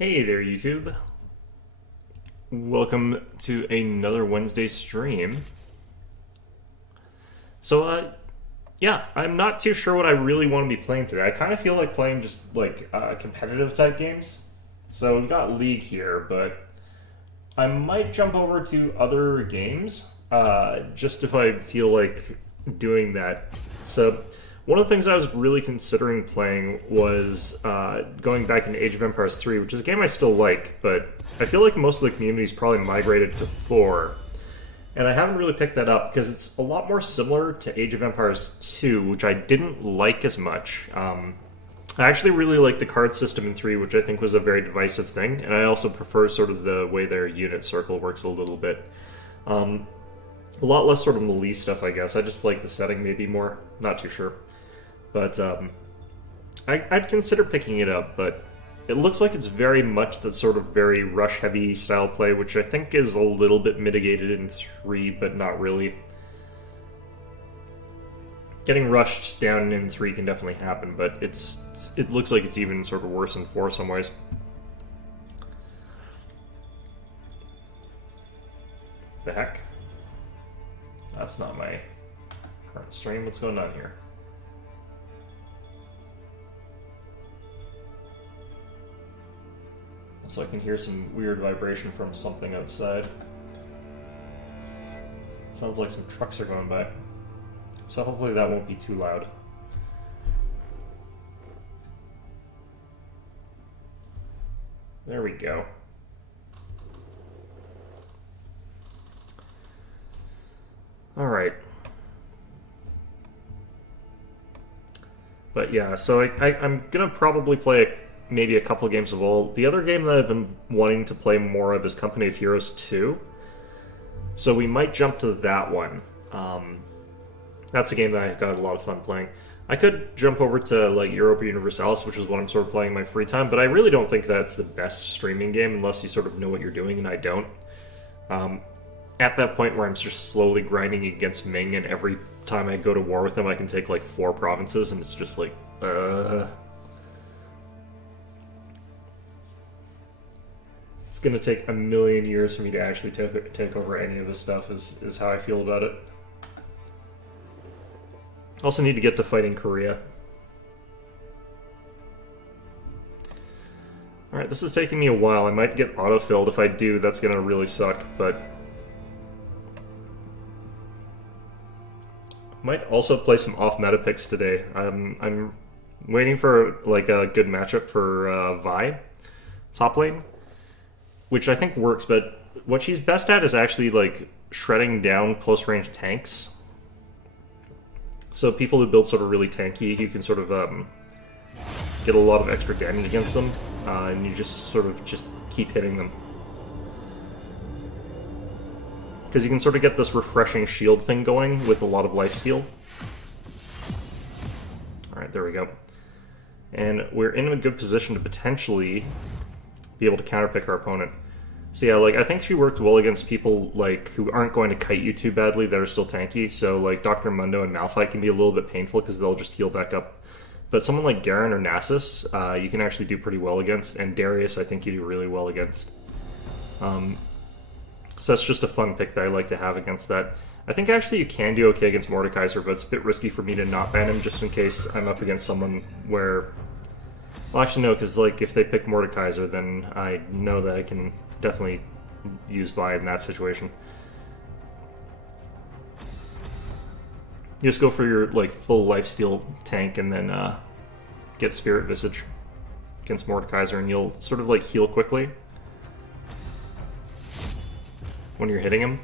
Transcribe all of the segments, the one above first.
Hey there, YouTube. Welcome to another Wednesday stream. So, I'm not too sure what I really want to be playing today. I kind of feel like playing just like competitive type games. So we've got League here, but I might jump over to other games just if I feel like doing that. So one of the things I was really considering playing was going back into Age of Empires 3, which is a game I still like, but I feel like most of the community's probably migrated to 4. And I haven't really picked that up because it's a lot more similar to Age of Empires 2, which I didn't like as much. I actually really like the card system in 3, which I think was a very divisive thing, and I also prefer sort of the way their unit circle works a little bit. A lot less sort of melee stuff, I guess. I just like the setting maybe more. Not too sure. But I'd consider picking it up, but it looks like it's very much the sort of very rush-heavy style play, which I think is a little bit mitigated in 3, but not really. Getting rushed down in 3 can definitely happen, but it looks like it's even sort of worse in 4 some ways. The heck? That's not my current stream. What's going on here? So I can hear some weird vibration from something outside. Sounds like some trucks are going by. So hopefully that won't be too loud. There we go. Alright. But yeah, so I'm gonna probably play maybe a couple of games of old. The other game that I've been wanting to play more of is Company of Heroes 2. So we might jump to that one. That's a game that I got a lot of fun playing. I could jump over to like Europa Universalis, which is what I'm sort of playing in my free time, but I really don't think that's the best streaming game unless you sort of know what you're doing, and I don't. At that point where I'm just slowly grinding against Ming, and every time I go to war with him, I can take like 4 provinces, and it's just like, It's gonna take a million years for me to actually take over any of this stuff, is how I feel about it. Also need to get to fighting Korea. Alright, this is taking me a while. I might get autofilled. If I do, that's gonna really suck, but... Might also play some off-meta picks today. I'm waiting for like a good matchup for Vi, top lane, which I think works, but what she's best at is actually like shredding down close-range tanks. So people who build sort of really tanky, you can sort of get a lot of extra damage against them, and you just sort of just keep hitting them. Because you can sort of get this refreshing shield thing going with a lot of lifesteal. Alright, there we go. And we're in a good position to potentially be able to counterpick our opponent. So yeah, like I think she worked well against people like who aren't going to kite you too badly that are still tanky. So like Dr. Mundo and Malphite can be a little bit painful because they'll just heal back up. But someone like Garen or Nasus, you can actually do pretty well against, and Darius I think you do really well against. So that's just a fun pick that I like to have against that. I think actually you can do okay against Mordekaiser, but it's a bit risky for me to not ban him just in case I'm up against someone where... Well, actually no, because like if they pick Mordekaiser, then I know that I can definitely use Vi in that situation. You just go for your like full lifesteal tank and then get Spirit Visage against Mordekaiser, and you'll sort of like heal quickly when you're hitting him,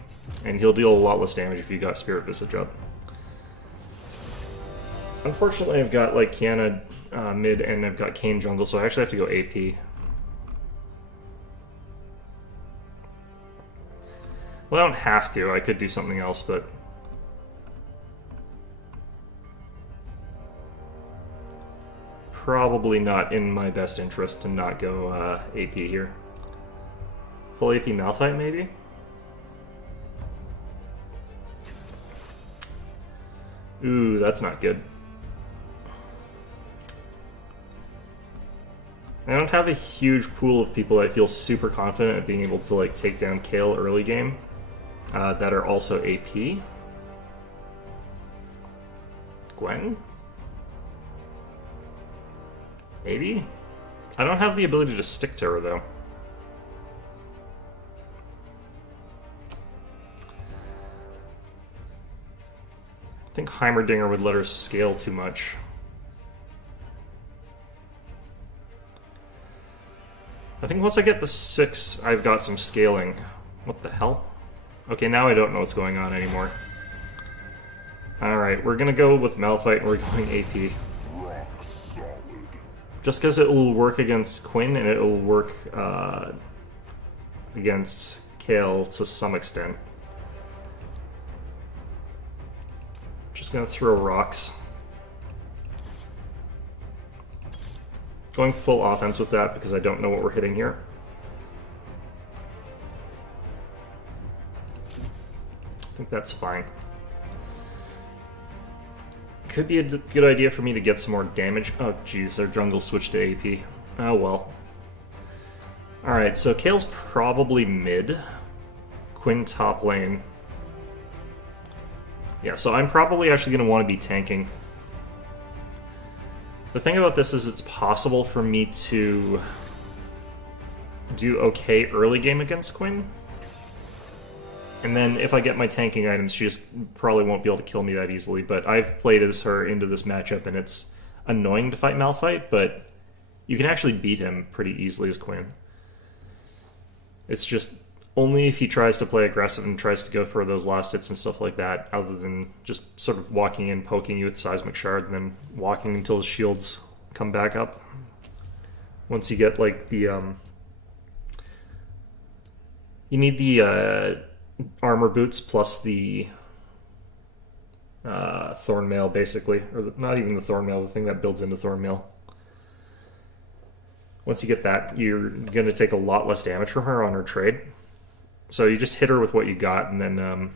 and he'll deal a lot less damage if you got Spirit Visage up. Unfortunately, I've got like Kiana mid and I've got Kayn jungle, so I actually have to go AP. Well, I don't have to. I could do something else, but... Probably not in my best interest to not go AP here. Full AP Malphite, maybe? Ooh, that's not good. I don't have a huge pool of people I feel super confident at being able to like take down Kayle early game that are also AP. Gwen? Maybe? I don't have the ability to stick to her though. I think Heimerdinger would let her scale too much. I think once I get the 6, I've got some scaling. What the hell? Okay, now I don't know what's going on anymore. Alright, we're gonna go with Malphite and we're going AP. Just because it will work against Quinn and it will work against Kayle to some extent. Just gonna throw rocks. Going full offense with that because I don't know what we're hitting here. I think that's fine. Could be a good idea for me to get some more damage. Oh jeez, our jungle switched to AP. Oh well. Alright, so Kayle's probably mid. Quinn top lane. Yeah, so I'm probably actually going to want to be tanking. The thing about this is it's possible for me to do okay early game against Quinn. And then if I get my tanking items, she just probably won't be able to kill me that easily. But I've played as her into this matchup, and it's annoying to fight Malphite, but you can actually beat him pretty easily as Quinn. It's just only if he tries to play aggressive and tries to go for those last hits and stuff like that, other than just sort of walking in, poking you with Seismic Shard, and then walking until his shields come back up. Once you get, like, the, you need the, armor boots plus the Thornmail, basically. Or not even the Thornmail, the thing that builds into Thornmail. Once you get that, you're going to take a lot less damage from her on her trade. So you just hit her with what you got, and then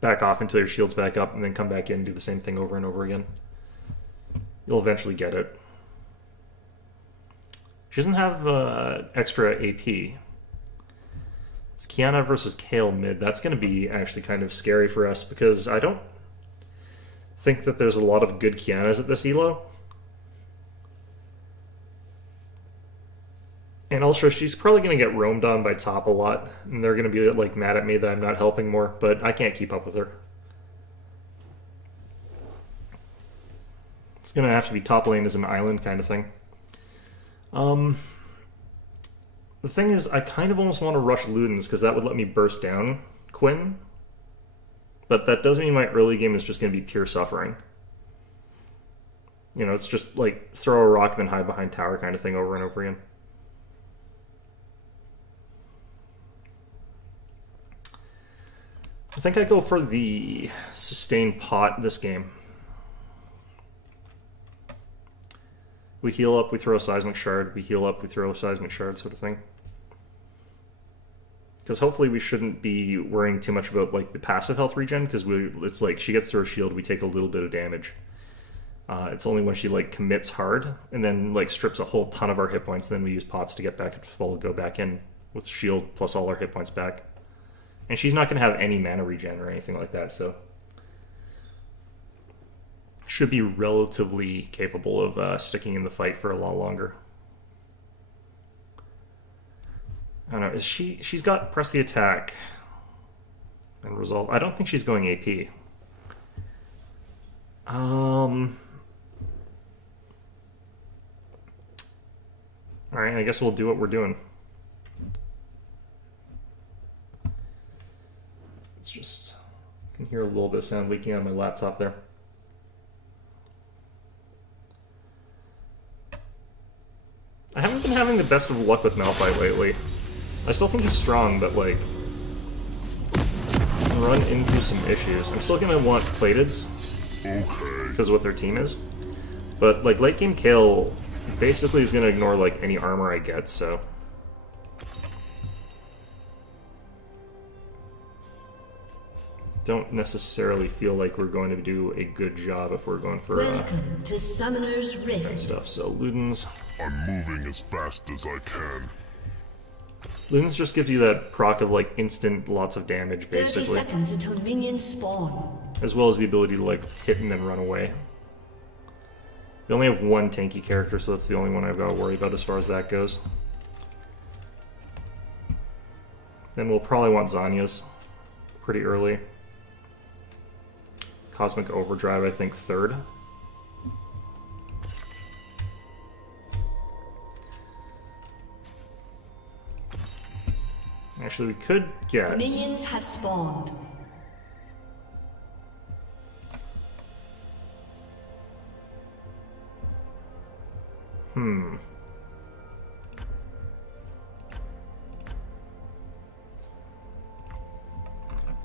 back off until your shield's back up, and then come back in and do the same thing over and over again. You'll eventually get it. She doesn't have extra AP. It's Qiyana versus Kayle mid. That's going to be actually kind of scary for us, because I don't think that there's a lot of good Qiyanas at this elo. And also, she's probably going to get roamed on by top a lot, and they're going to be like mad at me that I'm not helping more, but I can't keep up with her. It's going to have to be top lane as an island kind of thing. The thing is, I kind of almost want to rush Ludens, because that would let me burst down Quinn. But that does mean my early game is just going to be pure suffering. You know, it's just like throw a rock and then hide behind tower kind of thing over and over again. I think I go for the sustained pot this game. We heal up, we throw a Seismic Shard. We heal up, we throw a Seismic Shard, sort of thing. Because hopefully we shouldn't be worrying too much about like the passive health regen, because it's like she gets through her shield, we take a little bit of damage. It's only when she like commits hard and then like strips a whole ton of our hit points, then we use pots to get back at full, go back in with shield plus all our hit points back. And she's not going to have any mana regen or anything like that, so should be relatively capable of sticking in the fight for a lot longer. I don't know, she's got press the attack and resolve. I don't think she's going AP. Alright, I guess we'll do what we're doing. It's just, I can hear a little bit of sound leaking out of my laptop there. I haven't been having the best of luck with Malphite lately. I still think he's strong, but like, I run into some issues. I'm still gonna want Plateds, because of what their team is. But like late game Kayle basically is gonna ignore like any armor I get, so. don't necessarily feel like we're going to do a good job if we're going for Welcome to Summoner's Rift. stuff. So Ludens. I'm moving as fast as I can. Ludens just gives you that proc of like instant lots of damage 30 basically. seconds until minions spawn. As well as the ability to like hit and then run away. We only have one tanky character, so that's the only one I've got to worry about as far as that goes. Then we'll probably want Zanya's pretty early. Cosmic Overdrive, I think, third. Actually, we could get... Minions have spawned.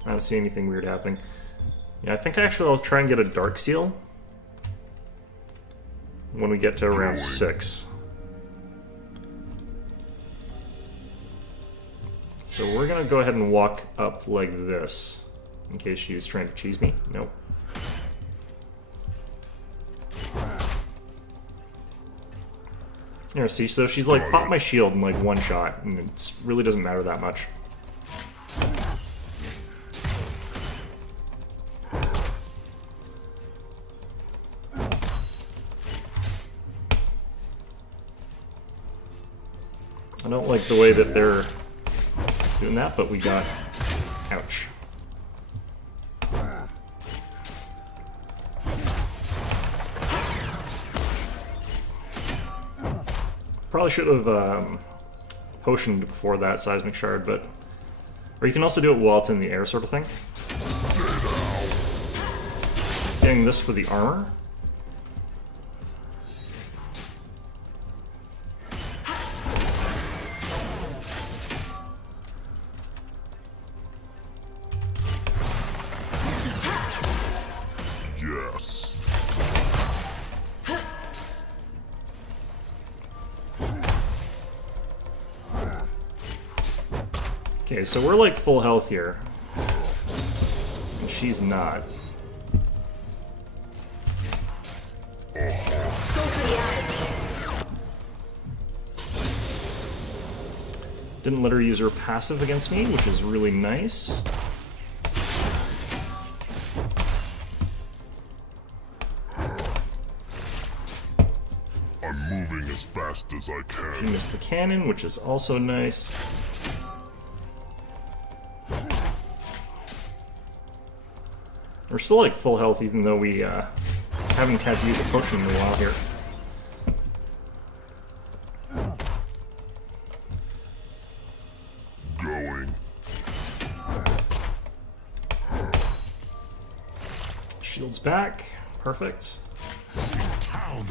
I don't see anything weird happening. Yeah, I think actually I'll try and get a Dark Seal when we get to around 6. So we're gonna go ahead and walk up like this, in case she's trying to cheese me. Nope. There, see, so she's like, pop my shield in like one shot, and it really doesn't matter that much. I don't like the way that they're doing that, but we got... Ouch. Probably should have potioned before that Seismic Shard, but... Or you can also do it while it's in the air, sort of thing. Getting this for the armor. Yes. Okay, so we're like full health here. And she's not. Didn't let her use her passive against me, which is really nice. I'm moving as fast as I She can. missed the cannon, which is also nice. We're still like full health, even though we haven't had to use a potion in a while here. Going. Shields back. Perfect. Town.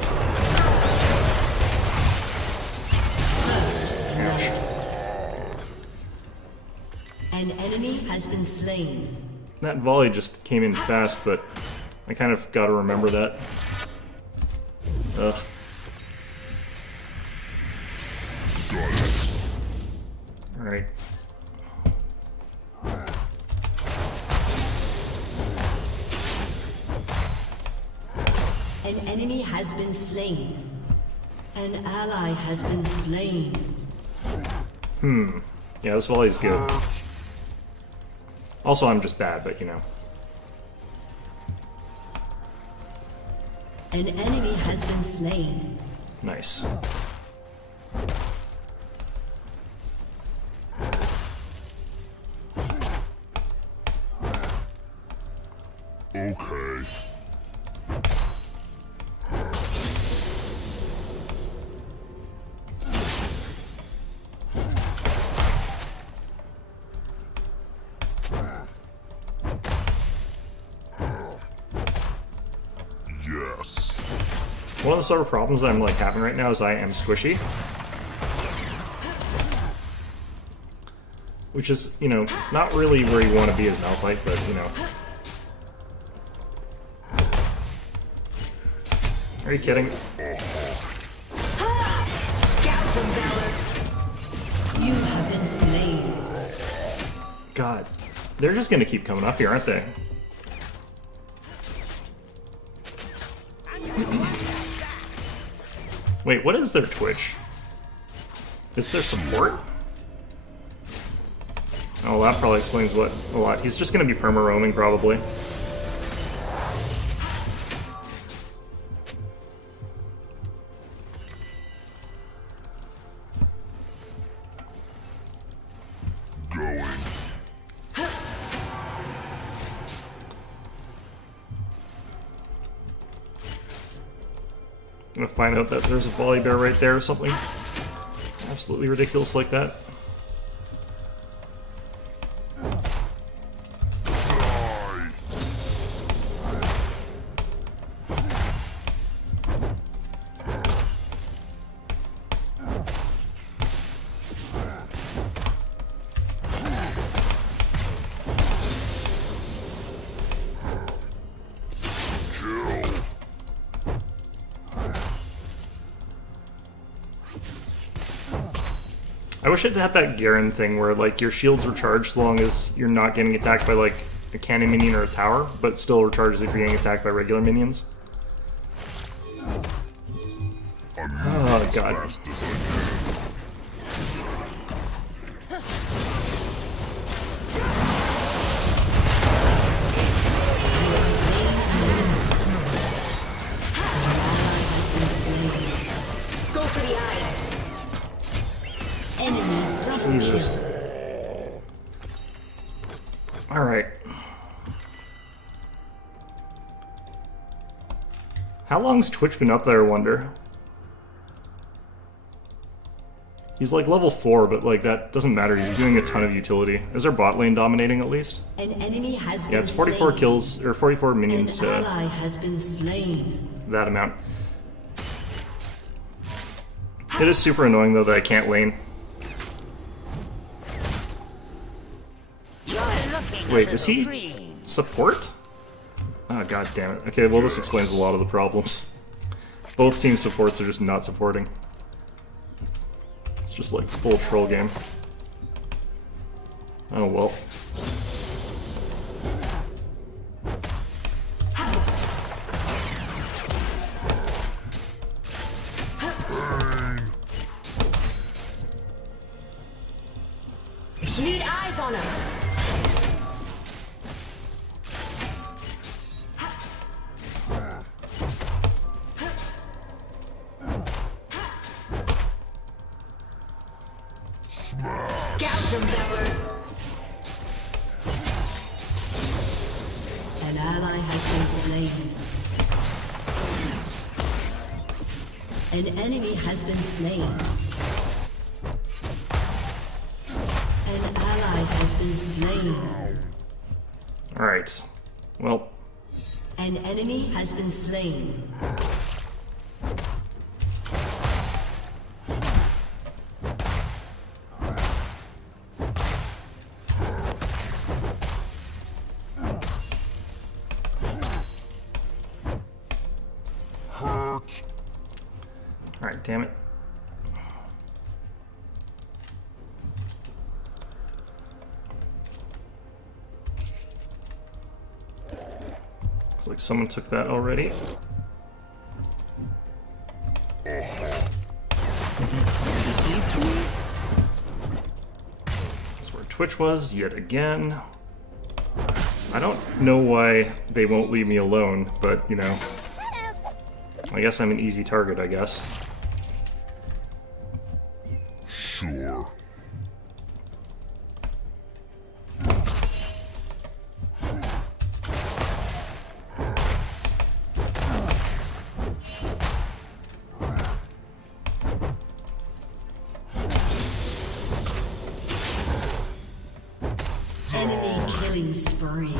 An enemy has been slain. That volley just came in fast, but I kind of got to remember that. Ugh. Alright. An enemy has been slain. An ally has been slain. Yeah, this volley's good. Also, I'm just bad, but you know. An enemy has been slain. Nice. Okay. Yes. One of the sort of problems that I'm like having right now is I am squishy. Which is, you know, not really where you want to be as Malphite, but you know. Are you kidding? You have been slain. God. They're just gonna keep coming up here, aren't they? Wait, what is their Twitch? Is there support? Oh, that probably explains what a lot. He's just gonna be perma-roaming, probably. Going. I'm gonna find out that there's a volley bear right there or something absolutely ridiculous like that. I wish it had that Garen thing where, like, your shields recharge as long as you're not getting attacked by, like, a cannon minion or a tower, but still recharges if you're getting attacked by regular minions. Oh, God. Fast as I can. Go for the eye. Enemy double Jesus. Alright. How long's Twitch been up there, I wonder? He's like level 4, but like that doesn't matter. He's doing a ton of utility. Is our bot lane dominating at least? An enemy has Yeah, it's 44 slain. kills, or 44 minions An to ally has been slain. that amount. It is super annoying though that I can't lane. Wait, is he support? Oh, god damn it. Okay, well this explains a lot of the problems. Both team supports are just not supporting. It's just like full troll game. Oh well. Need eyes on him. Gouge him, Zeller. An ally has been slain. An enemy has been slain. An ally has been slain. Alright. Well, An enemy has been slain. Hurt. alright, damn it. Looks like someone took that already. That's where Twitch was, yet again. I don't know why they won't leave me alone, but, you know. I guess I'm an easy target, I guess. Sure. Enemy killing spree.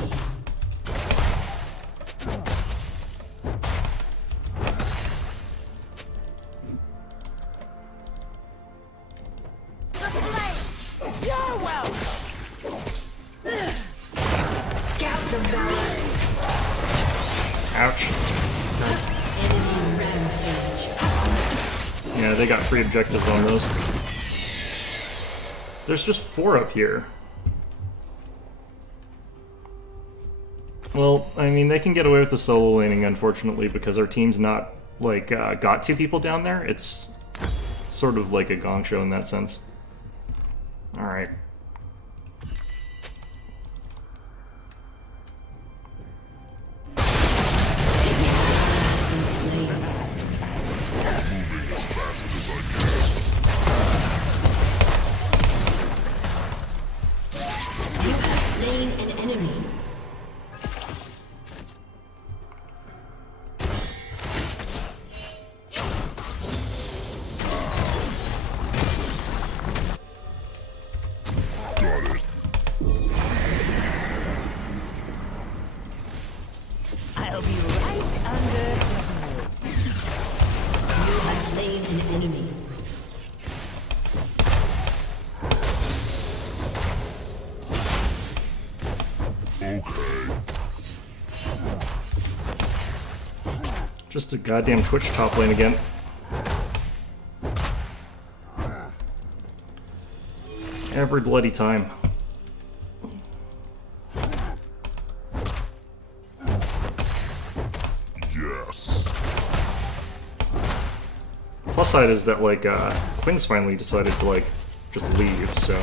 Gouge him, Zeller. Ouch. Enemy rampage. Yeah, they got free objectives on those. There's just 4 up here. Well, I mean, they can get away with the solo laning, unfortunately, because our team's not, like, got 2 people down there. It's sort of like a gong show in that sense. Alright. Moving as fast as I can. You have slain an enemy. Got it. I'll be right under. You have slain an enemy. Okay. Just a goddamn Twitch top lane again. Every bloody time. Yes. Plus side is that, like, Quinn's finally decided to, like, just leave, so...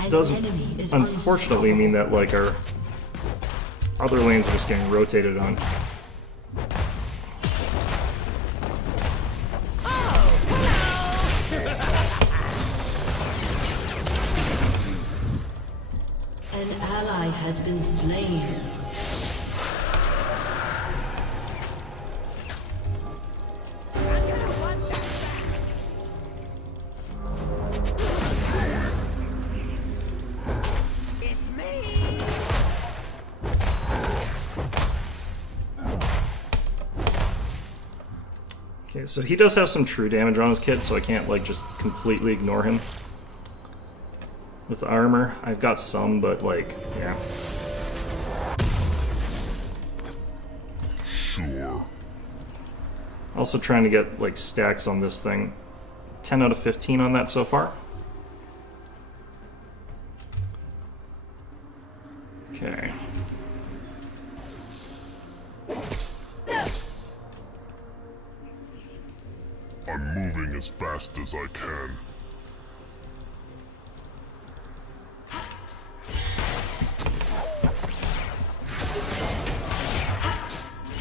An Does enemy is unfortunately mean that, like, our other lanes are just getting rotated on. An ally has been slain. It's me. Okay, so he does have some true damage on his kit, so I can't, like, just completely ignore him. With the armor, I've got some, but, like, yeah. Sure. Also trying to get, like, stacks on this thing. 10 out of 15 on that so far. Okay. I'm moving as fast as I can.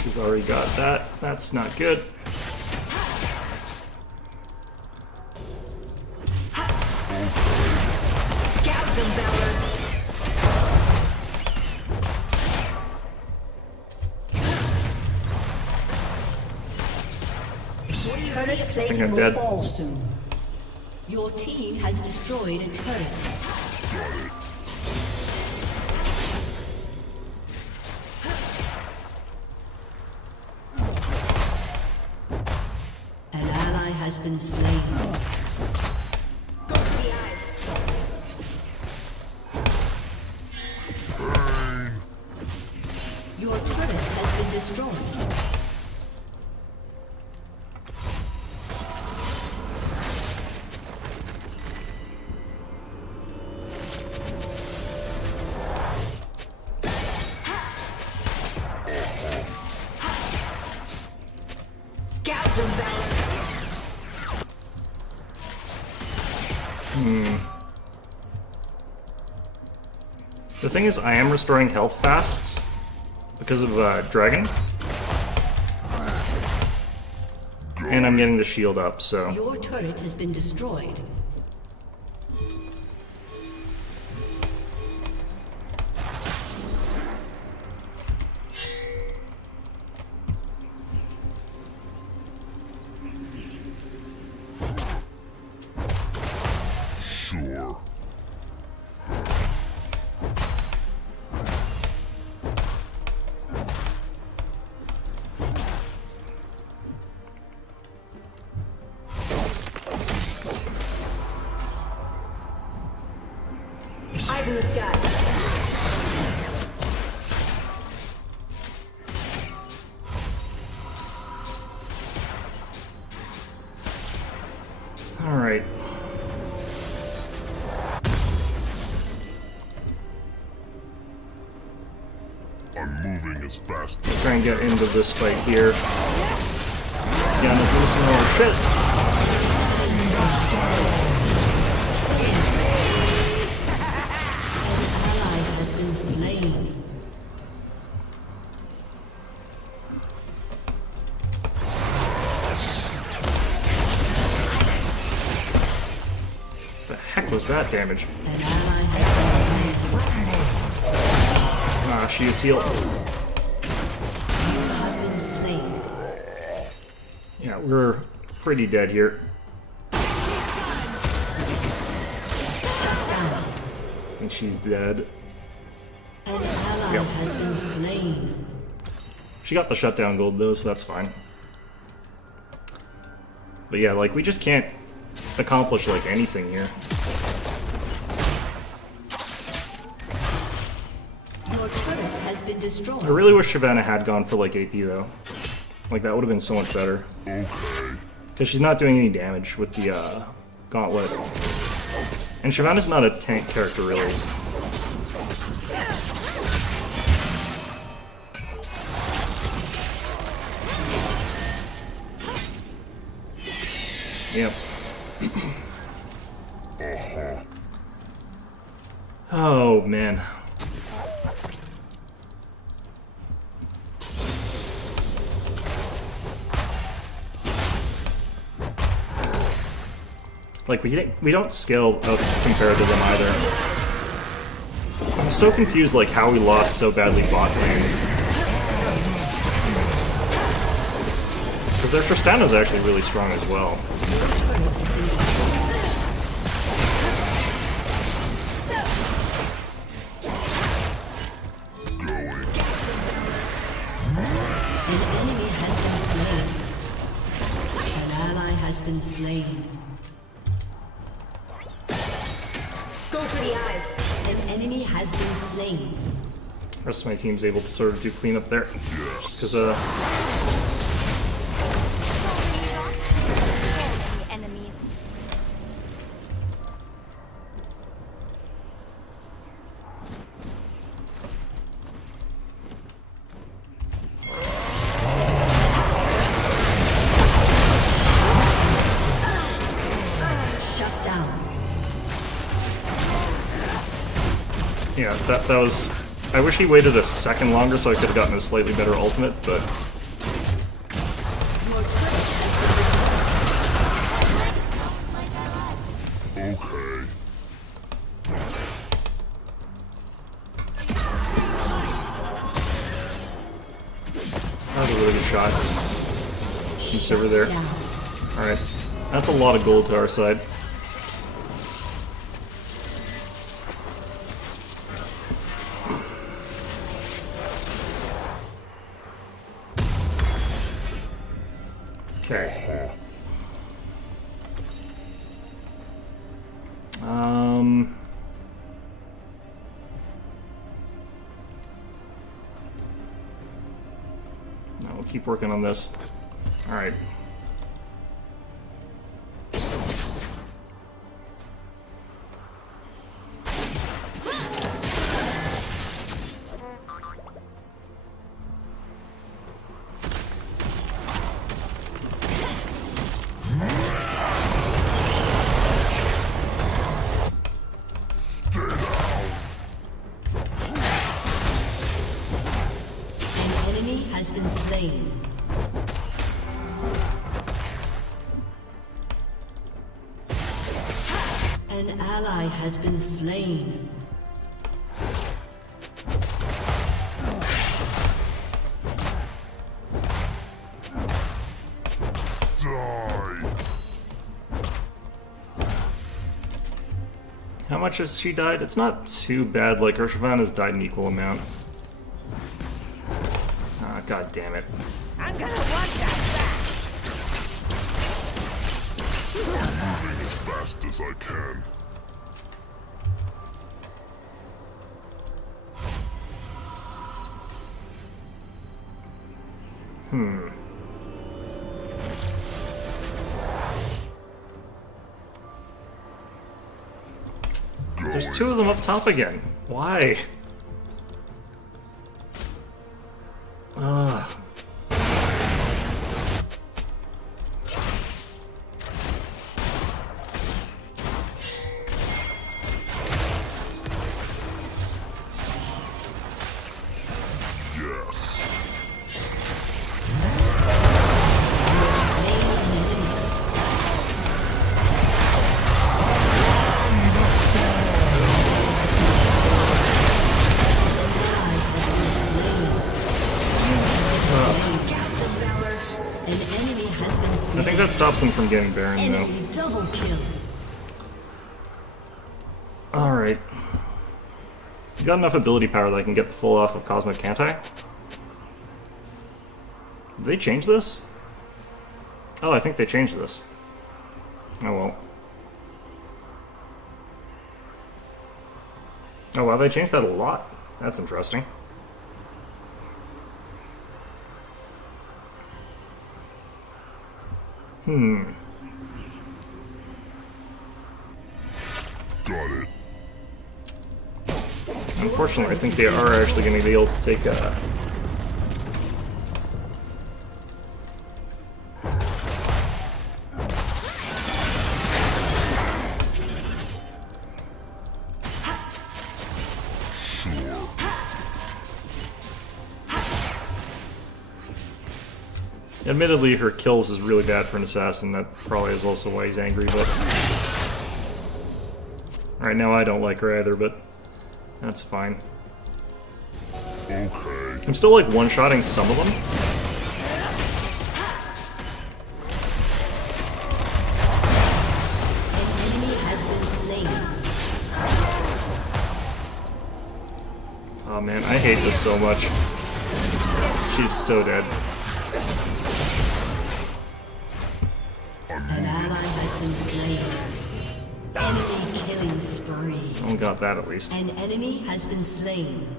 She's already got that. That's not good. Turret I think plating I'm will dead. fall soon. Your team has destroyed a turret. Got it. An ally has been slain. Your turret has been destroyed. The thing is, I am restoring health fast because of Dragon. And I'm getting the shield up, so... Your turret has been destroyed. Sure. Eyes in the sky. Alright. as fast Try and get into this fight here. Yana's missing all her shit. Ally has been slain. The heck was that damage? An ally has Ah, she used heal. been slain. Yeah, we're pretty dead here. I think she's dead. An ally Yep. has been slain. She got the shutdown gold though, so that's fine. But yeah, like we just can't accomplish like anything here. Your turret has been destroyed. I really wish Shyvana had gone for like AP though. Like that would have been so much better. Because she's not doing any damage with the gauntlet. And Shyvana's not a tank character really. Yep. Oh man. Like we don't scale up compared to them either. I'm so confused like how we lost so badly bot lane. Because their Tristana's actually really strong as well. An enemy has been slain. An ally has been slain. Go for the eyes. An enemy has been slain. The rest of my team's able to sort of do cleanup there. Just because Enemies. Shut down. yeah, that was. I wish he waited a second longer so I could have gotten a slightly better ultimate, but okay. that was a really good shot. From Sivir there. Down. Alright. That's a lot of gold to our side. Okay. No, we'll keep working on this. Alright. An enemy has been slain. An ally has been slain. Die. How much has she died? It's not too bad, like Shyvana's died an equal amount. Ah, god damn it. I'm gonna want that back. Moving as fast as I can. There's two of them up top again. Why? I think that stops them from getting Baron, though. Enemy double kill. Alright. You got enough ability power that I can get the full off of Cosmic, can't I? Did they change this? Oh, I think they changed this. Oh well. Oh wow, they changed that a lot. That's interesting. Got it. Unfortunately, I think they are actually going to be able to take Admittedly, her kills is really bad for an assassin. That probably is also why he's angry, but... Right now I don't like her either, but... That's fine. Okay. I'm still, like, one-shotting some of them. An enemy has been slain. Oh man, I hate this so much. She's so dead. An ally has been slain. Enemy killing spree. Oh, got that at least. An enemy has been slain.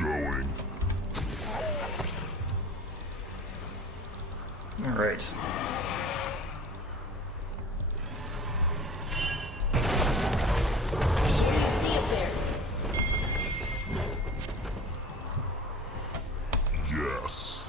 Going. Alright. See up there. Yes.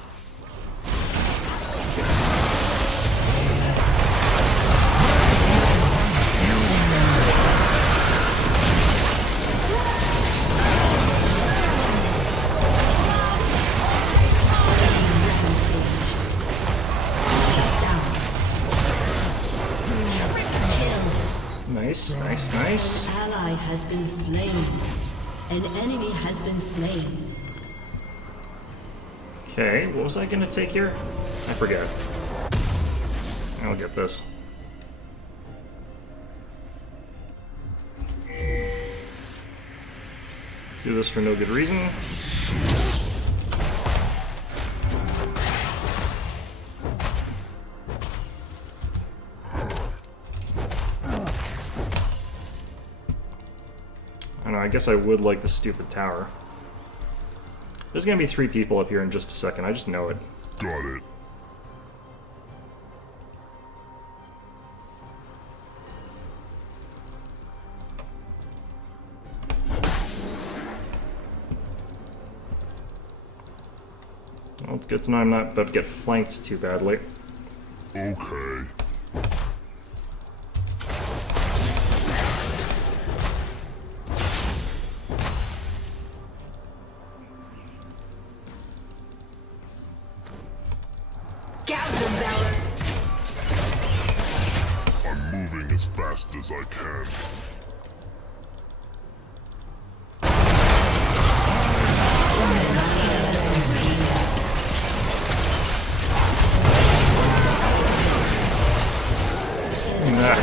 Nice, nice, nice. An ally has been slain. An enemy has been slain. Okay, what was I gonna take here? I forget. I'll get this. Do this for no good reason. I don't know, I guess I would like the stupid tower. There's gonna be 3 people up here in just a second, I just know it. Got it. Well, it's good to know I'm not about to get flanked too badly. Okay. Gouge of valor. I'm moving as fast as I can. Nah.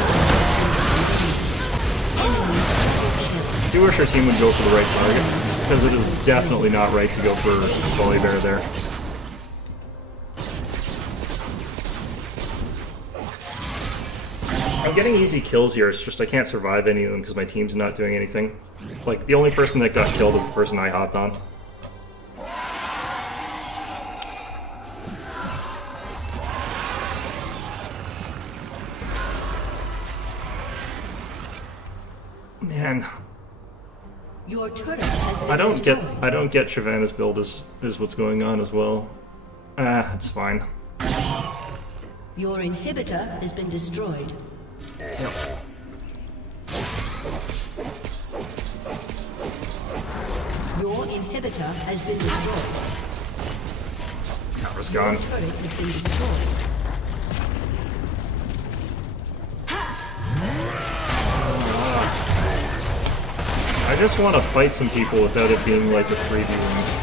I do wish our team would go for the right targets, because it is definitely not right to go for Volibear there. I'm getting easy kills here, it's just I can't survive any of them because my team's not doing anything. Like, the only person that got killed is the person I hopped on. Man, Your turret has been I don't destroyed. get Shyvana's build is what's going on as well. Ah, it's fine. Your inhibitor has been destroyed. Your inhibitor has been destroyed. Tower's gone. Turret has been destroyed. I just want to fight some people without it being like a 3v1.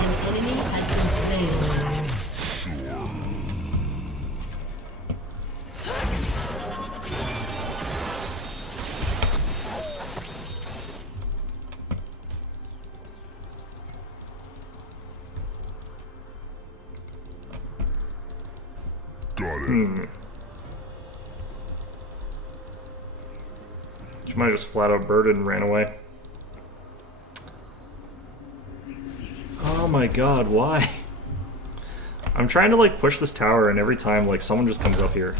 An enemy has been slain. Got it. She might have just flat out birded and ran away. Oh my god, why? I'm trying to like push this tower and every time like someone just comes up here.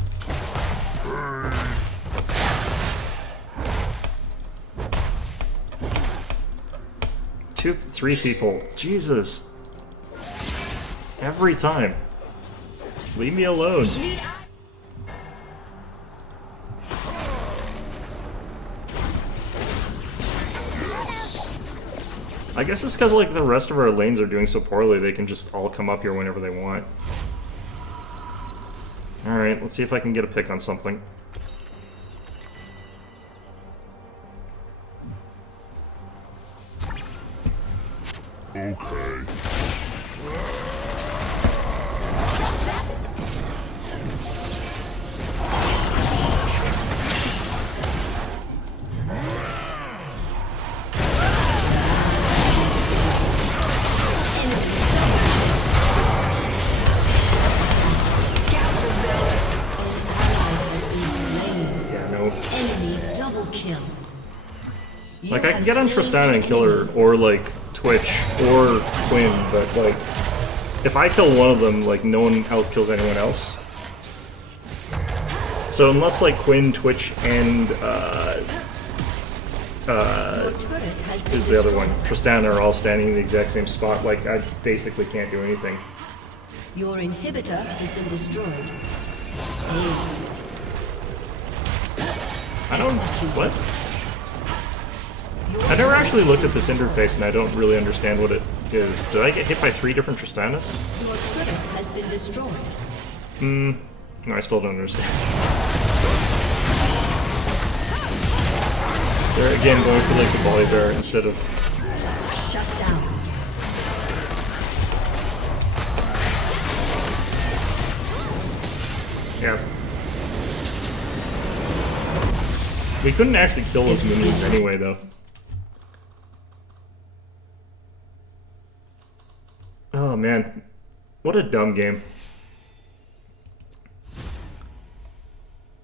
Three people. Jesus. Every time. Leave me alone. I guess it's because like the rest of our lanes are doing so poorly, they can just all come up here whenever they want. Alright, let's see if I can get a pick on something. Okay. Yeah, no. Enemy double kill. You Like, I can have get on slain Tristana and an kill her, enemy. or, like, Twitch, or Quinn, but, like, if I kill one of them, like, no one else kills anyone else. So unless, like, Quinn, Twitch, and, Your turret has been is the other destroyed. one, Tristana are all standing in the exact same spot, like, I basically can't do anything. Your inhibitor has been destroyed. Aced. I don't... what? I never actually looked at this interface, and I don't really understand what it is. Did I get hit by 3 different Tristanas? Your turret has been destroyed. No, I still don't understand. They're again going for like the volley bear instead of... Shut down. yeah. We couldn't actually kill those minions anyway, though. Oh man, what a dumb game.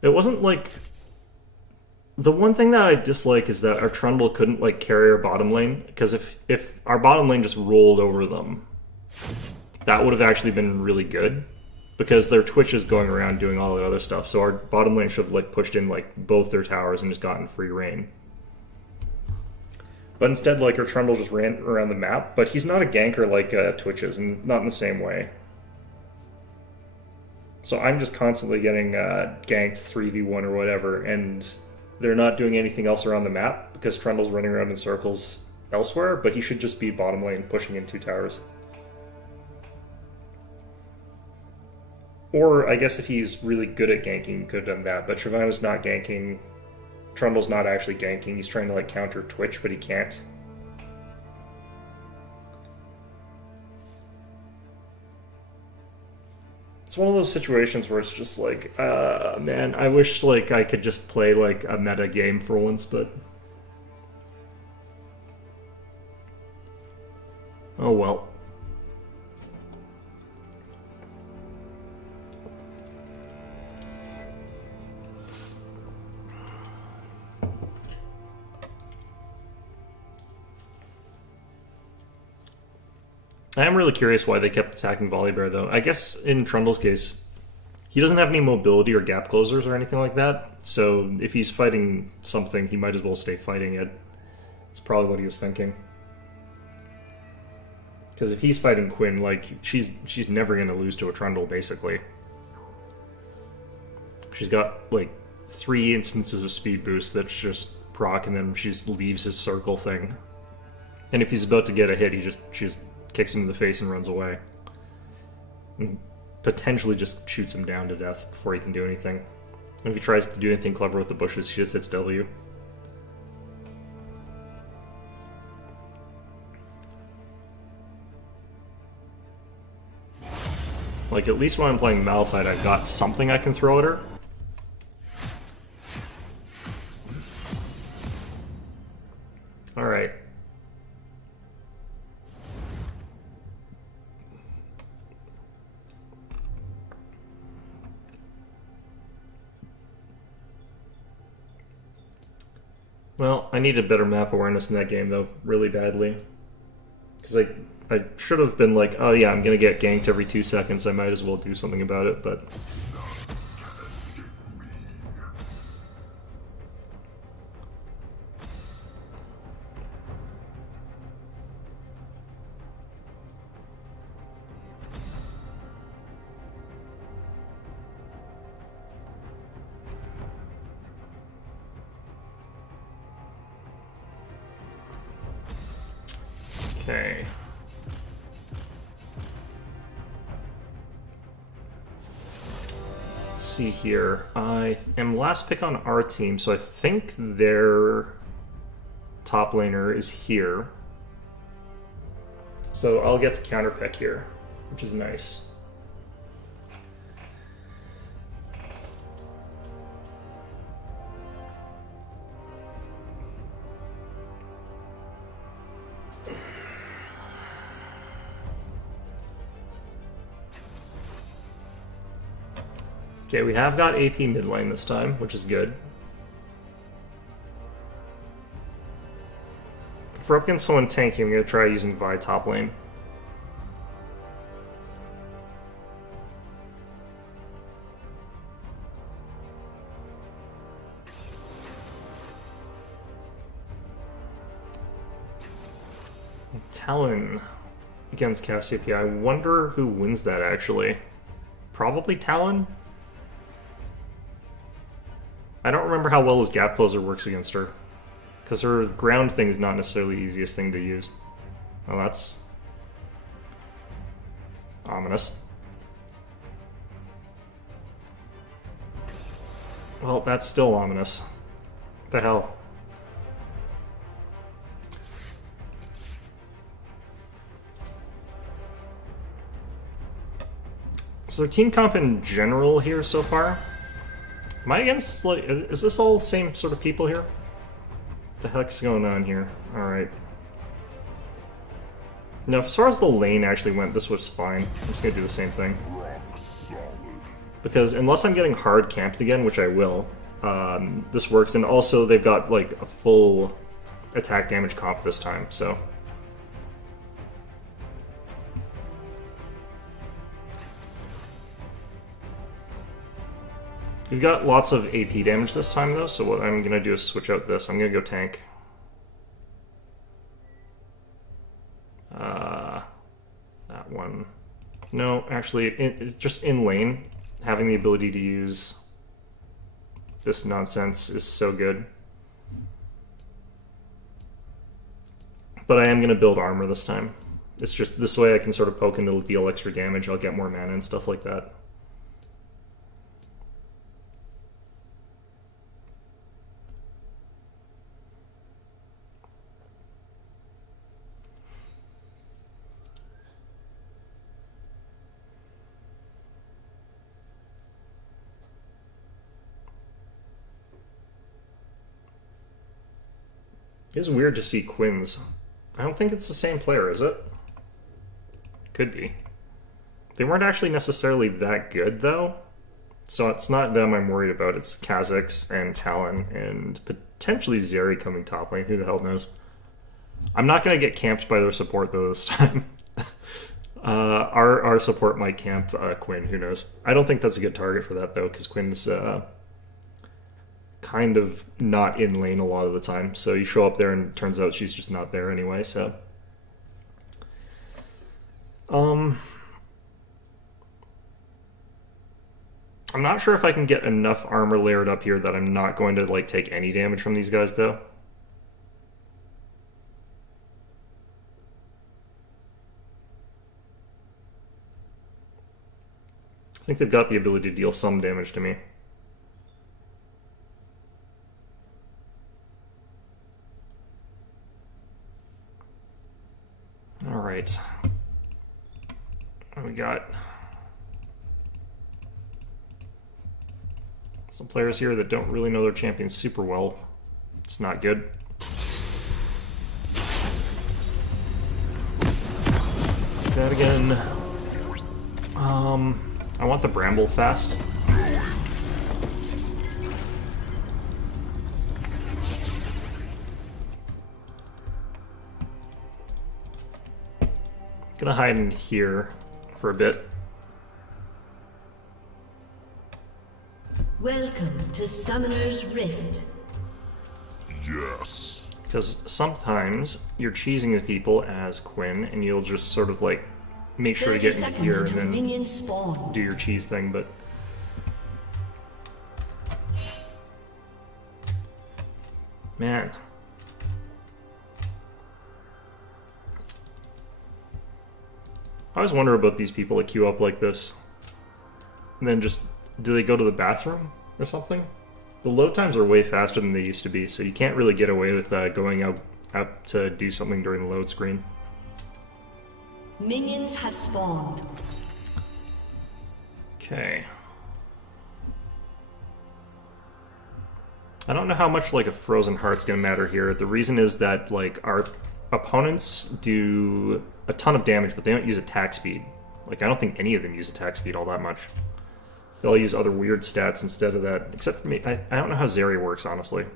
It wasn't like... The one thing that I dislike is that our Trundle couldn't like carry our bottom lane, because if our bottom lane just rolled over them, that would have actually been really good, because their Twitch is going around doing all the other stuff, so our bottom lane should have like pushed in like both their towers and just gotten free reign. But instead, like, our Trundle just ran around the map, but he's not a ganker like Twitch is, and not in the same way. So I'm just constantly getting ganked 3v1 or whatever, and they're not doing anything else around the map because Trundle's running around in circles elsewhere, but he should just be bottom lane pushing in 2 towers. Or I guess if he's really good at ganking, he could have done that, but Shyvana's not ganking, Trundle's not actually ganking, he's trying to like counter Twitch, but he can't. It's one of those situations where it's just like, man, I wish like I could just play like a meta game for once, but oh well. I am really curious why they kept attacking Volibear, though. I guess in Trundle's case, he doesn't have any mobility or gap closers or anything like that, so if he's fighting something, he might as well stay fighting it. That's probably what he was thinking. Because if he's fighting Quinn, like, she's never going to lose to a Trundle, basically. She's got, like, 3 instances of speed boost that's just proc, and then she just leaves his circle thing. And if he's about to get a hit, she just kicks him in the face and runs away. And potentially just shoots him down to death before he can do anything. And if he tries to do anything clever with the bushes, she just hits W. Like, at least when I'm playing Malphite, I've got something I can throw at her. Alright. Well, I needed better map awareness in that game, though, really badly. Because I should have been like, oh yeah, I'm gonna get ganked every 2 seconds, I might as well do something about it, but... Okay. Let's see here. I am last pick on our team, so I think their top laner is here. So I'll get to counter pick here, which is nice. Okay, we have got AP mid lane this time, which is good. If we're up against someone tanky, I'm going to try using Vi top lane. Talon against Cassiopeia. I wonder who wins that, actually. Probably Talon? I don't remember how well his gap closer works against her. Because her ground thing is not necessarily the easiest thing to use. Well, that's ominous. Well, that's still ominous. What the hell? So team comp in general here so far? Am I against, like, is this all the same sort of people here? What the heck's going on here? Alright. No, as far as the lane actually went, this was fine. I'm just gonna do the same thing. Because unless I'm getting hard camped again, which I will, this works. And also they've got, like, a full attack damage comp this time, so... We've got lots of AP damage this time, though, so what I'm going to do is switch out this. I'm going to go tank. That one. No, actually, it's just in lane. Having the ability to use this nonsense is so good. But I am going to build armor this time. It's just this way I can sort of poke and it'll deal extra damage. I'll get more mana and stuff like that. It's weird to see Quinn's. I don't think it's the same player, is it? Could be. They weren't actually necessarily that good, though. So it's not them I'm worried about. It's Kha'Zix and Talon and potentially Zeri coming top lane. Who the hell knows? I'm not going to get camped by their support, though, this time. Our support might camp Quinn. Who knows? I don't think that's a good target for that, though, because Quinn's... kind of not in lane a lot of the time. So you show up there and it turns out she's just not there anyway, so... I'm not sure if I can get enough armor layered up here that I'm not going to like take any damage from these guys though. I think they've got the ability to deal some damage to me. Alright. We got some players here that don't really know their champions super well. It's not good. That again. I want the Bramble fast. Gonna hide in here for a bit. Welcome to Summoner's Rift. Yes. Because sometimes you're cheesing with people as Quinn, and you'll just sort of like make sure to 30 get in seconds here and until then minions spawn. do your cheese thing, but man. I always wonder about these people that queue up like this. And then just, do they go to the bathroom or something? The load times are way faster than they used to be, so you can't really get away with going out to do something during the load screen. Minions have spawned. Okay. I don't know how much like a Frozen Heart's gonna matter here. The reason is that like our opponents do a ton of damage, but they don't use attack speed. Like I don't think any of them use attack speed all that much. They'll use other weird stats instead of that. Except for me, I don't know how Zeri works honestly.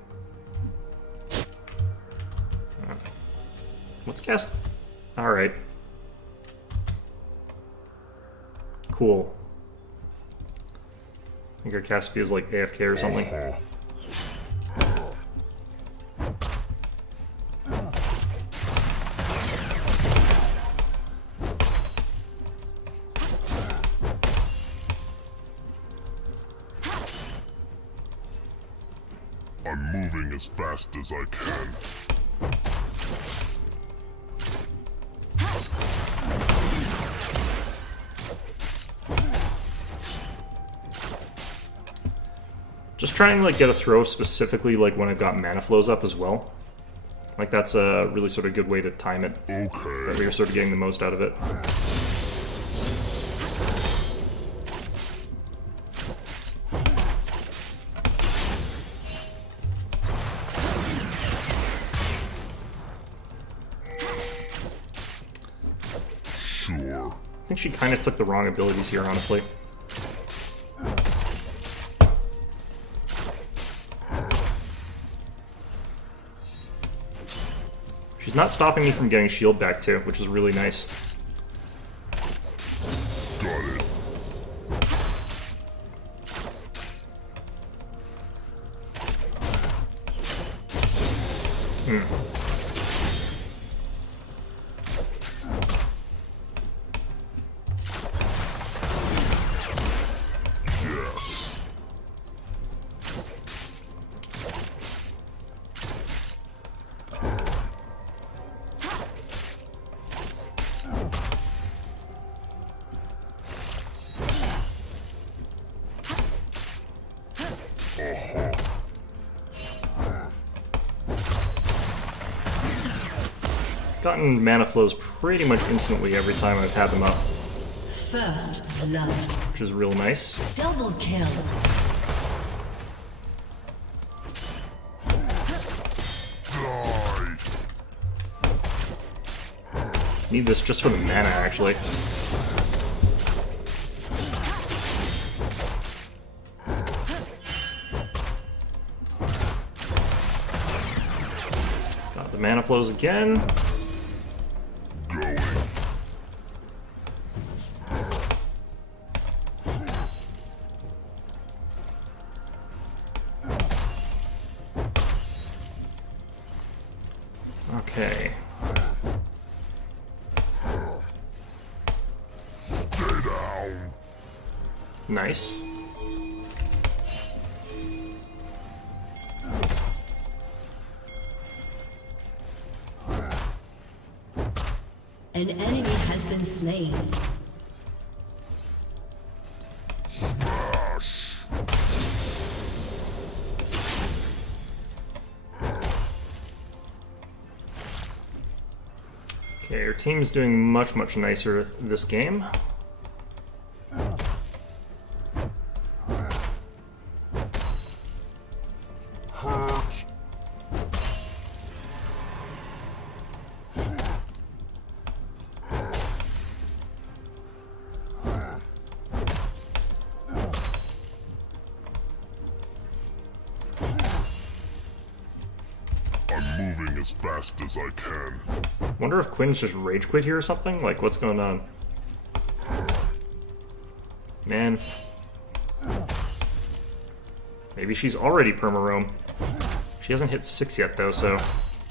Let's cast. All right. Cool. I think our cast speed is like AFK or something. I'm moving as fast as I can. Just trying to like get a throw specifically like when I've got mana flows up as well. Like that's a really sort of good way to time it. Okay. That way you're sort of getting the most out of it. Sure. I think she kind of took the wrong abilities here, honestly. She's not stopping me from getting shield back too, which is really nice. Got it. Yes. Gotten mana flows pretty much instantly every time I've had them up, First blood. which is real nice. Double kill. Die. Need this just for the mana, actually. Got the mana flows again. Going. Okay. Nice. An enemy has been slain. Okay, your team's doing much, much nicer this game. I'm moving as fast as I can. Wonder if Quinn's just rage quit here or something? Like, what's going on? Man. Maybe she's already perma-roam. She hasn't hit 6 yet, though, so I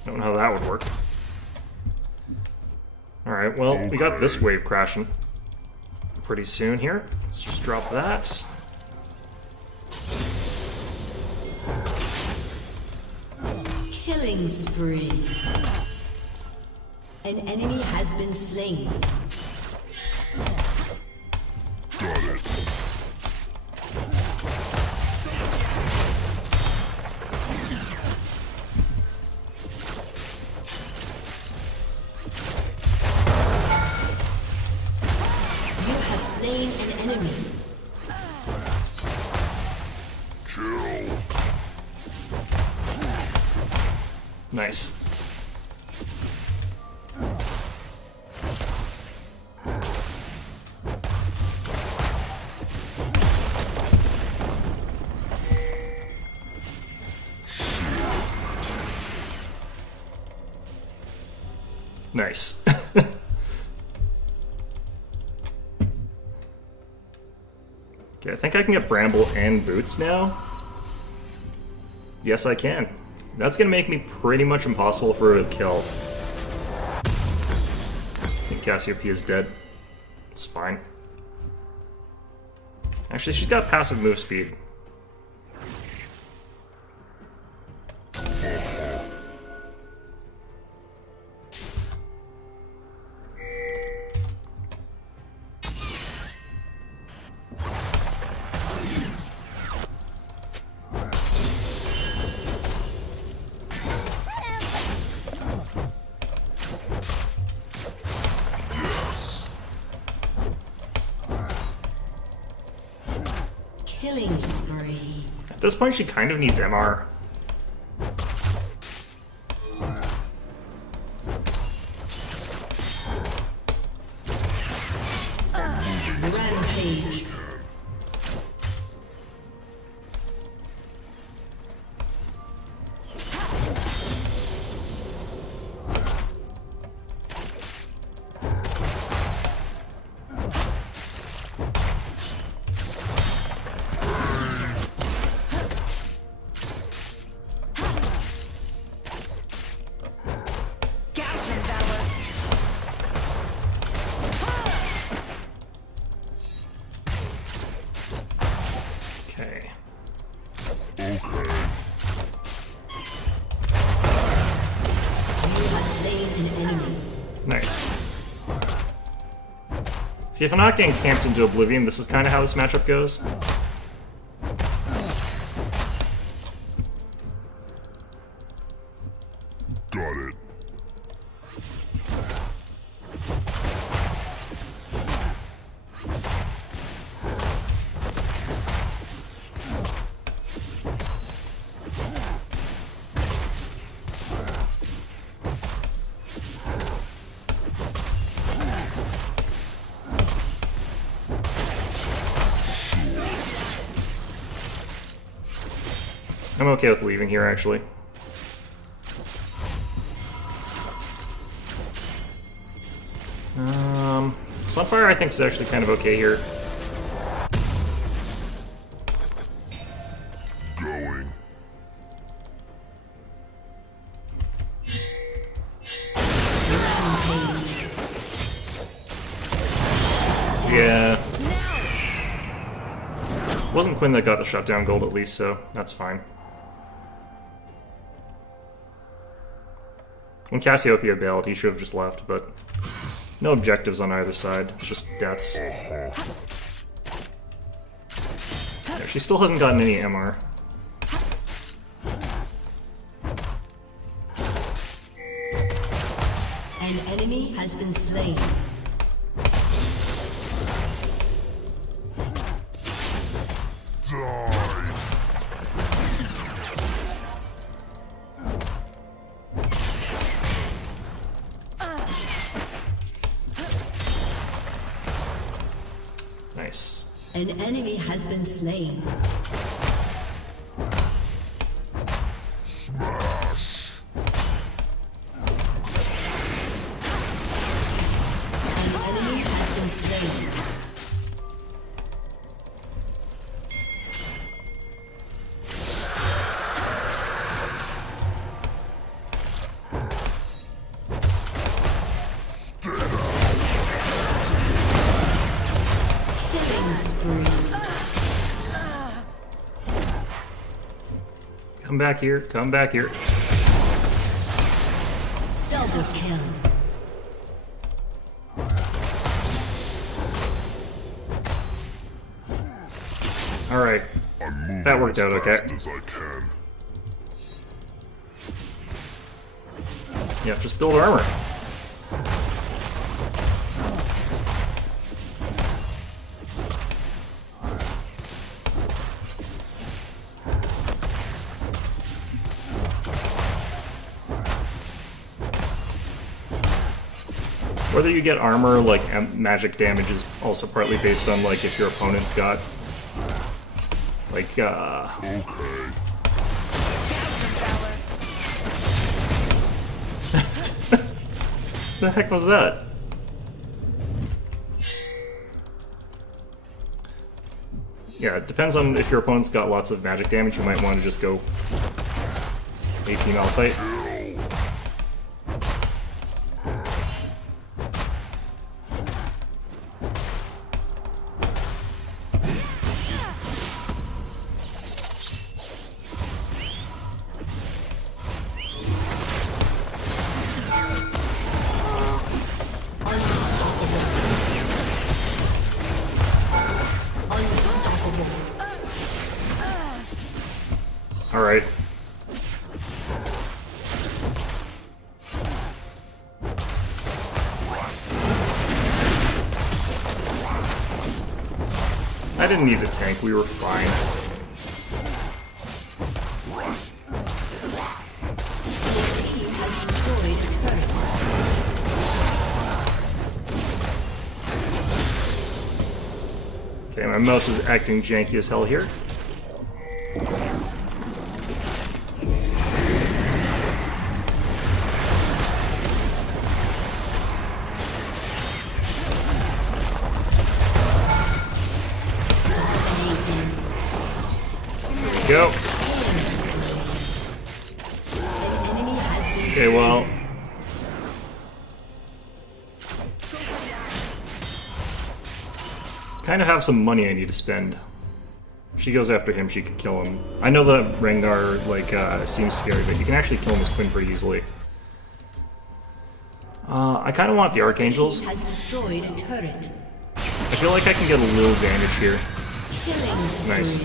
don't know how that would work. Alright, well, we got this wave crashing pretty soon here. Let's just drop that. Killing spree. An enemy has been slain. Got it. You have slain an enemy. Kill. Nice. Nice. Okay, I think I can get Bramble and Boots now. Yes, I can. That's gonna make me pretty much impossible for her to kill. I think Cassiopeia is dead. It's fine. Actually, she's got passive move speed. Killing spree. At this point, she kind of needs MR. Rampage. Gouge and Valor. Okay. Okay. You have slain an enemy. Nice. See, if I'm not getting camped into oblivion, this is kind of how this matchup goes. Got it. I'm okay with leaving here, actually. Sunfire, I think, is actually kind of okay here. Going. Yeah. Wasn't Quinn that got the shutdown gold at least, so that's fine. When Cassiopeia bailed, he should have just left, but no objectives on either side. It's just deaths. Yeah, she still hasn't gotten any MR. An enemy has been slain. Nice. An enemy has been slain. An enemy has been slain. Killing spree. Come back here, come back here. Double kill. Alright, I'm moving that worked as out okay. fast as I can. Yeah, just build armor. Whether you get armor, like magic damage, is also partly based on like if your opponent's got like Okay. the heck was that? Yeah, it depends on if your opponent's got lots of magic damage. You might want to just go 18 all fight. Alright. I didn't need a tank, we were fine. He has destroyed a turret. Okay, my mouse is acting janky as hell here. Go. Enemy has been Okay, well. Kind of have some money I need to spend. If she goes after him, she could kill him. I know that Rengar, like, seems scary, but you can actually kill him as Quinn pretty easily. I kind of want the Archangels. He has destroyed a turret. I feel like I can get a little damage here. Killing spree. Nice.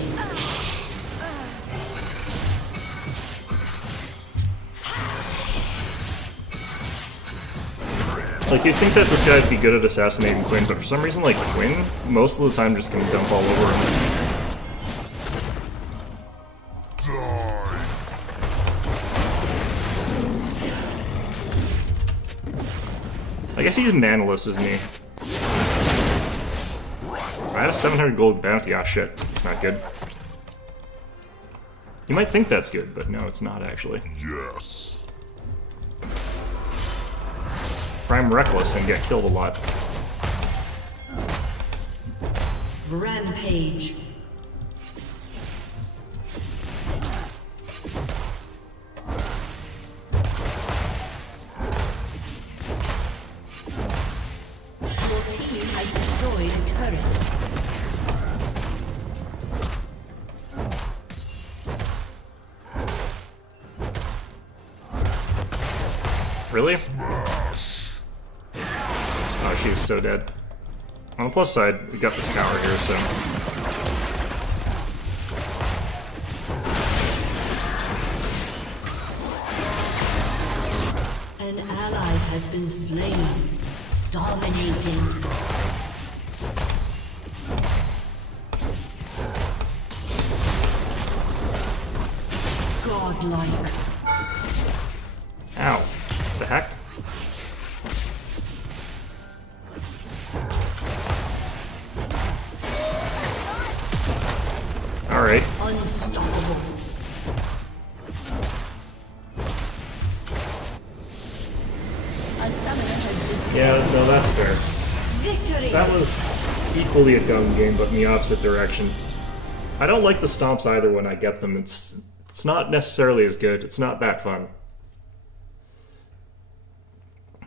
Like, you'd think that this guy would be good at assassinating Quinn, but for some reason, like, Quinn, most of the time just gonna dump all over him. I guess he's manaless, isn't he? I had a 700 gold bounty. Ah, shit. It's not good. You might think that's good, but no, it's not actually. Yes. Prime Reckless and get killed a lot. Rampage. Your team has destroyed a turret. Really? Oh, she's so dead. On the plus side, we got this tower here, so... An ally has been slain. Dominating. Godlike. Ow. What the heck? Alright. Unstoppable. A summoner has disconnected. Yeah, no, that's fair. Victory! That was equally a dumb game, but in the opposite direction. I don't like the stomps either when I get them. It's not necessarily as good. It's not that fun.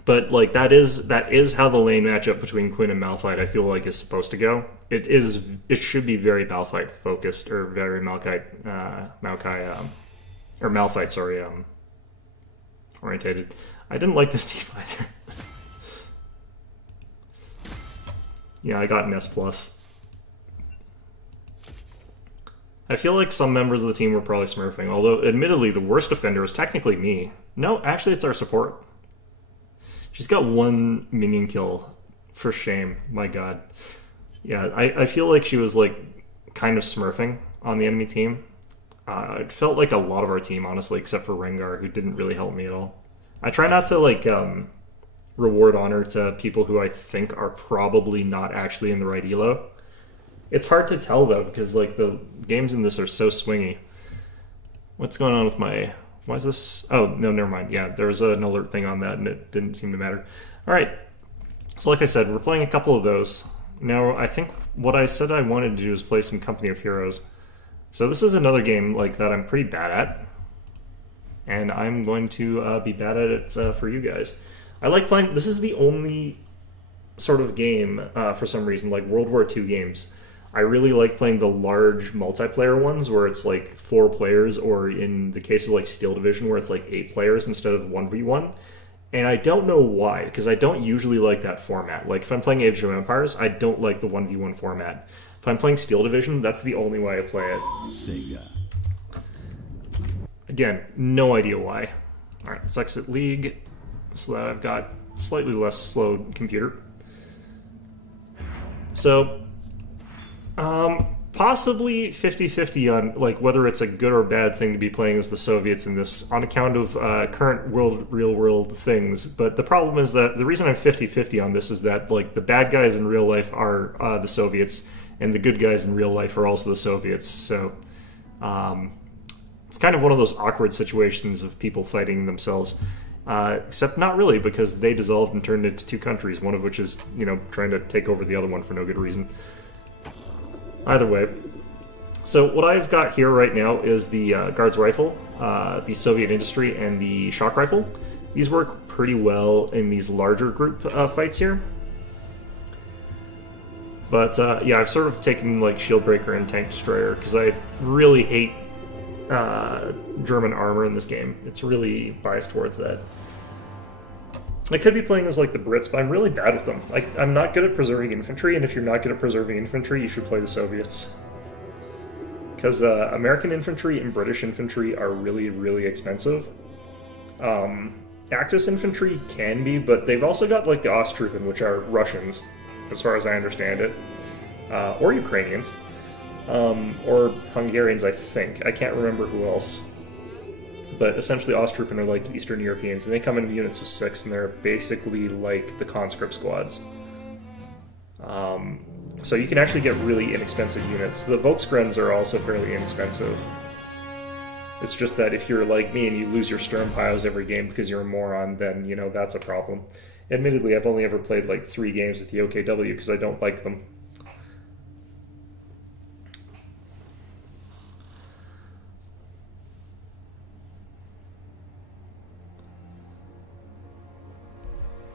But like that is how the lane matchup between Quinn and Malphite I feel like is supposed to go. It should be very Malphite focused or very Malphite orientated. I didn't like this team either. Yeah, I got an S+. I feel like some members of the team were probably smurfing, although admittedly the worst offender is technically me. No, actually it's our support. She's got one minion kill. For shame. My god. Yeah, I feel like she was like kind of smurfing on the enemy team. It felt like a lot of our team, honestly, except for Rengar, who didn't really help me at all. I try not to like reward honor to people who I think are probably not actually in the right elo. It's hard to tell though, because like the games in this are so swingy. What's going on with my... Why is this... Oh, no, never mind. Yeah, there's an alert thing on that, and it didn't seem to matter. Alright, so like I said, we're playing a couple of those. Now, I think what I said I wanted to do is play some Company of Heroes. So this is another game like that I'm pretty bad at. And I'm going to be bad at it for you guys. I like playing... This is the only sort of game, for some reason, like World War II games. I really like playing the large multiplayer ones where it's like 4 players, or in the case of like Steel Division where it's like 8 players instead of 1v1. And I don't know why, because I don't usually like that format. Like if I'm playing Age of Empires, I don't like the 1v1 format. If I'm playing Steel Division, that's the only way I play it. Sega. Again, no idea why. Alright, let's exit League so that I've got slightly less slow computer. So... possibly 50-50 on like whether it's a good or bad thing to be playing as the Soviets in this on account of current real world things. But the problem is that the reason I'm 50-50 on this is that like the bad guys in real life are the Soviets, and the good guys in real life are also the Soviets. So it's kind of one of those awkward situations of people fighting themselves. Except not really, because they dissolved and turned into 2 countries, one of which is, you know, trying to take over the other one for no good reason. Either way, so what I've got here right now is the Guards Rifle, the Soviet Industry, and the Shock Rifle. These work pretty well in these larger group fights here. But yeah, I've sort of taken like Shieldbreaker and Tank Destroyer because I really hate German armor in this game. It's really biased towards that. I could be playing as like the Brits, but I'm really bad with them. Like, I'm not good at preserving infantry, and if you're not good at preserving infantry, you should play the Soviets. Because American infantry and British infantry are really, really expensive. Axis infantry can be, but they've also got like the Osttruppen, which are Russians, as far as I understand it. Or Ukrainians. Or Hungarians, I think. I can't remember who else. But essentially Osttruppen are like Eastern Europeans, and they come in units of 6, and they're basically like the conscript squads. So you can actually get really inexpensive units. The Volksgrens are also fairly inexpensive. It's just that if you're like me and you lose your Sturmpiles every game because you're a moron, then, you know, that's a problem. Admittedly, I've only ever played like 3 games at the OKW because I don't like them.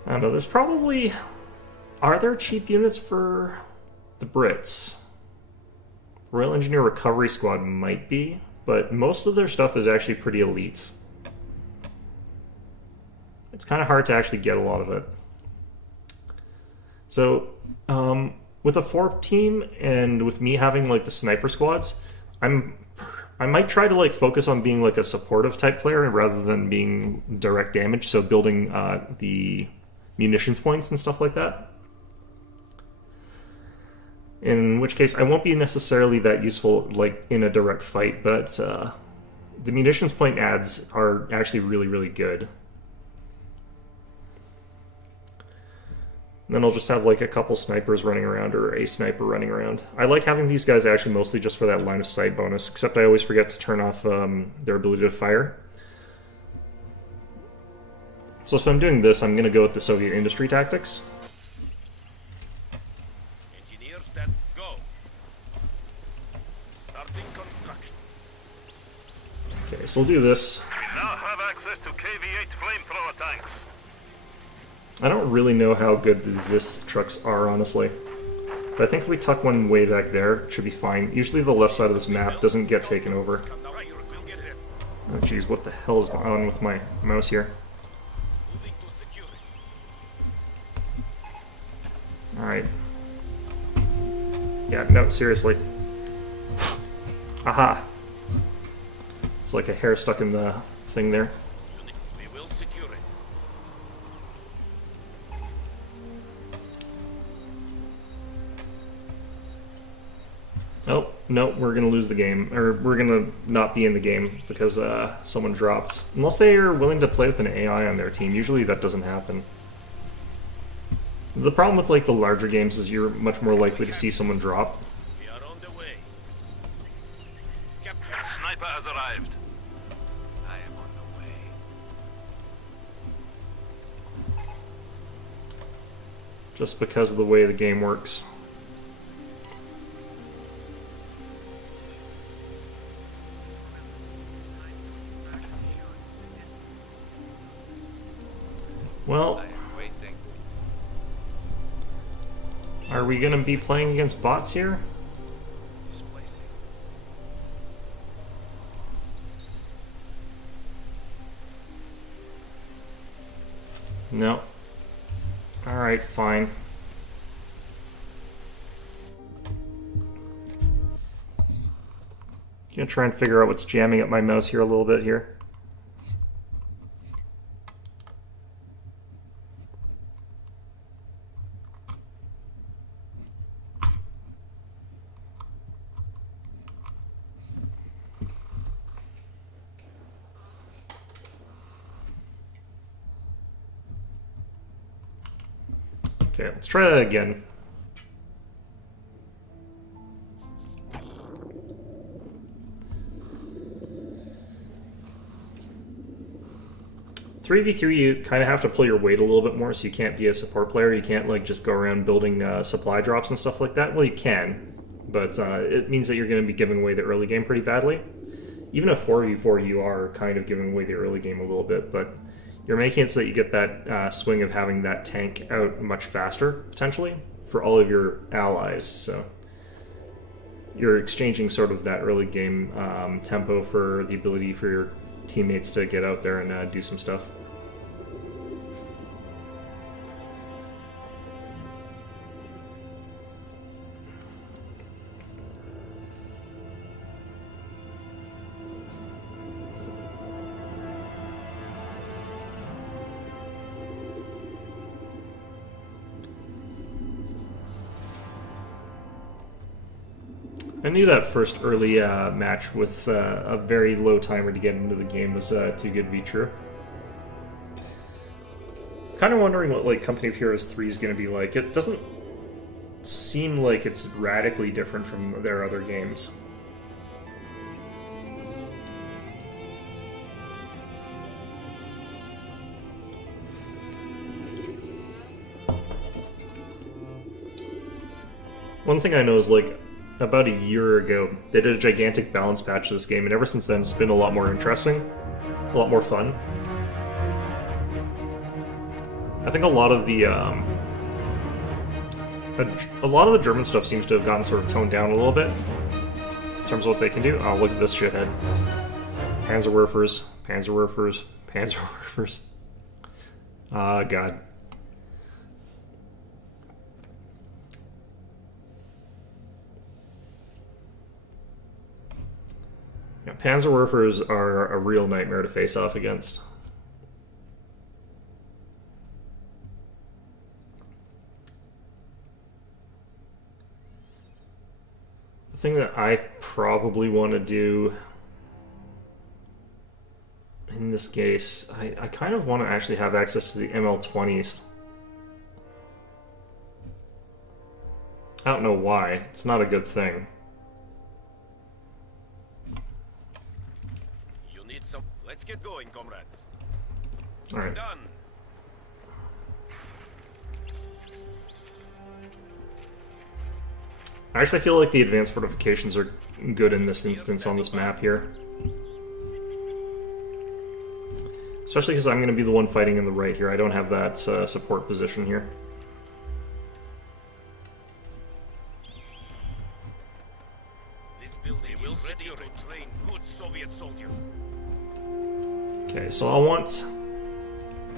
I don't know, there's probably... Are there cheap units for the Brits? Royal Engineer Recovery Squad might be, but most of their stuff is actually pretty elite. it's kind of hard to actually get a lot of it. So, with a 4 team and with me having like the sniper squads, I might try to like focus on being like a supportive type player rather than being direct damage. So building the munitions points and stuff like that. In which case, I won't be necessarily that useful like in a direct fight, but the munitions point ads are actually really, really good. And then I'll just have like a couple snipers running around or a sniper running around. I like having these guys actually mostly just for that line of sight bonus, except I always forget to turn off their ability to fire. So if I'm doing this, I'm going to go with the Soviet industry tactics. Engineers that go. Starting construction. Okay, so we'll do this. We now have access to KV-8 flamethrower tanks. I don't really know how good the ZIS trucks are, honestly. But I think if we tuck one way back there, it should be fine. Usually the left side of this map doesn't get taken over. Oh jeez, what the hell is going on with my mouse here? Alright. Yeah, no, seriously. Aha! It's like a hair stuck in the thing there. We will secure it. Oh, no, we're gonna lose the game. Or we're gonna not be in the game because someone dropped. Unless they are willing to play with an AI on their team. Usually that doesn't happen. The problem with like the larger games is you're much more likely to see someone drop. We are on the way. Captain, Sniper has arrived. I am on the way. Just because of the way the game works. Well, I am waiting. are we gonna be playing against bots here? Displacing. No. Alright, fine. Gonna try and figure out what's jamming up my mouse here a little bit here. Okay, let's try that again. "3v3", you kind of have to pull your weight a little bit more, so you can't be a support player. You can't like just go around building supply drops and stuff like that. Well, you can, but it means that you're going to be giving away the early game pretty badly. Even a 4v4, you are kind of giving away the early game a little bit, but you're making it so that you get that swing of having that tank out much faster, potentially, for all of your allies. So you're exchanging sort of that early game tempo for the ability for your teammates to get out there and do some stuff. I knew that first early match with a very low timer to get into the game was too good to be true. Kind of wondering what like Company of Heroes 3 is going to be like. It doesn't seem like it's radically different from their other games. One thing I know is like about a year ago, they did a gigantic balance patch to this game, and ever since then, it's been a lot more interesting, a lot more fun. I think a lot of the German stuff seems to have gotten sort of toned down a little bit in terms of what they can do. Oh, look at this shithead! Panzerwerfers, Panzerwerfers, Panzerwerfers. Ah, God. Yeah, Panzerwerfers are a real nightmare to face off against. The thing that I probably want to do in this case, I kind of want to actually have access to the ML20s. I don't know why. It's not a good thing. You need some. Let's get going, comrades. Alright. Done. I actually feel like the advanced fortifications are good in this instance on this map here. Especially because I'm going to be the one fighting in the right here. I don't have that support position here. This building will ready to train good Soviet soldiers. Okay, so I'll want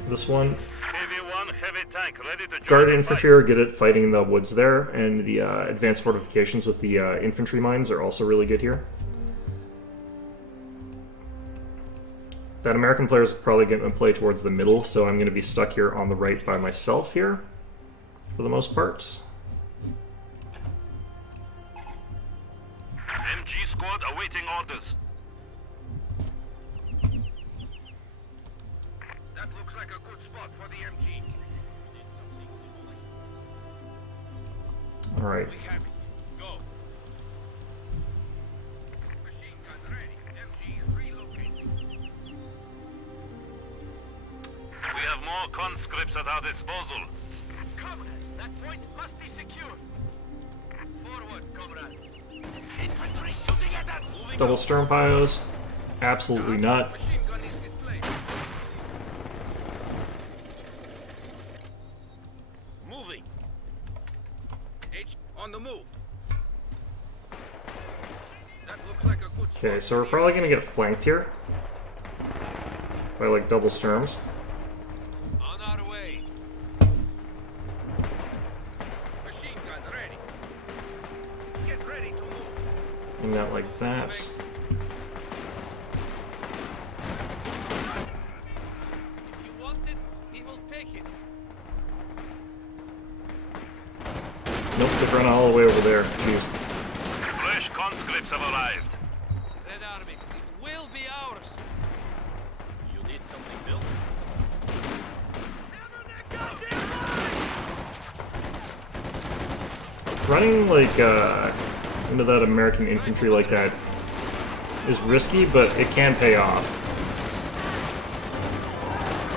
this one. Heavy one, heavy tank, ready to join Guard the infantry are good at fighting in the woods there, and the advanced fortifications with the infantry mines are also really good here. That American player is probably going to play towards the middle, so I'm going to be stuck here on the right by myself here, for the most part. MG squad awaiting orders. That looks like a good spot for the MG. Alright. We have it. Go. Machine gun ready. MG is relocating. We have more conscripts at our disposal. Comrades, that point must be secured. Forward, comrades. Infantry shooting at us. Moving Double out. Sturm Pios. Absolutely not. Machine gun is displayed. Moving. H on the move. That looks like a good Okay, so we're probably going to get flanked here by like double Sturms. On our way. machine gun ready. Get ready to move. And that like that. If you want it, he will take it. Nope, they've run all the way over there. Jeez. Fresh conscripts have arrived. Red Army, it will be ours. You need something built? Running like into that American infantry like that is risky, but it can pay off.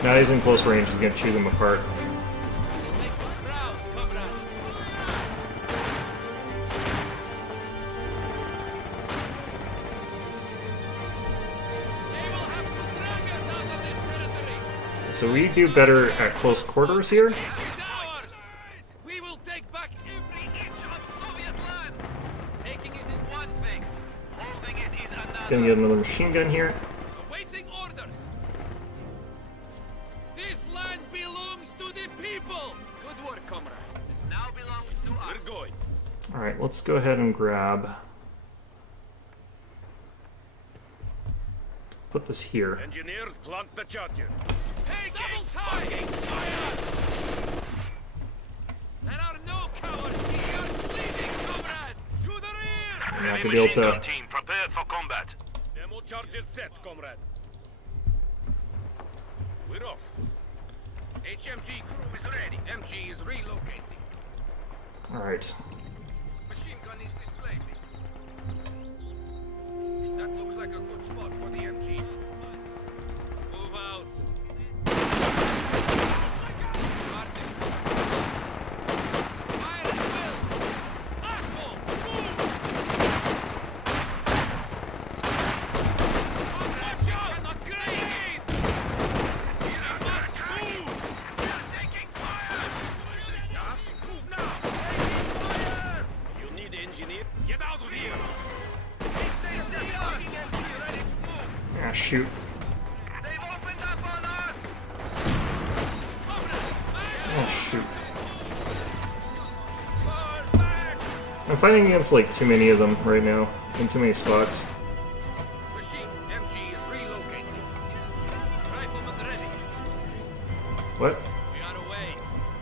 Now he's in close range, he's gonna chew them apart. You'll make me proud, comrade. They will have to drag us out of this territory. So we do better at close quarters here. It is ours. We will take back every inch of Soviet land. Taking it is one thing. Holding it is another. Gonna get another machine gun here. Awaiting orders. This land belongs to the people. Good work, comrades. This now belongs to us. We're going. Alright, let's go ahead and grab. Put this here. Engineers plant the charges. Take double time. Fire. There are no cowards here. Leading, comrade. To the rear. I'm not gonna be able to. team prepared for combat. Demo charges set, comrade. We're off. HMG crew is ready. MG is relocating. Alright. Machine gun is displacing. That looks like a good spot for the MG. Move out. Martin. Fire at will. Asshole. Move. Watch out. Cannot grenade. We must move. We are taking fire. Move now! Taking fire! You need engineer. Get out of here! They see us! MG ready to move! Ah, shoot. They've opened up on us! Oh shoot. Fall back! I'm fighting against like too many of them right now, in too many spots. Machine MG is relocating. Rifleman ready. What? We are away.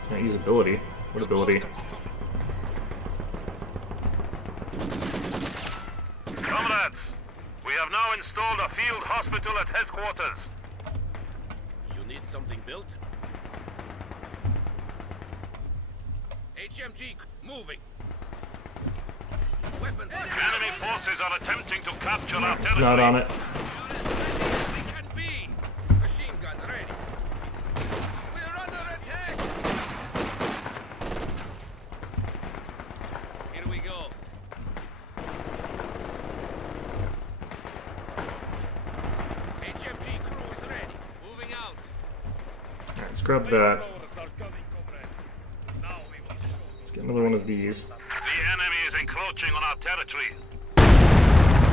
Can't use ability. What ability? Comrades, we have now installed a field hospital at headquarters. You need something built? HMG moving. Weapons. Enemy forces are attempting to capture our It's territory. not on it. We can be. Machine gun ready. We're under attack. Here we go. HMG crew is ready. Moving out. Alright, let's grab that. Let's get another one of these. The enemy is encroaching on our territory.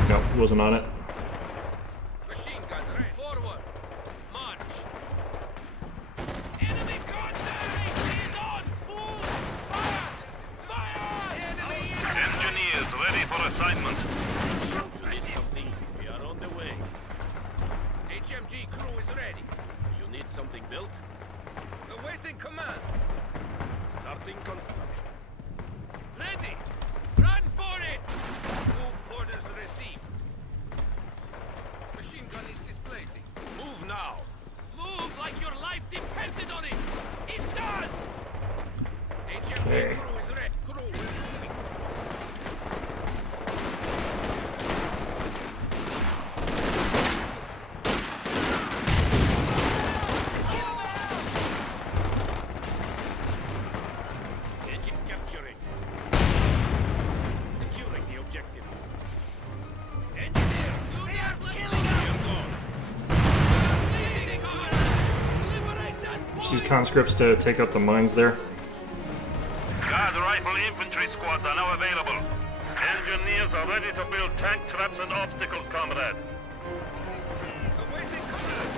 No, he wasn't on it. Machine gun ready. Forward. March. Enemy contact! He's on! Move! Fire! Fire! Engineers ready for assignment. Need something. We are on the way. HMG crew is ready. You need something built? Awaiting command. Starting construction. Ready! Run for it! Move orders received. Machine gun is displacing. Move now. Move like your life depended on it! It does! HMG Okay. crew is ready. Crew moving. Engine capturing. Securing the objective. Engineers, they are killing us! Leading cover! Liberate that Just use conscripts to take out the mines there. Guard rifle infantry squads are now available. Engineers are ready to build tank traps and obstacles, comrade. Awaiting command.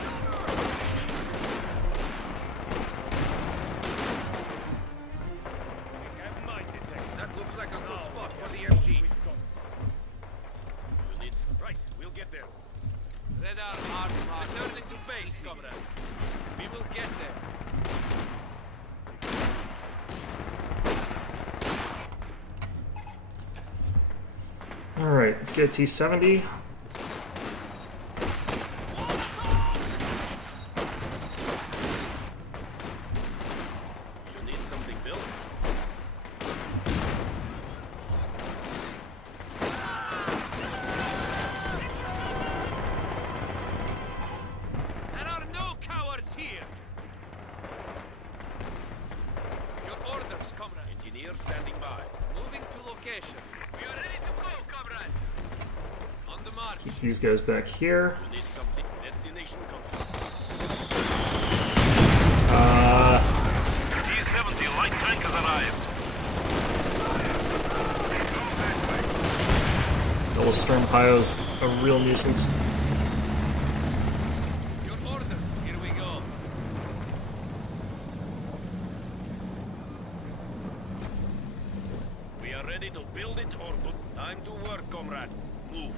That looks like a good spot for the MG. You need right. We'll get there. Radar arm returning to base, comrade. We will get there. Alright, let's get a T-70. You need something built? There are no cowards here! Your orders, comrade. Engineer standing by. Moving to location. We are ready to go, comrades! On the march. Keep these guys back here. You need something. Destination confirmed. T-70 light tank has arrived. Double Storm Pio's a real nuisance. Your order. Here we go. We are ready to build it or put time to work, comrades. Move.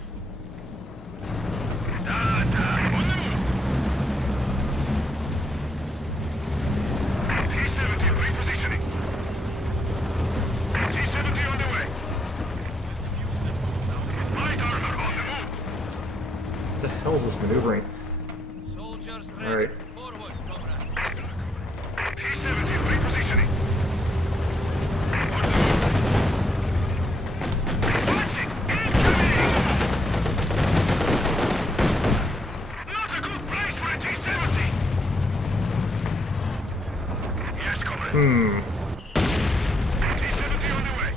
T-70 repositioning. T-70 on the way. Light armor on the move. What the hell is this maneuvering? Soldiers ready. Alright. Forward, comrade. T-70 repositioning. On the move. Watching! Incoming! Not a good place for a T-70. Yes, comrade. T-70 on the way.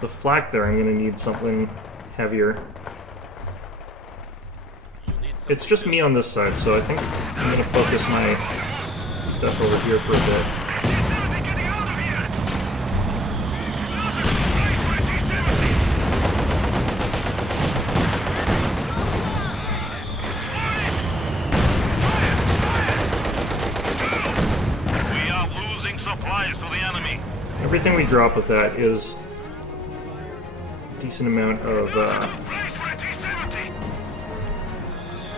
The flak there, I'm gonna need something heavier. You need something It's just me on this side, so I think I'm gonna focus my stuff over here for a bit. T-70 getting out of here. Not a good place for a T-70. We supplies to the enemy. Everything we drop with that is a decent amount of Place for a T-70.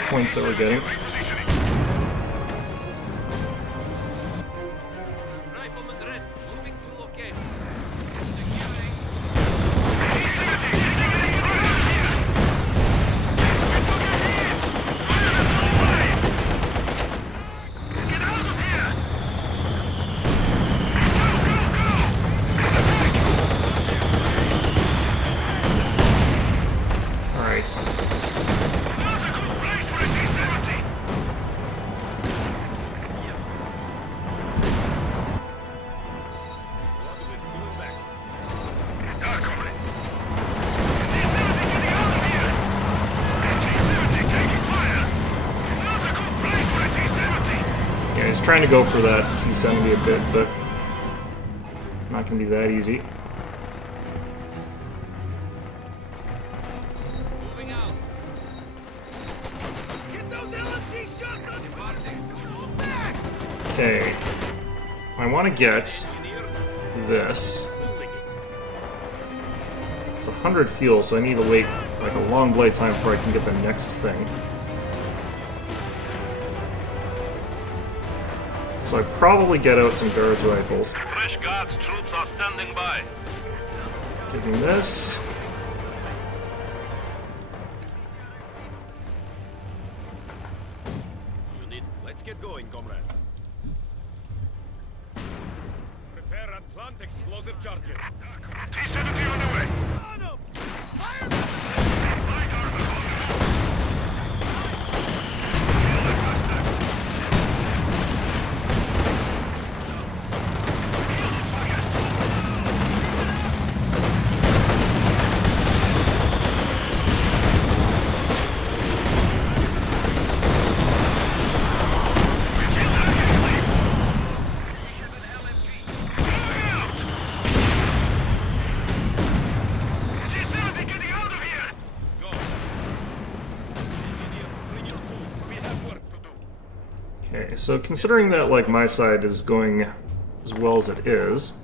points that we're getting. Repositioning. Rifleman Red, moving to location. Get out of here! Alright. That's a good place for a T-70. Dark comrade. T-70 getting out of here! T-70 taking fire! That's a good place for a T-70. Yeah, he's trying to go for that T-70 a bit, but not going to be that easy. Moving out. Get those LMG shots on target. Back. Okay. I want to get Engineers, this. moving it. It's 100 fuel, so I need to wait like a long blade time before I can get the next thing. So I probably get out some guards rifles. Fresh guards troops are standing by. Give me this. Let's get going, comrades. Prepare and plant explosive charges. T-70 on the way. On 'em. Fire! Light armor holder. T-70 getting out of here. Go. Engineer, bring your tools. We have work to do. Okay, so considering that like my side is going as well as it is,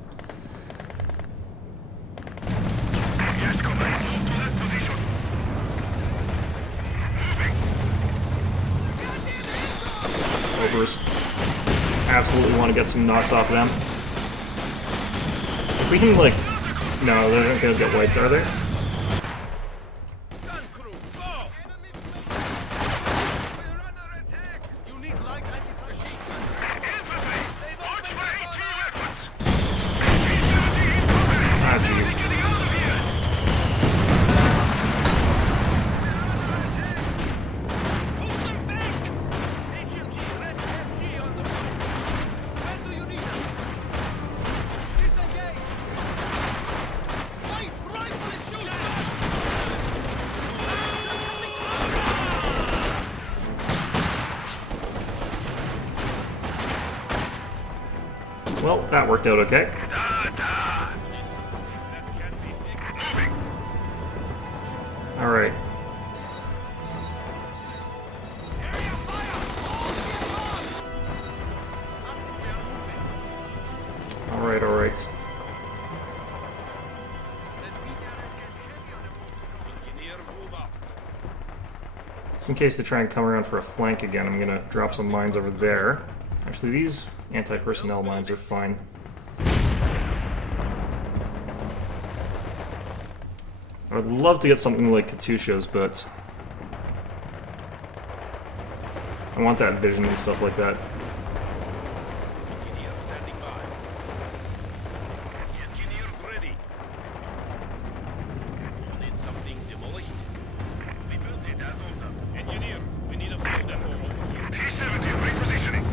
Yes, comrade. Move to that position. Overs absolutely want to get some knocks off of them. If we can like, no, they're not gonna get wiped, are they? Gun crew, go! We're under attack! You need light anti-machine guns. Infantry. Watch for HE weapons. Ah, jeez. Getting out of here. Pull them back! HMG, red MG on the way. When do you need us? Disengage! Light rifle is shooting us! Well, that worked out okay. That can be fixed. Moving. Alright. Area fire! All get on! Alright, alright. Engineers move up. Just in case they try and come around for a flank again, I'm gonna drop some mines over there. Actually, these anti-personnel mines are fine. I would love to get something like Katyusha's, but I want that vision and stuff like that. Engineers standing by. Engineers ready. You need something demolished? We built it as ordered. Engineers, we need a field depot over here. T-70 repositioning.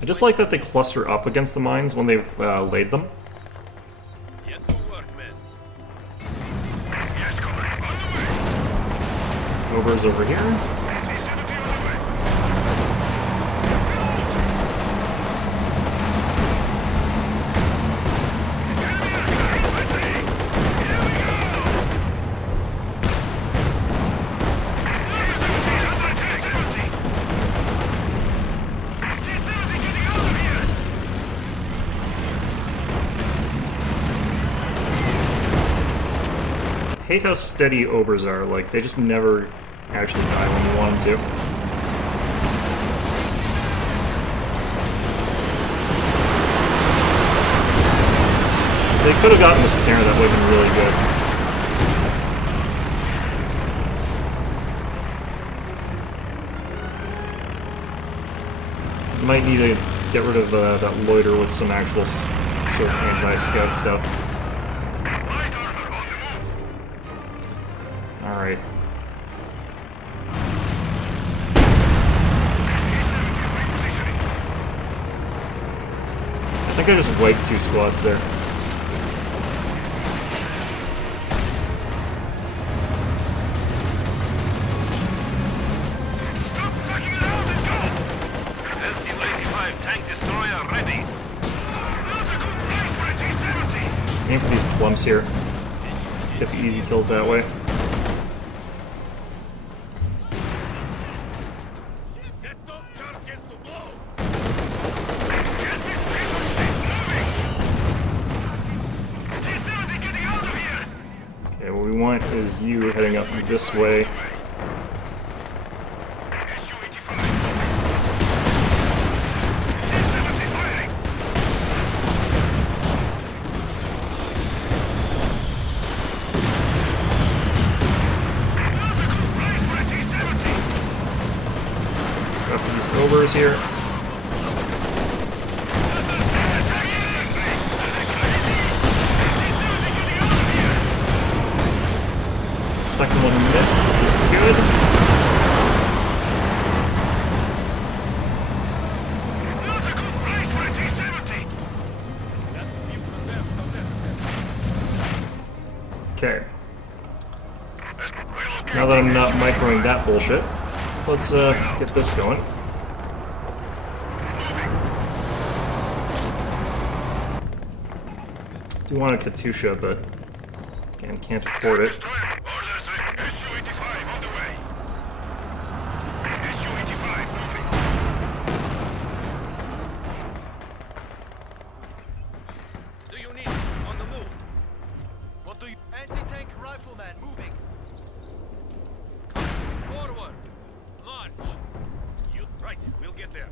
I just like that they cluster up against the mines when they've laid them. Get to work, men. Yes, comrade. On the way. Gober's over here. T-70 on the way. hate how steady Obers are. Like, they just never actually die when you want them to. They could have gotten the snare, that would have been really good. Might need to get rid of that loiter with some actual sort of anti-scout stuff. Light armor on the move. Alright. Repositioning. I think I just wiped 2 squads there. Stop fucking around and go! SU-85 tank destroyer ready. Not a good price for a T-70. Aim for these clumps here. Get the easy kills that way. Set those charges to blow! Get this piece of shit moving! T-70 getting out of here! Okay, what we want is you heading up this way. SU-85. T-70 firing. Not a good price for a T-70. Got these overs here. Second one missed, which is good. Not a good price for a T-70. Okay. Now that I'm not microing that bullshit, let's get this going. Do want a Katusha, but again, can't afford it. Destroyer, orders SU-85 on the way. SU-85 moving. Do you need on the move? What do you... Anti-tank rifleman moving. Forward! March! You right, we'll get there.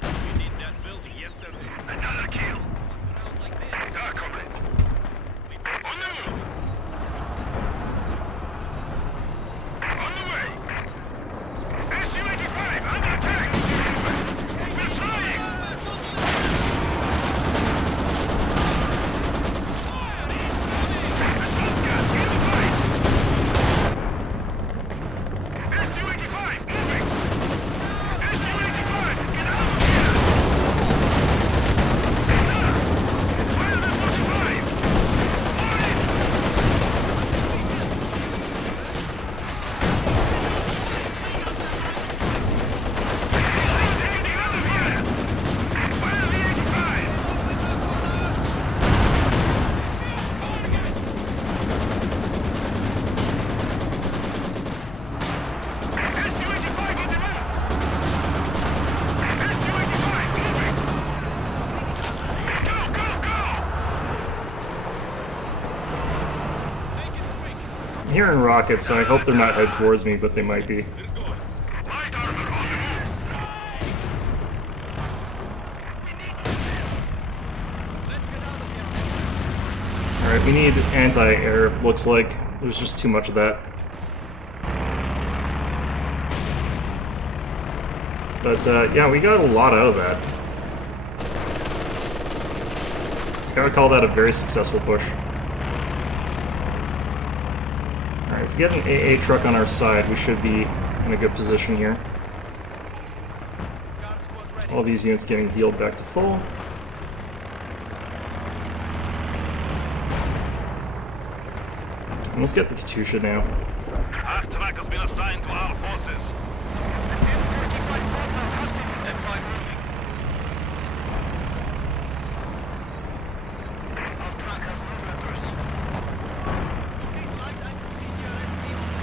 We need that building yesterday. Another kill. Around like this. Dark comrade. We On the move. On the way. SU-85 under attack. We're flying. Assault gun in the fight. SU-85 moving. SU-85 get out of here. Fire them for survive. More in. Taking another fire. Fire the 85. SU-85 on the move. SU-85 moving. Go, go, go. I'm hearing rockets, and I hope they're not head towards me, but they might be. Light armor on the move. Let's get out of here. Alright, we need anti-air, looks like. There's just too much of that. But, yeah, we got a lot out of that. Gotta call that a very successful push. Alright, if we get an AA truck on our side, we should be in a good position here. Guard squad ready. All these units getting healed back to full. And let's get the Katusha now. Our track has been assigned to our forces. The 1045 program has been M5 moving. Our track has no members. Complete light and PTRS team on the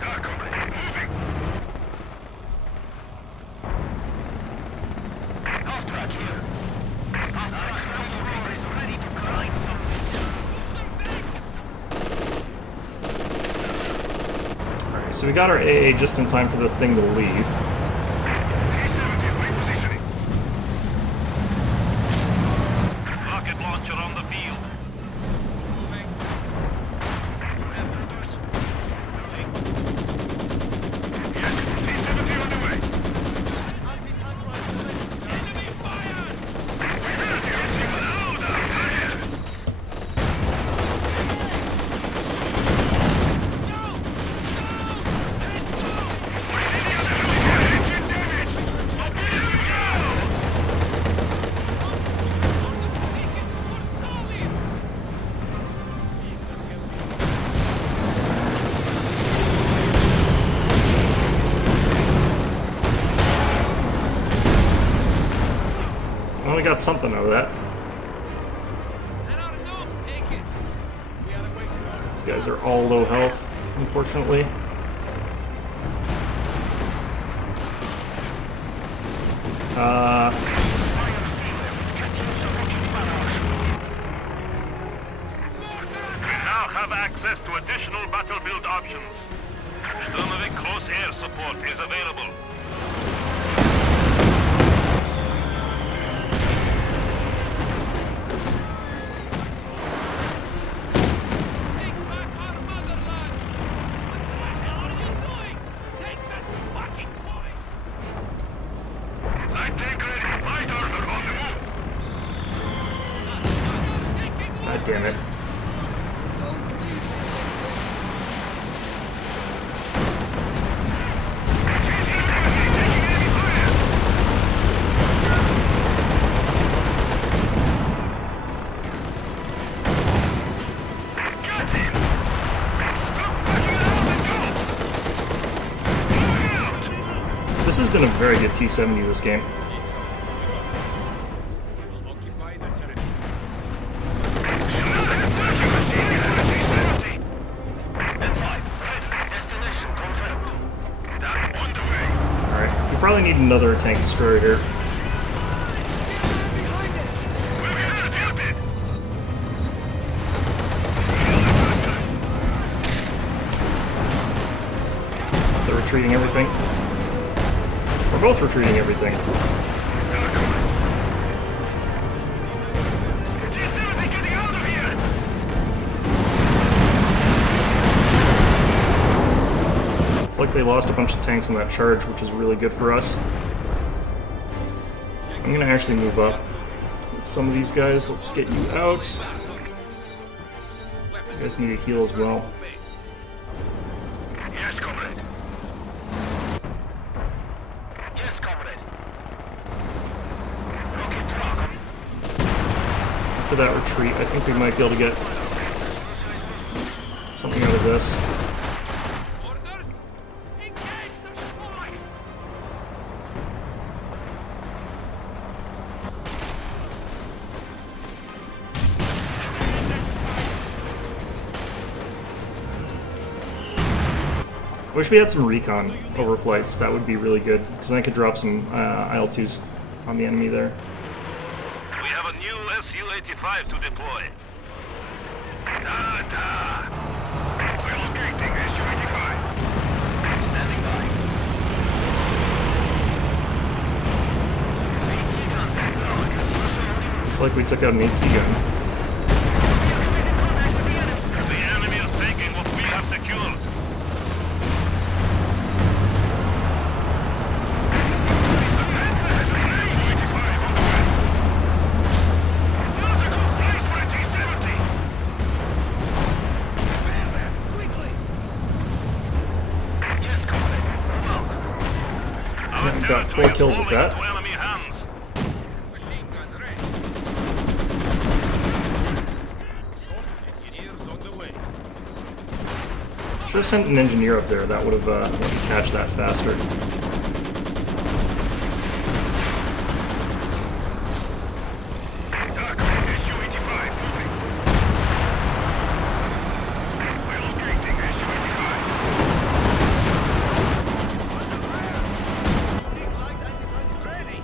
Dark comrade moving. So we got our AA just in time for the thing to leave. T-70 repositioning. Rocket launcher on the field. Moving. Predators. Yes, T-70 on the way. Anti-tank rifle. Enemy fire! Well, we got something out of that. That ought to know. Take it. We are awaiting orders. These guys are all low health, unfortunately. We now have access to additional battlefield options. Sturmovik close air support is available. Take back our motherland! What the hell are you doing? Take that fucking point! Light tank ready. Light armor on the move. God damn it. Get him! Stop fucking around and go! This has been a very good T-70 this game. Occupy the territory. Alright, we probably need another tank destroyer here. They're retreating everything. We're both retreating everything. It's like they lost a bunch of tanks in that charge, which is really good for us. I'm gonna actually move up with some of these guys. Let's get you out. You guys need a heal as well. Yes, comrade. Yes, comrade. Rocket truck. After that retreat, I think we might be able to get something out of this. Orders? Engage the spies! I wish we had some recon overflights. That would be really good, because then I could drop some IL-2s on the enemy there. We have a new Su-85 to deploy. Relocating Su-85. Standing by. Looks like we took out an AT gun. The enemy is taking what we have secured. Yeah, got 4 kills with that. Enemy hands. Machine gun ready. Engineers on the way. Should have sent an engineer up there. That would have let me catch that faster. Su-85 moving. Relocating Su-85. Big light anti-tanks ready.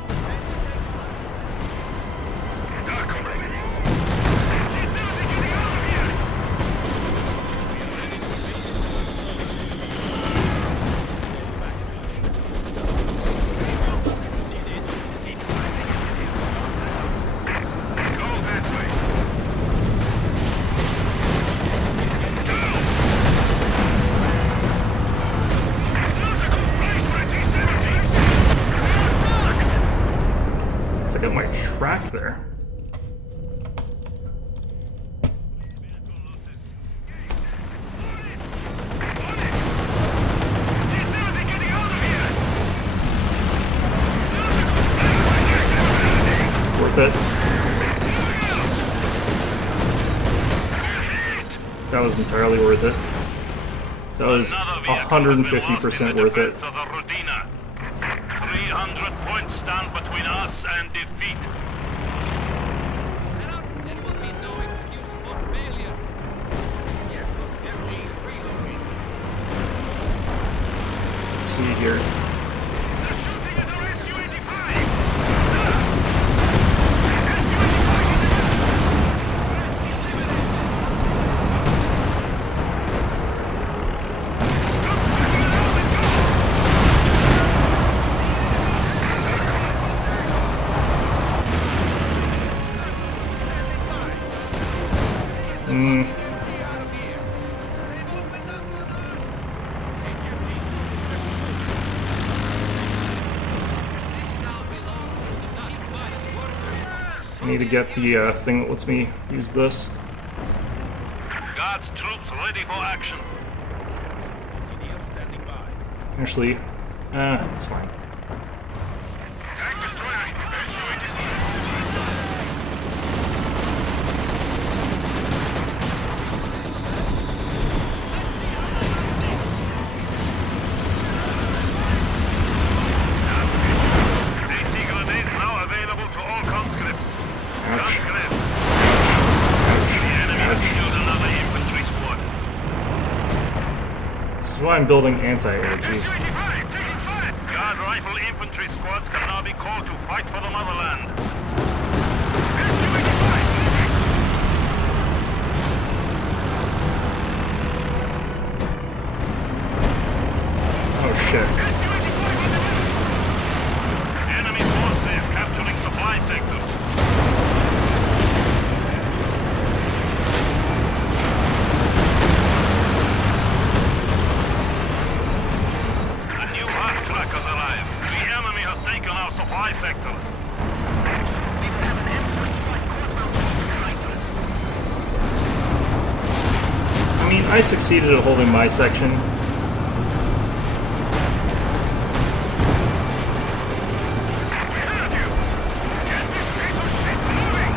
frack there. Worth it. That was entirely worth it. That was 150% worth it. 300 points stand between us and defeat. There will be no excuse for failure. Yes, but MG is reloading. Let's see here. They're shooting at our Su-85! Mm, MG out of here. They've opened up on us. HMG crew is ready. This now belongs to the Nightlight workers. I need to get the thing that lets me use this. God's troops ready for action. Engineer standing by. Actually, it's fine. Tank destroyer, Su-85. AC grenades now available to all conscripts. Ouch. Conscripts, Ouch. the enemy has Ouch. killed another infantry squad. This is why I'm building anti-air, jeez. Su-85, taking fire! Guard rifle infantry squads can now be called to fight for the motherland. Su-85, moving! Oh shit. Su-85 on the move! Enemy forces capturing supply sectors. A new half trackers arrived. The enemy has taken our supply sector. I mean, I succeeded at holding my section. We heard you! Get this piece of shit moving!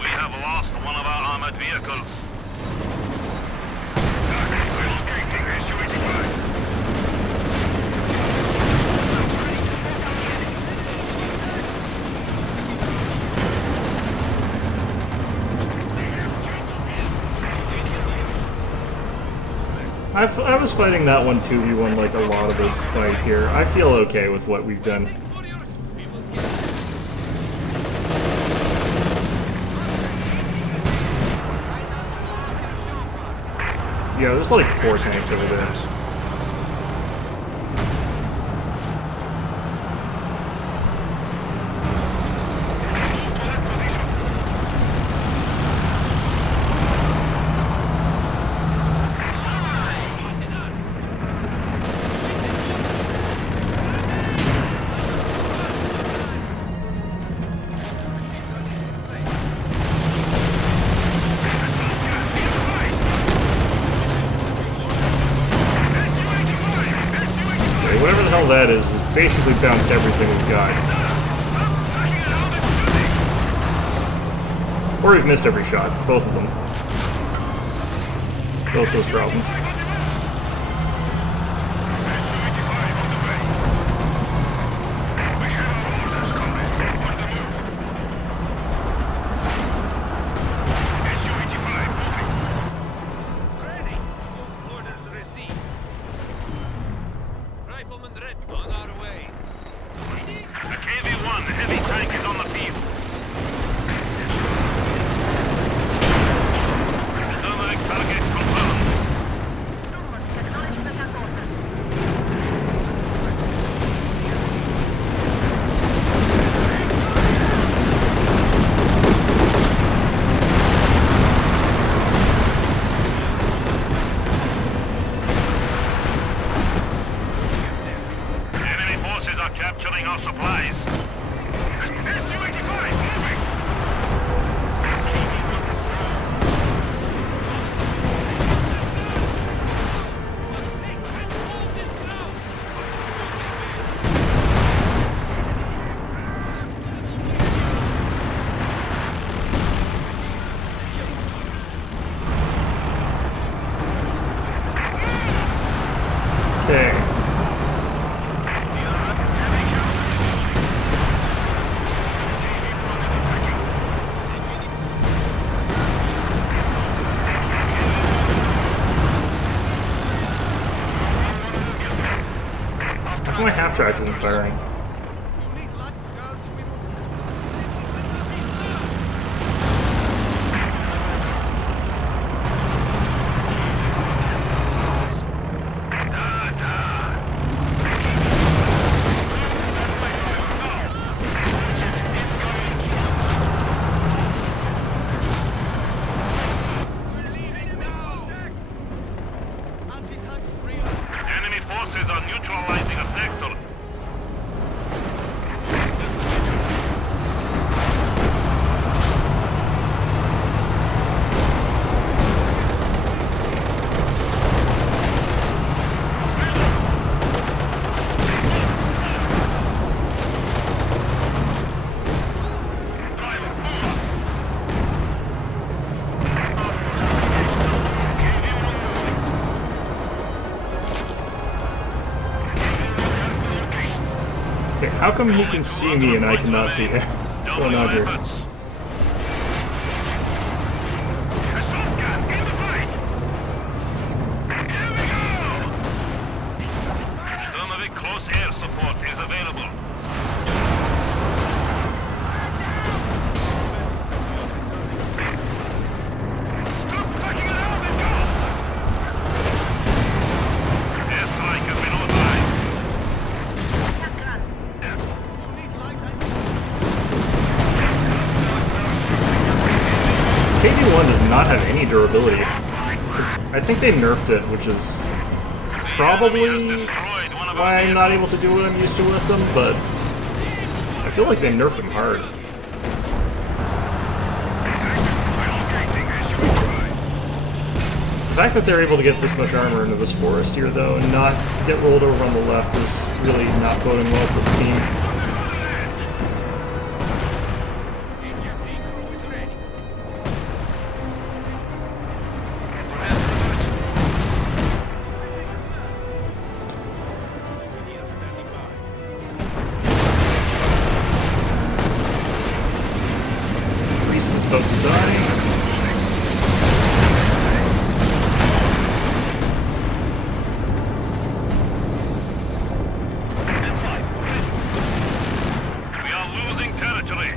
We have lost one of our armored vehicles. Target relocating Su-85. I was fighting that one 2v1 like a lot of this fight here. I feel okay with what we've done. Yeah, there's like 4 tanks over there. Okay, whatever the hell that is basically bounced everything we've got. Or we've missed every shot. Both of them. Both those problems. Ready. Orders received. Rifleman Red on our way. A KV-1 heavy tank is on the field. Thermite target confirmed. Half-Track isn't firing. You need light guard to be moved. Anti-tank reload. Enemy forces are neutralizing a sector. Okay, how come he can see me and I cannot see him? What's going on here? Assault gun in the fight. Here we go. Sturmovik close air support is available. Stop fucking around and go. Airstrike has been authorized. You need light and This KD-1 does not have any durability. I think they nerfed it, which is probably why I'm not able to do what I'm used to with them, but I feel like they nerfed him hard. The fact that they're able to get this much armor into this forest here, though, and not get rolled over on the left is really not boding well for the team. HMG crew is ready. Engineer standing by. Priest is about to die. We are losing territory.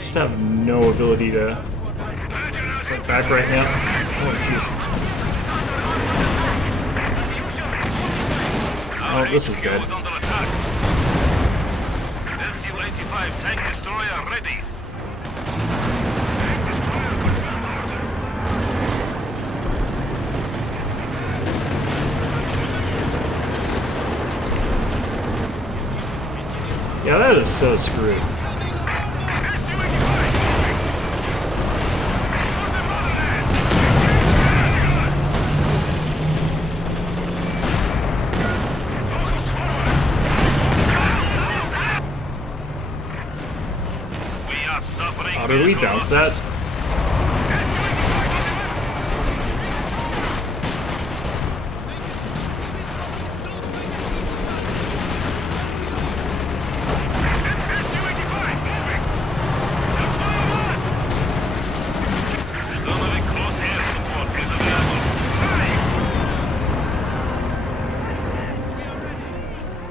Just have no ability to fight back right now. Oh, jeez. Oh, this is good. Under attack. SU-85 tank destroyer ready. Yeah, that is so screwed. We are suffering. How did we bounce that? Sturmovik close air support is available. We are ready.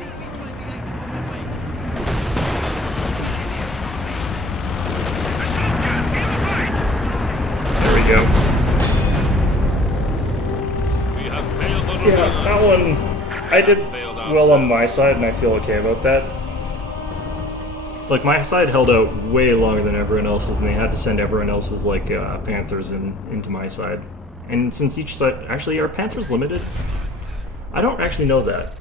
DP-28's on the way. Assault gun in the fight. There we go. We have failed the Yeah, that one, I did well on my side, and I feel okay about that. Like, my side held out way longer than everyone else's, and they had to send everyone else's, like, Panthers into my side. And since each side... Actually, are Panthers limited? I don't actually know that.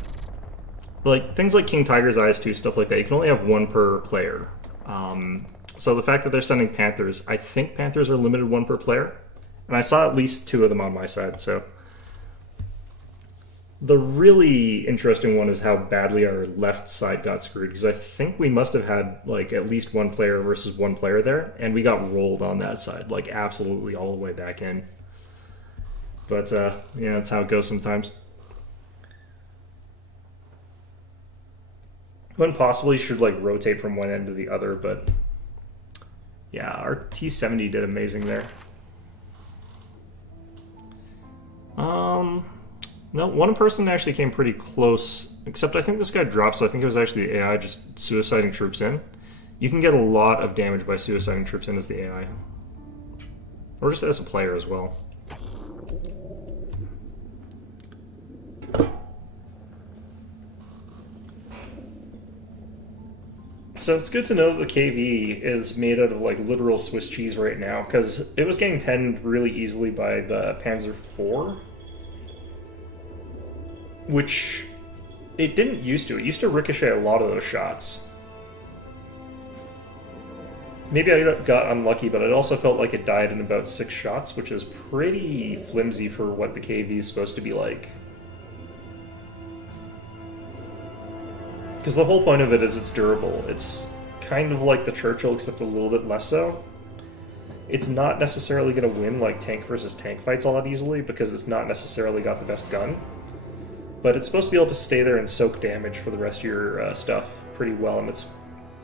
Like, things like King Tiger's Eyes 2, stuff like that, you can only have one per player. So the fact that they're sending Panthers, I think Panthers are limited one per player. And I saw at least two of them on my side, so... The really interesting one is how badly our left side got screwed, because I think we must have had like at least one player versus one player there, and we got rolled on that side, like absolutely all the way back in. But yeah, that's how it goes sometimes. One possibly should like rotate from one end to the other, but Yeah, our T-70 did amazing there. No, one person actually came pretty close, except I think this guy dropped, so I think it was actually the AI just suiciding troops in. You can get a lot of damage by suiciding troops in as the AI. Or just as a player as well. So it's good to know that the KV is made out of like literal Swiss cheese right now, because it was getting penned really easily by the Panzer IV. Which it didn't used to. It used to ricochet a lot of those shots. Maybe I got unlucky, but it also felt like it died in about 6 shots, which is pretty flimsy for what the KV is supposed to be like. Because the whole point of it is it's durable. It's kind of like the Churchill, except a little bit less so. It's not necessarily going to win like tank versus tank fights all that easily, because it's not necessarily got the best gun. But it's supposed to be able to stay there and soak damage for the rest of your stuff pretty well, and it's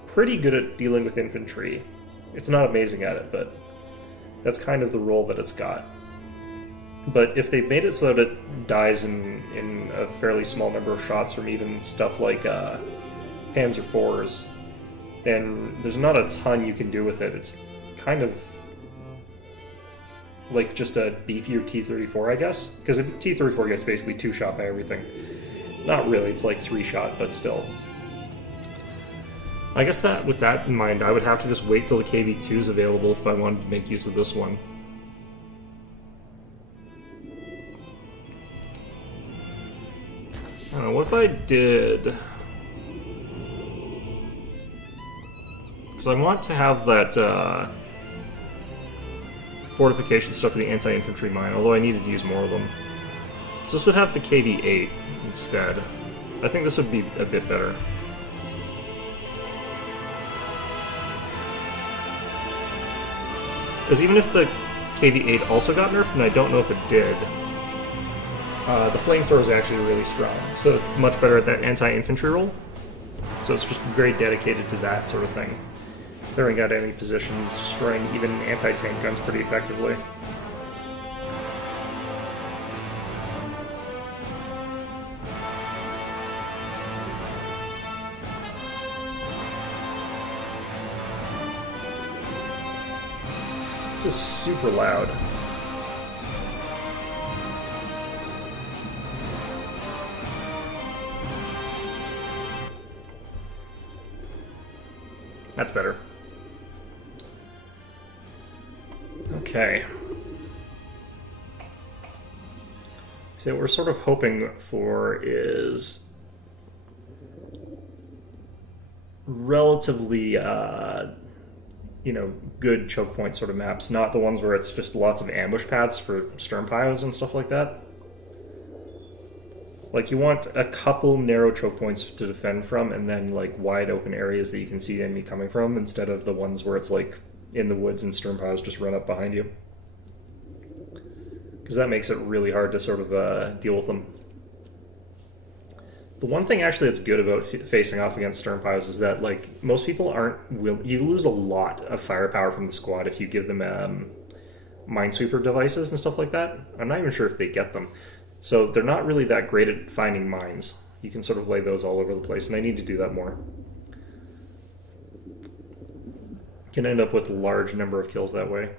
pretty good at dealing with infantry. It's not amazing at it, but that's kind of the role that it's got. But if they've made it so that it dies in a fairly small number of shots from even stuff like Panzer IVs, then there's not a ton you can do with it. It's kind of like just a beefier T-34, I guess, because a T-34 gets basically 2-shot by everything. Not really, it's like 3-shot, but still. I guess that with that in mind, I would have to just wait till the KV-2 is available if I wanted to make use of this one. I don't know, what if I did... Because I want to have that fortification stuff for the anti-infantry mine, although I needed to use more of them. So this would have the KV-8 instead. I think this would be a bit better. Because even if the KV-8 also got nerfed, and I don't know if it did, the flamethrower is actually really strong. So it's much better at that anti-infantry role. So it's just very dedicated to that sort of thing. Clearing out enemy positions, destroying even anti-tank guns pretty effectively. This is super loud. That's better. Okay. So what we're sort of hoping for is relatively, good choke point sort of maps, not the ones where it's just lots of ambush paths for Sturmpios and stuff like that. Like, you want a couple narrow choke points to defend from, and then, like, wide open areas that you can see the enemy coming from, instead of the ones where it's, like, in the woods and Sturmpios just run up behind you. Because that makes it really hard to sort of deal with them. The one thing actually that's good about facing off against Sturmpios is that, like, most people aren't you lose a lot of firepower from the squad if you give them minesweeper devices and stuff like that. I'm not even sure if they get them. So they're not really that great at finding mines. You can sort of lay those all over the place, and I need to do that more. Can end up with a large number of kills that way.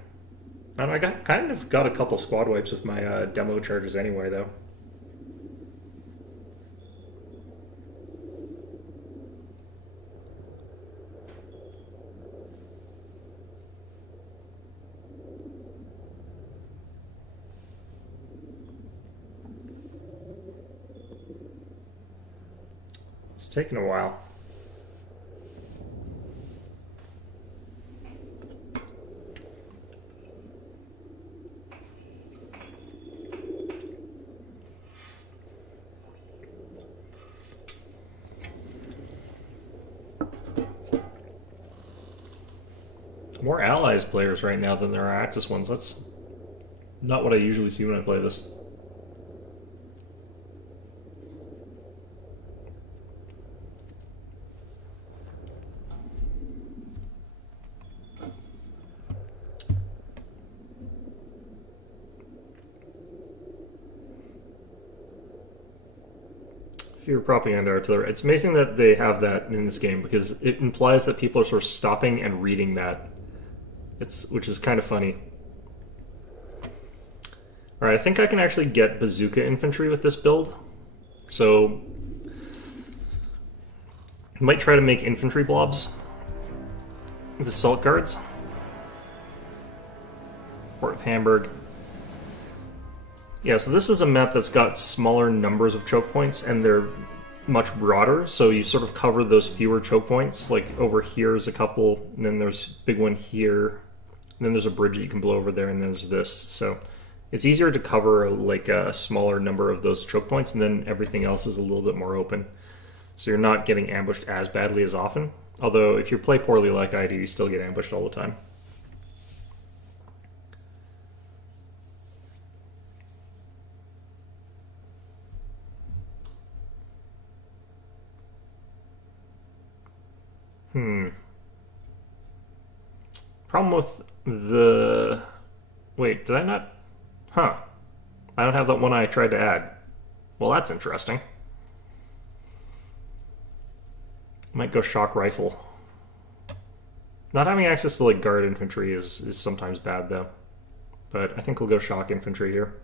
And I kind of got a couple squad wipes with my demo charges anyway, though. It's taking a while. More Allies players right now than there are Axis ones. That's not what I usually see when I play this. Fewer propaganda artillery. It's amazing that they have that in this game because it implies that people are sort of stopping and reading that. Which is kind of funny. Alright, I think I can actually get bazooka infantry with this build. So, I might try to make infantry blobs with assault guards. Port of Hamburg. Yeah, so this is a map that's got smaller numbers of choke points, and they're much broader, so you sort of cover those fewer choke points. Like, over here is a couple, and then there's a big one here, and then there's a bridge that you can blow over there, and there's this. So it's easier to cover, like, a smaller number of those choke points, and then everything else is a little bit more open. So you're not getting ambushed as badly as often. Although, if you play poorly like I do, you still get ambushed all the time. Problem with the... Wait, did I not... Huh. I don't have that one I tried to add. Well, that's interesting. Might go shock rifle. Not having access to, like, guard infantry is sometimes bad, though. But I think we'll go shock infantry here.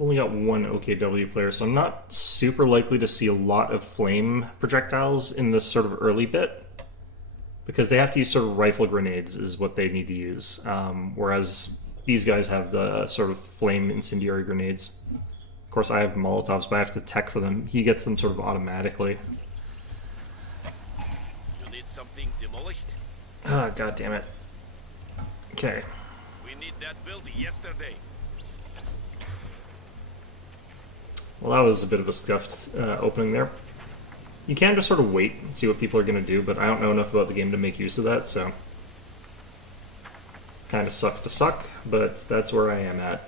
Only got one OKW player, so I'm not super likely to see a lot of flame projectiles in this sort of early bit, because they have to use sort of rifle grenades is what they need to use, whereas these guys have the sort of flame incendiary grenades. Of course, I have Molotovs, but I have to tech for them. He gets them sort of automatically. You need something demolished? Ah, god damn it. Okay. We need that built yesterday. Well, that was a bit of a scuffed opening there. You can just sort of wait and see what people are going to do, but I don't know enough about the game to make use of that, so... Kind of sucks to suck, but that's where I am at.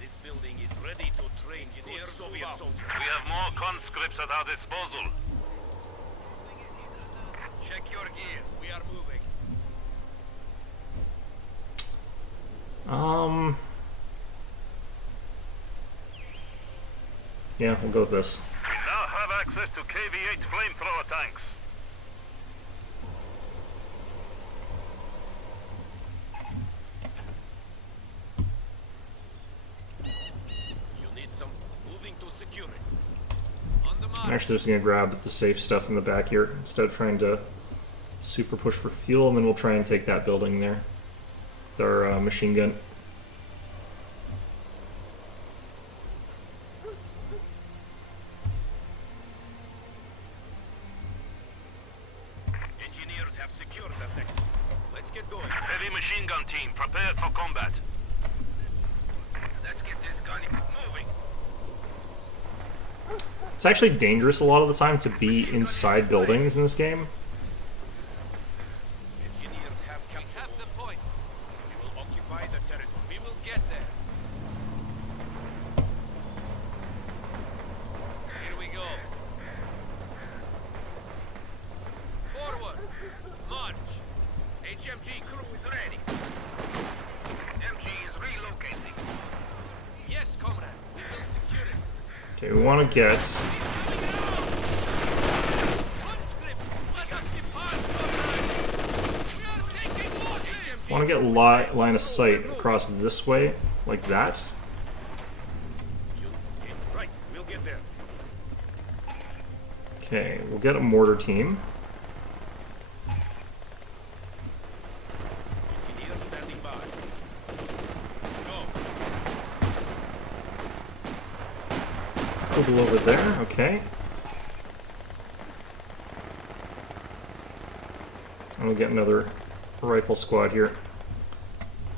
This building is ready to train engineers. Soviet soldiers. We have more conscripts at our disposal. Check your gear. We are moving. Yeah, we'll go with this. We now have access to KV-8 flamethrower tanks. You need some moving to secure it. On the mark. I'm actually just going to grab the safe stuff in the back here, instead of trying to super push for fuel, and then we'll try and take that building there with our machine gun. Engineers have secured the sector. Let's get going. Heavy machine gun team, prepared for combat. Let's get this gun moving. It's actually dangerous a lot of the time to be inside buildings in this game. Engineers have We have captured. the point. We will occupy the territory. We will get there. Here we go. Forward. March. HMG crew is ready. MG is relocating. Yes, comrade. We will secure it. Okay, we want to get... Conscript, let us depart, comrade. We are taking losses. Want to get line of sight across this way, like that. Right, we'll get there. Okay, we'll get a mortar team. Engineers standing by. Go. Kugel over there, okay. And we'll get another rifle squad here.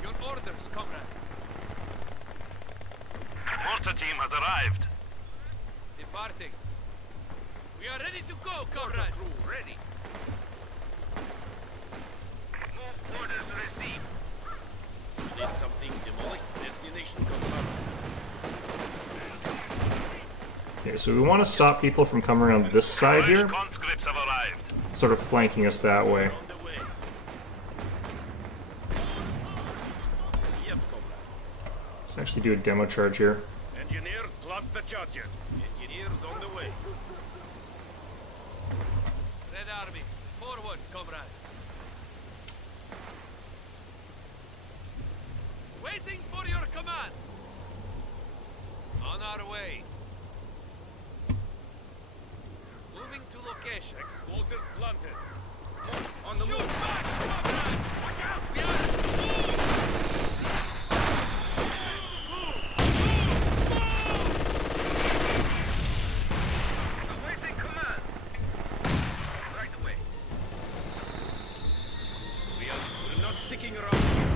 Your orders, comrade. Mortar team has arrived. Departing. We are ready to go, comrade. Crew ready. More orders received. Need something demolished. Destination confirmed. Okay, so we want to stop people from coming around this side here, Conscripts have arrived. sort of flanking us that way. On the way. Yes, comrade. Let's actually do a demo charge here. Engineers, plant the charges. Engineers on the way. Red Army, forward, comrades. Waiting for your command. On our way. Moving to location. Explosives planted. On the Shoot move. back, comrades! Watch out! We are Awaiting command. Right away. We're not sticking around here.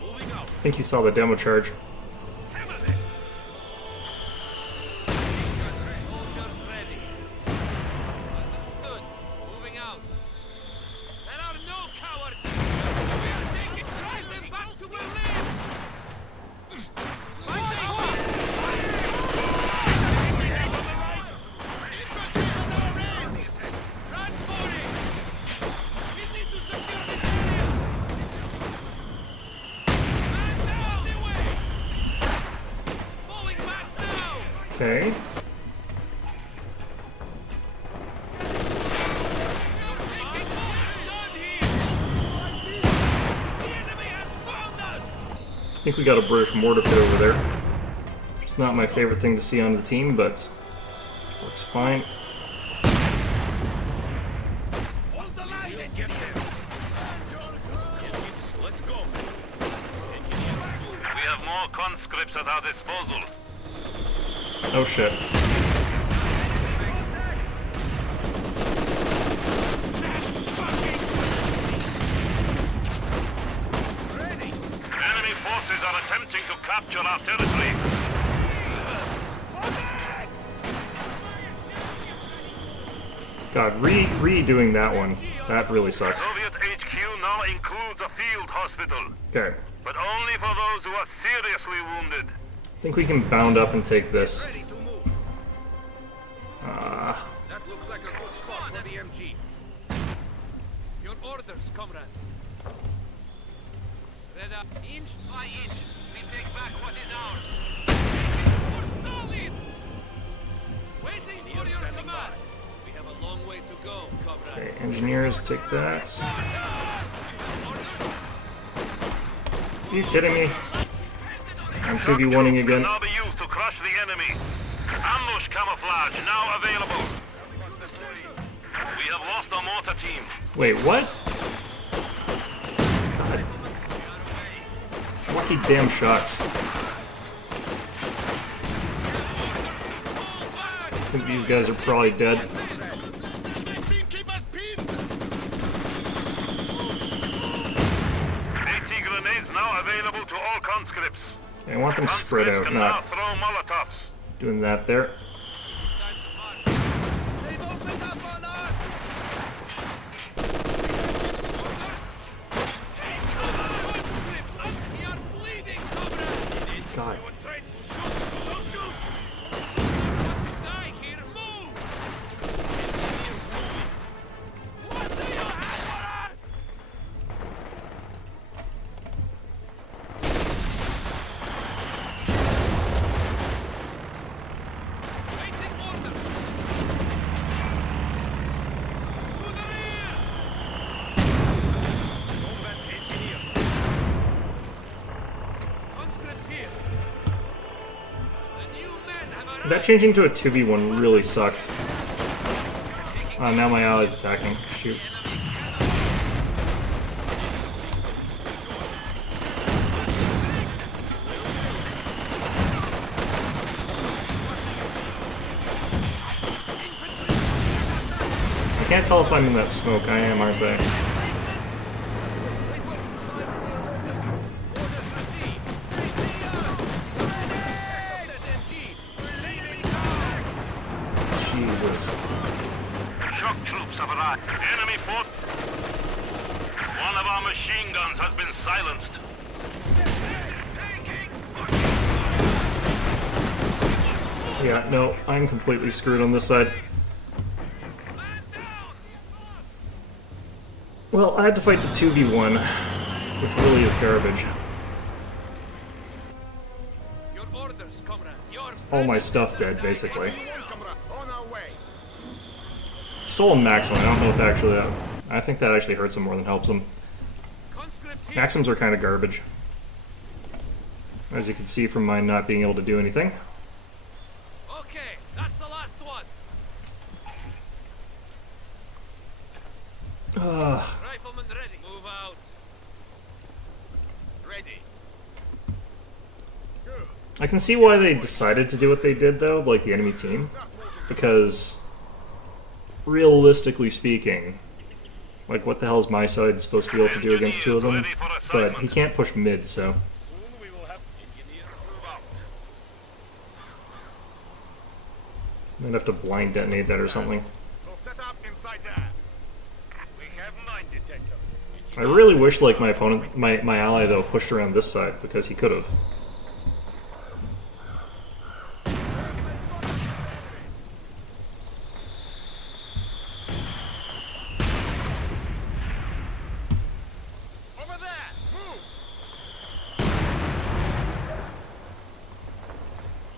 Moving out. I think he saw the demo charge. Hammer them. soldiers ready. Understood. Moving out. There are no cowards. We are taking drive them back to Berlin. Fight them hard. Run for it. We need to secure this area. Man down the way. Falling back now. Okay. I think we got a British mortar pit over there. It's not my favorite thing to see on the team, but looks fine. Hold the line and get them. Engines, let's go. We have more conscripts at our disposal. Oh shit. Ready. Enemy forces are attempting to capture our territory. God, redoing that one. That really sucks. Soviet HQ now includes a field hospital, Okay. but only for those who are seriously wounded. I think we can bound up and take this. Ready to move. That looks like a good spot for the MG. Your orders, comrade. Red up, inch by inch. We take back what is ours. We're solid. Waiting for your command. We have a long way to go, comrade. Okay, engineers, take that. Are you kidding me? I'm 2v1ing Troops again. can now be used to crush the enemy. Ambush camouflage now available. We have lost our mortar team. Wait, what? God. Lucky damn shots. I think these guys are probably dead. AT grenades now available to all conscripts. Okay, I want them spread Conscripts out, can now not throw Molotovs. doing that there. They've opened up on us! We are bleeding, comrade. God. Die here, move. What do you have for us? Waiting order. To the rear. Combat engineers. Conscripts here. The new men have arrived. That changing to a 2v1 really sucked. Now my ally's attacking. Shoot. I can't tell if I'm in that smoke. I am, aren't I? Orders received. They see us. Ready. That MG. We're leading contact. Jesus. Shock troops have arrived. Enemy fort. One of our machine guns has been silenced. Yeah, no, I'm completely screwed on this side. Well, I had to fight the 2v1, which really is garbage. Your orders, comrade. Yours. All my stuff dead, basically. Stole a Maxim. I don't know if actually that... I think that actually hurts him more than helps him. Conscripts here. Maxims are kind of garbage. As you can see from mine not being able to do anything. Okay, that's the last one. Rifleman ready. Move out. Ready. I can see why they decided to do what they did, though, like the enemy team. Because, realistically speaking, like, what the hell is my side supposed to be able to do against two of them? But he can't push mid, so... Soon we will have engineers move out. I'm gonna have to blind detonate that or something. We'll set up inside there. We have mine detectors. I really wish, like, my opponent, my ally, though, pushed around this side, because he could have. Over there! Move!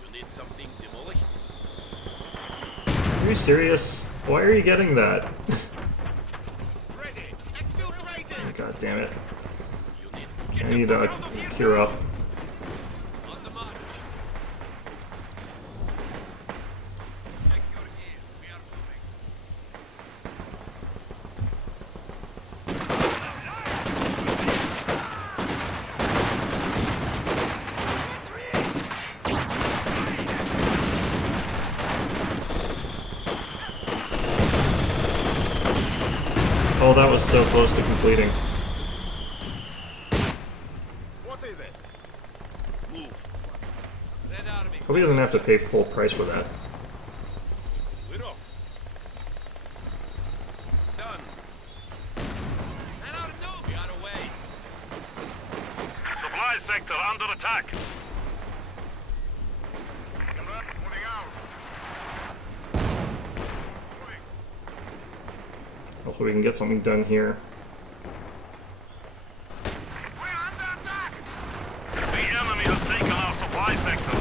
You need something demolished? Are you serious? Why are you getting that? Ready! Exfiltrating! God damn it. You need I need to tear up. On the march. Check your gear. We are moving. Oh, that was so close to completing. What is it? Move. Red Army. Hope he doesn't have to pay full price for that. We're off. Done. And our no. We are away. Supply sector under attack. Moving out. Hopefully we can get something done here. We're under attack! The enemy has taken our supply sector.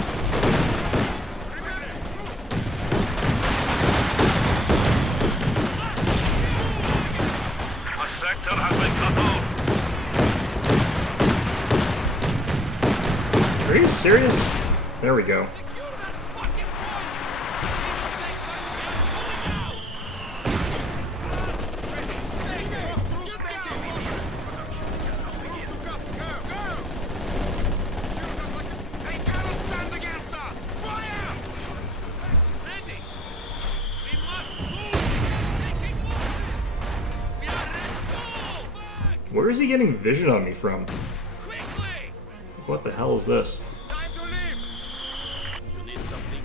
A sector has been cut off. Are you serious? There we go. Secure that fucking point. They cannot stand against us! Fire! Ready. We must move. Taking orders. We are ready. Go back Where is he getting vision on me from? quickly. What the hell is this? Time to leave! You need something?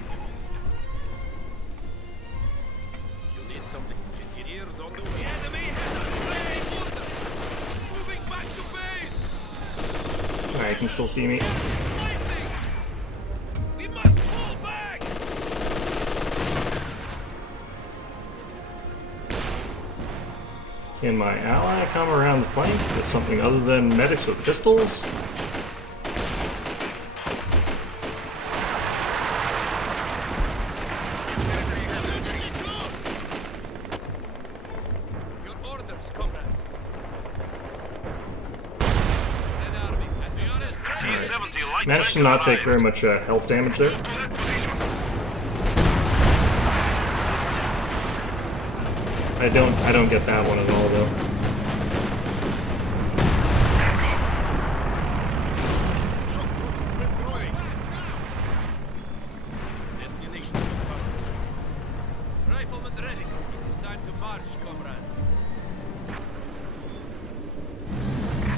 You need something? Engineers on the The way. enemy has us laying order. Moving back to base. Alright, he can still see me. Slicing. We must pull back. Can my ally come around the flank with something other than medics with pistols? Your orders, comrade. Red Army. At the honest. T-70 light Managed to tank not take arrived. very much health damage there. I don't get that one at all though. Destination confirmed. Rifleman ready. It is time to march, comrades.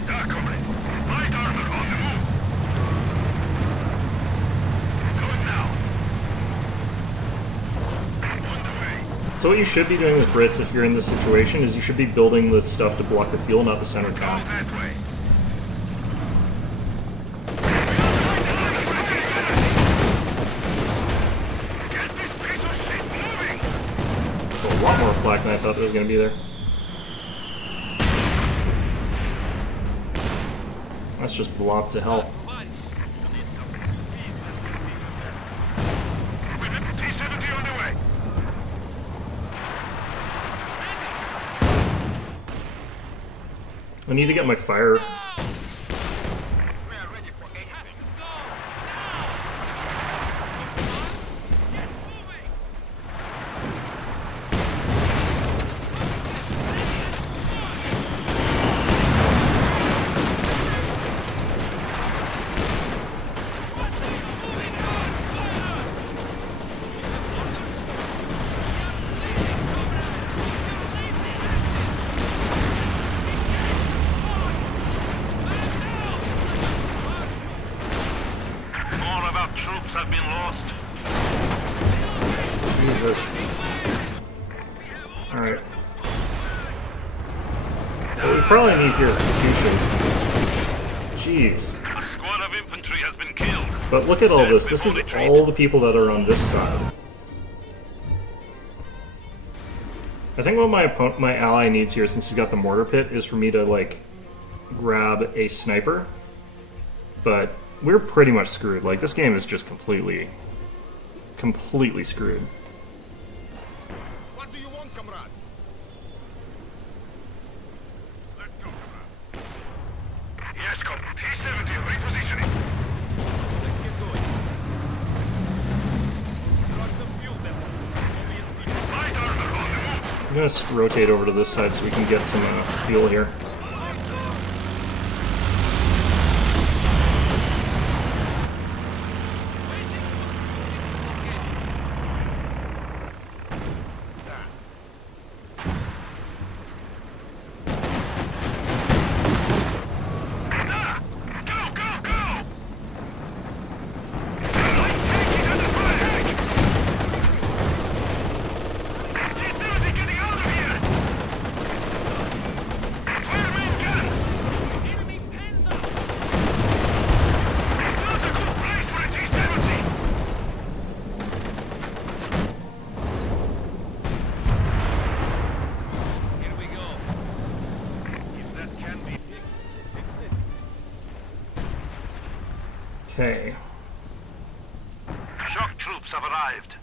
Comrade. Light armor on the move. Going now. On the way. So what you should be doing with Brits if you're in this situation is you should be building the stuff to block the fuel, not the center Go town. that way. Get this piece of shit moving! There's a lot more flak than I thought there was going to be there. That's just blob to hell. T-70 on the way. I need to get my fire. We are ready for a having. Go! Now! Get moving! More of our troops have been lost. Jesus. Alright. What we probably need here is Katyushas. Jeez. A squad of infantry has been killed. But look at all this. This is all the people that are on this side. I think what my ally needs here, since he's got the mortar pit, is for me to, like, grab a sniper. But we're pretty much screwed. Like, this game is just completely screwed. What do you want, comrade? Let's go, comrade. Yes, Cop. T-70 repositioning. Let's get going. Struck the fuel depot. Soviet people. Light armor on the move. I'm gonna rotate over to this side so we can get some fuel here. Go, go, go! Light taking under fire! T-70 getting out of here! Fire main gun! Enemy panda! Not a good place for a T-70! Here we go. If that can be fixed, fix it. Okay. Shock troops have arrived.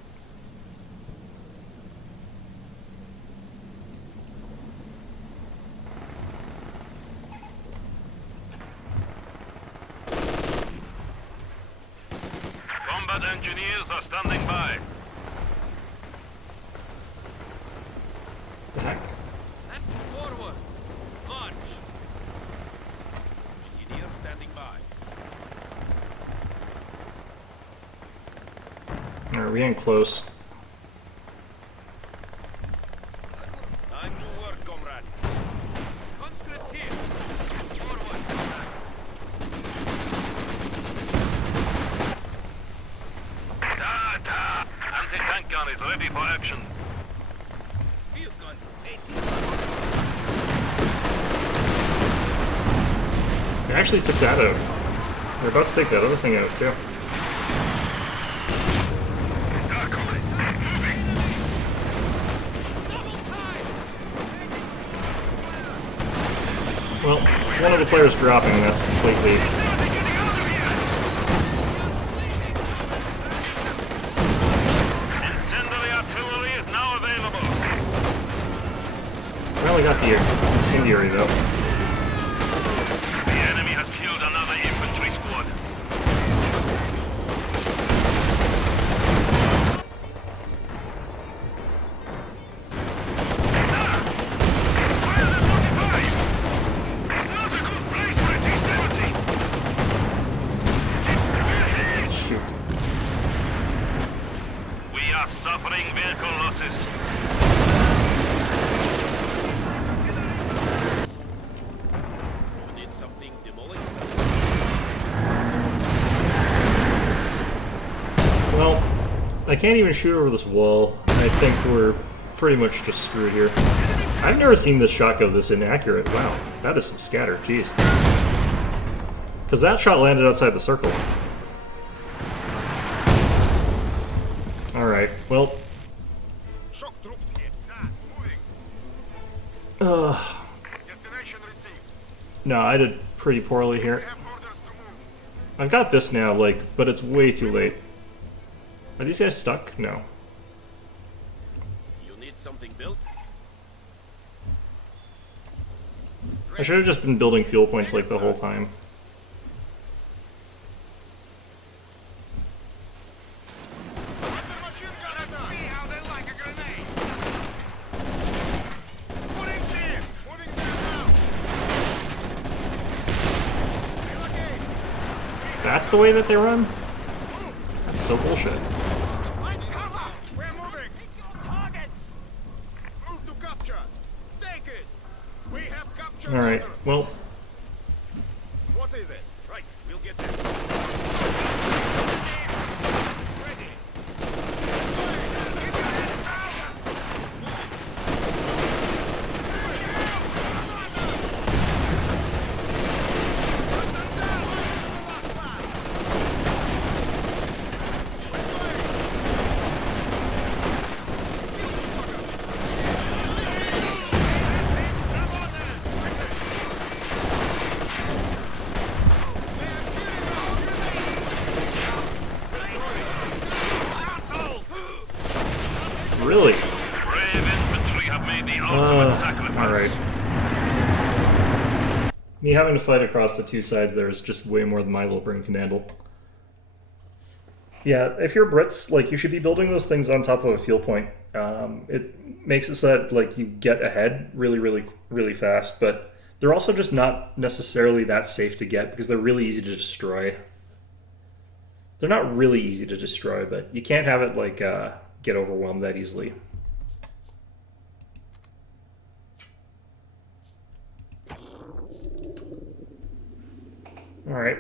Combat engineers are standing by. The heck? And forward! March! Engineer standing by. Alright, we getting close. Time to work, comrades. Conscripts here! Forward! Da! Anti-tank gun is ready for action. Field guns. 18. They actually took that out. They're about to take that other thing out, too. Da, comrade. Moving. Double time! Well, one of the players dropping, and that's completely... Incendiary artillery is now available. Finally got the incendiary, though. The enemy has killed another infantry squad. Fire the 45! Not a good place for a T-70! Shoot. We are suffering vehicle losses. You need something demolished. Well, I can't even shoot over this wall. I think we're pretty much just screwed here. I've never seen this shot go this inaccurate. Wow, that is some scatter. Jeez. Because that shot landed outside the circle. Alright, well. Shock troop here. Moving. Destination received. No, I did pretty poorly here. We have orders to move. I've got this now, like, but it's way too late. Are these guys stuck? No. You need something built? I should have just been building fuel points like the whole time. Machine gun. See how they like a grenade. Moving here. Moving there now. Relocate. That's the way that they run? That's so bullshit. Find cover. We're moving. Targets. Move to capture. Take it. We have captured. Alright, others. well, What is it? Right, we'll get there. Ready. really? Brave infantry have made the ultimate sacrifice. Alright. Me having to fight across the two sides there is just way more than my little brain can handle. Yeah, if you're Brits, like, you should be building those things on top of a fuel point. It makes it so that, like, you get ahead really, really, really fast, but they're also just not necessarily that safe to get because they're really easy to destroy. They're not really easy to destroy, but you can't have it, like, get overwhelmed that easily. Alright.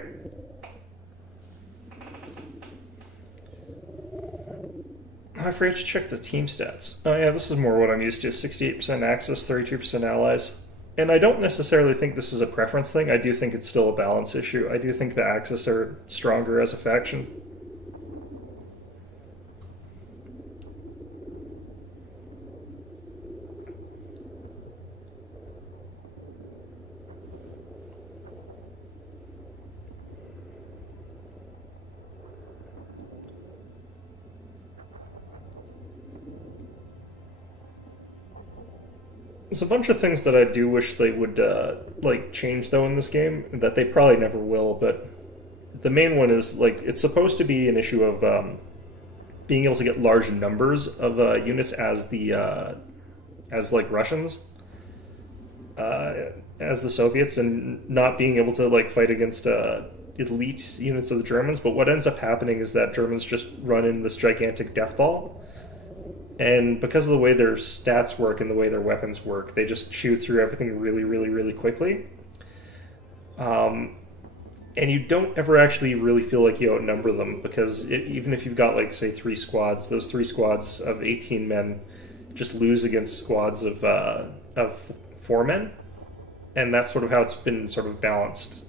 I forget to check the team stats. Oh yeah, this is more what I'm used to. 68% Axis, 32% Allies. And I don't necessarily think this is a preference thing. I do think it's still a balance issue. I do think the Axis are stronger as a faction. There's a bunch of things that I do wish they would like change though in this game that they probably never will. But the main one is like it's supposed to be an issue of being able to get large numbers of units as the as like Russians, as the Soviets, and not being able to like fight against elite units of the Germans. But what ends up happening is that Germans just run in this gigantic death ball. And because of the way their stats work and the way their weapons work, they just chew through everything really, really, really quickly. And you don't ever actually really feel like you outnumber them, because even if you've got, like, say, 3 squads, those 3 squads of 18 men just lose against squads of 4 men. And that's sort of how it's been sort of balanced.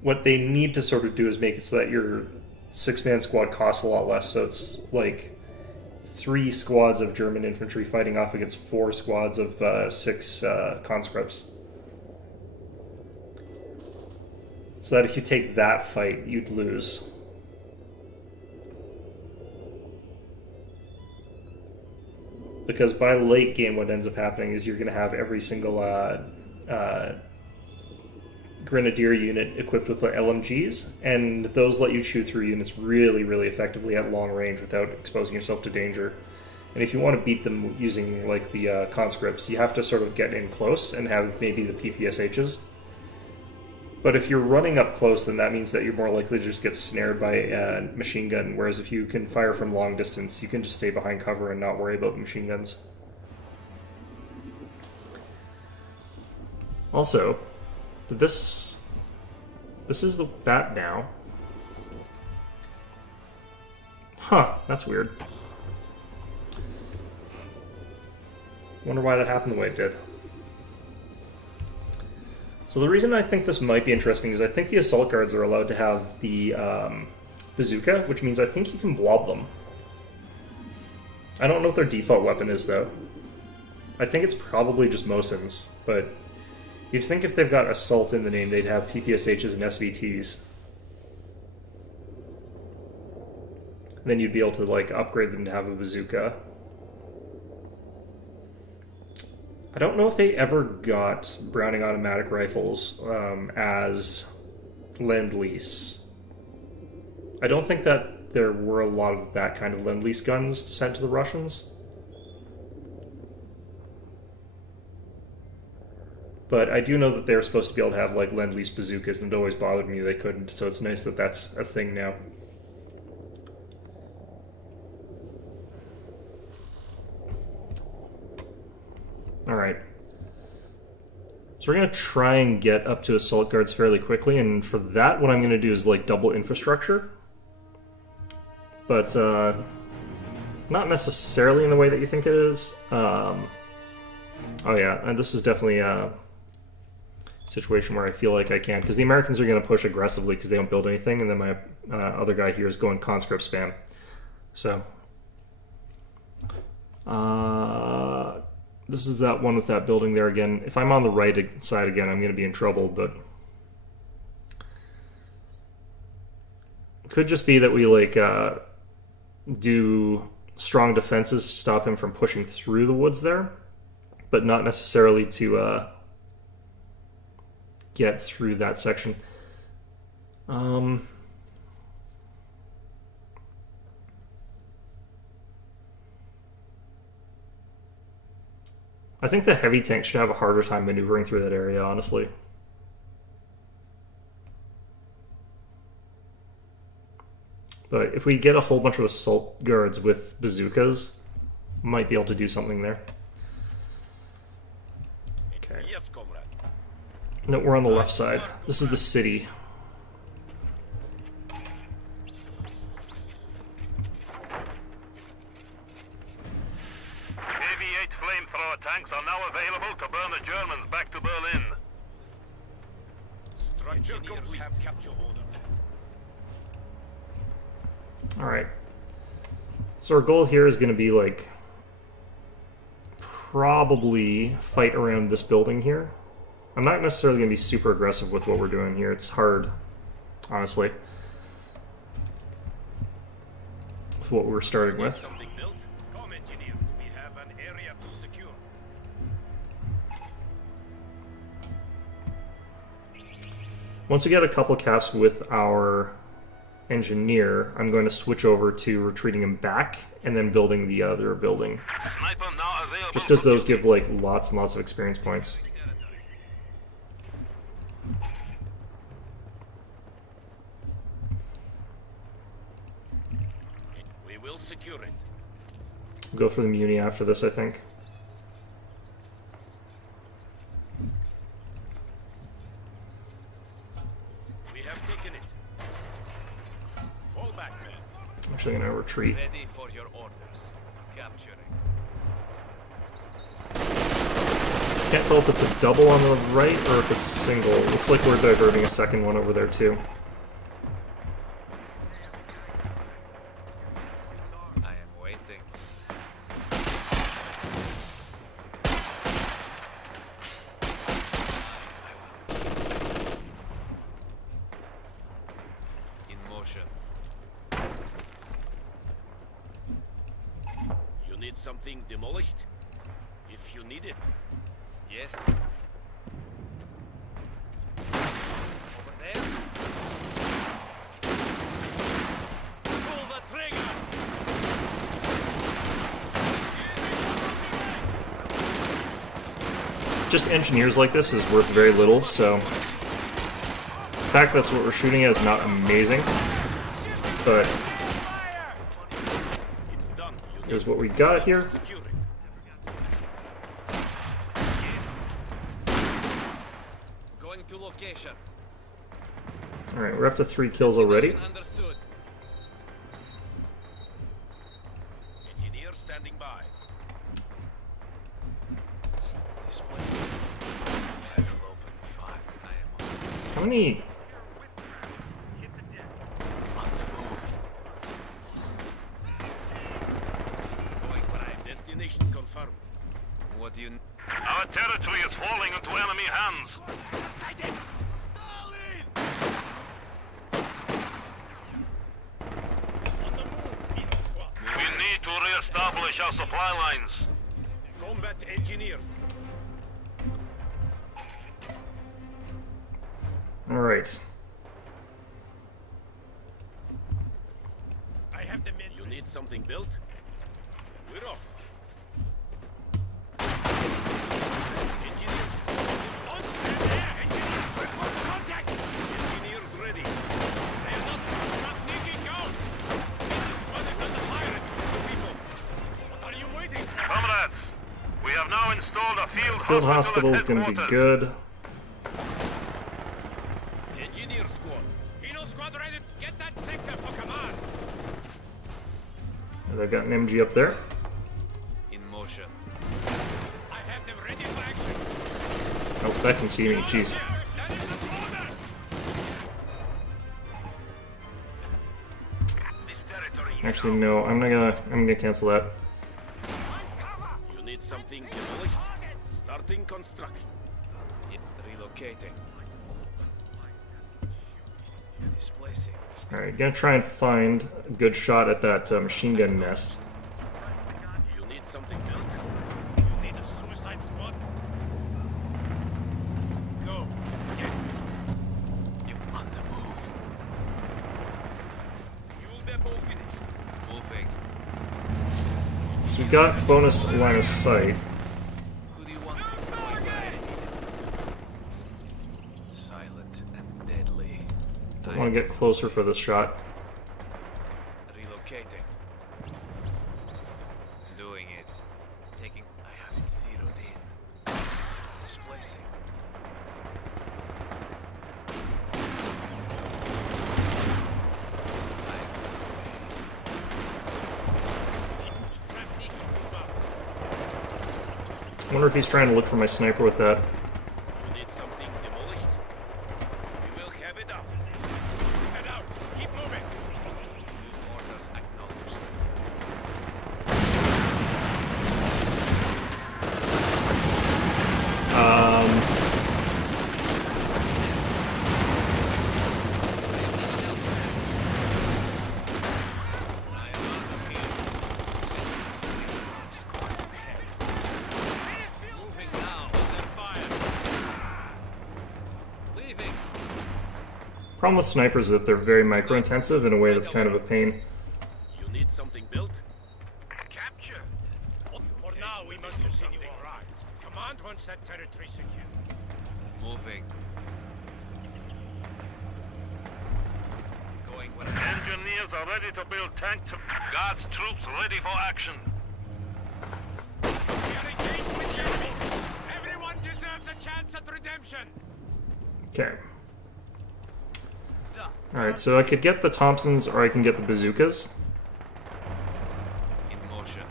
What they need to sort of do is make it so that your 6-man squad costs a lot less, so it's, like, 3 squads of German infantry fighting off against 4 squads of 6 conscripts. So that if you take that fight, you'd lose. Because by late game, what ends up happening is you're going to have every single grenadier unit equipped with LMGs, and those let you chew through units really, really effectively at long range without exposing yourself to danger. And if you want to beat them using like the conscripts, you have to sort of get in close and have maybe the PPSHs. But if you're running up close, then that means that you're more likely to just get snared by a machine gun, whereas if you can fire from long distance, you can just stay behind cover and not worry about the machine guns. Also, this is the bat now. Huh, that's weird. Wonder why that happened the way it did. So the reason I think this might be interesting is I think the assault guards are allowed to have the bazooka, which means I think you can blob them. I don't know what their default weapon is, though. I think it's probably just Mosins, but you'd think if they've got assault in the name, they'd have PPSHs and SVTs. Then you'd be able to, like, upgrade them to have a bazooka. I don't know if they ever got Browning automatic rifles as Lend-Lease. I don't think that there were a lot of that kind of Lend-Lease guns sent to the Russians. But I do know that they were supposed to be able to have, like, Lend-Lease bazookas, and it always bothered me they couldn't, so it's nice that that's a thing now. Alright. So we're going to try and get up to assault guards fairly quickly, and for that what I'm going to do is like double infrastructure. But not necessarily in the way that you think it is. Oh yeah, and this is definitely a situation where I feel like I can, because the Americans are going to push aggressively because they don't build anything, and then my other guy here is going conscript spam. So... this is that one with that building there again. If I'm on the right side again, I'm going to be in trouble, but... could just be that we, like, do strong defenses to stop him from pushing through the woods there, but not necessarily to get through that section. I think the heavy tanks should have a harder time maneuvering through that area, honestly. But if we get a whole bunch of assault guards with bazookas, might be able to do something there. Okay. Yes, comrade. No, we're on the left side. This is the city. KV-8 flamethrower tanks are now available to burn the Germans back to Berlin. Engineers have capture order. Alright. So our goal here is going to be, like, probably fight around this building here. I'm not necessarily going to be super aggressive with what we're doing here. It's hard, honestly, with what we're starting with. Something built? Come, engineers. We have an area to secure. Once we get a couple caps with our engineer, I'm going to switch over to retreating him back and then building the other building. Sniper now available. Just as those give, like, lots and lots of experience points. We will secure it. We'll go for the Muni after this, I think. We have taken it. Fall back, men. I'm actually going to retreat. Ready for your orders. Capturing. Can't tell if it's a double on the right or if it's a single. Looks like we're diverting a second one over there too. I am waiting. In motion. You need something demolished? If you need it. Yes. Over there. Pull the trigger. Just engineers like this is worth very little, so the fact that's what we're shooting at is not amazing, but It's done. You need is what we got here. to secure it. Yes. Going to location. Alright, we're up to 3 kills already. Understood. Engineer standing by. How many? Destination confirmed. What do you... Our territory is falling into enemy hands. We need to re-establish our supply lines. Combat engineers. All right. I have the men. You need something built? We're off. Engineers. Don't stand there! Engineers, wait for contact! Engineers ready. They are not sneaking out! The squad is under fire at 2 people. What are you waiting for? Comrades, we have now installed a field Field hospital hospital at is going to be headquarters. good. Engineer squad. Hino squad ready. Get that sector for command. They've got an MG up there. In motion. I have them ready for action. Oh, that can see me. Jeez. That is the order. This territory. Actually, no. I'm gonna cancel that. You need something demolished. Starting construction. Relocating. Displacing. All right, gonna try and find a good shot at that machine gun nest. You need something built. You need a suicide squad. Go. Get it. You're on the move. Fuel depot finished. Moving. So we got bonus line of sight. Who do you want? Silent and deadly. I want to get closer for this shot. Relocating. Doing it. Taking... I have it zeroed in. Displacing. I wonder if he's trying to look for my sniper with that. You need something demolished. We will have it up. Head out. Keep moving. Orders acknowledged. I am on the field. Squad ahead. Moving now. Under fire. Leaving. Problem with snipers is that they're very micro-intensive in a way that's kind of a pain. You need something built? Capture. For now, we must do something right. Command wants that territory secure. Moving. Going where Engineers are ready to build tank to Guards troops ready for action. We are engaged with the enemy. Everyone deserves a chance at redemption. Okay. Alright, so I could get the Thompsons or I can get the bazookas. in motion.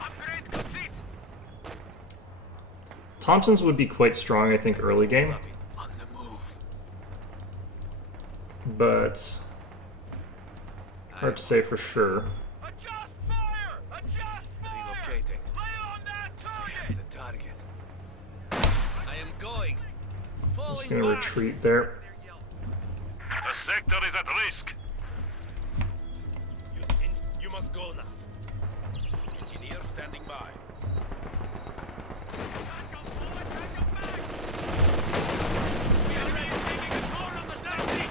Upgrade complete. Thompsons would be quite strong, I think, early game, On the move. but hard to say for sure. Adjust fire. Adjust fire. Relocating. Lay on that target. The target. I am going. Falling Just gonna back. retreat there. The sector is at risk. You must go now. Engineer standing by. We are ready, taking a toll on the Snarky.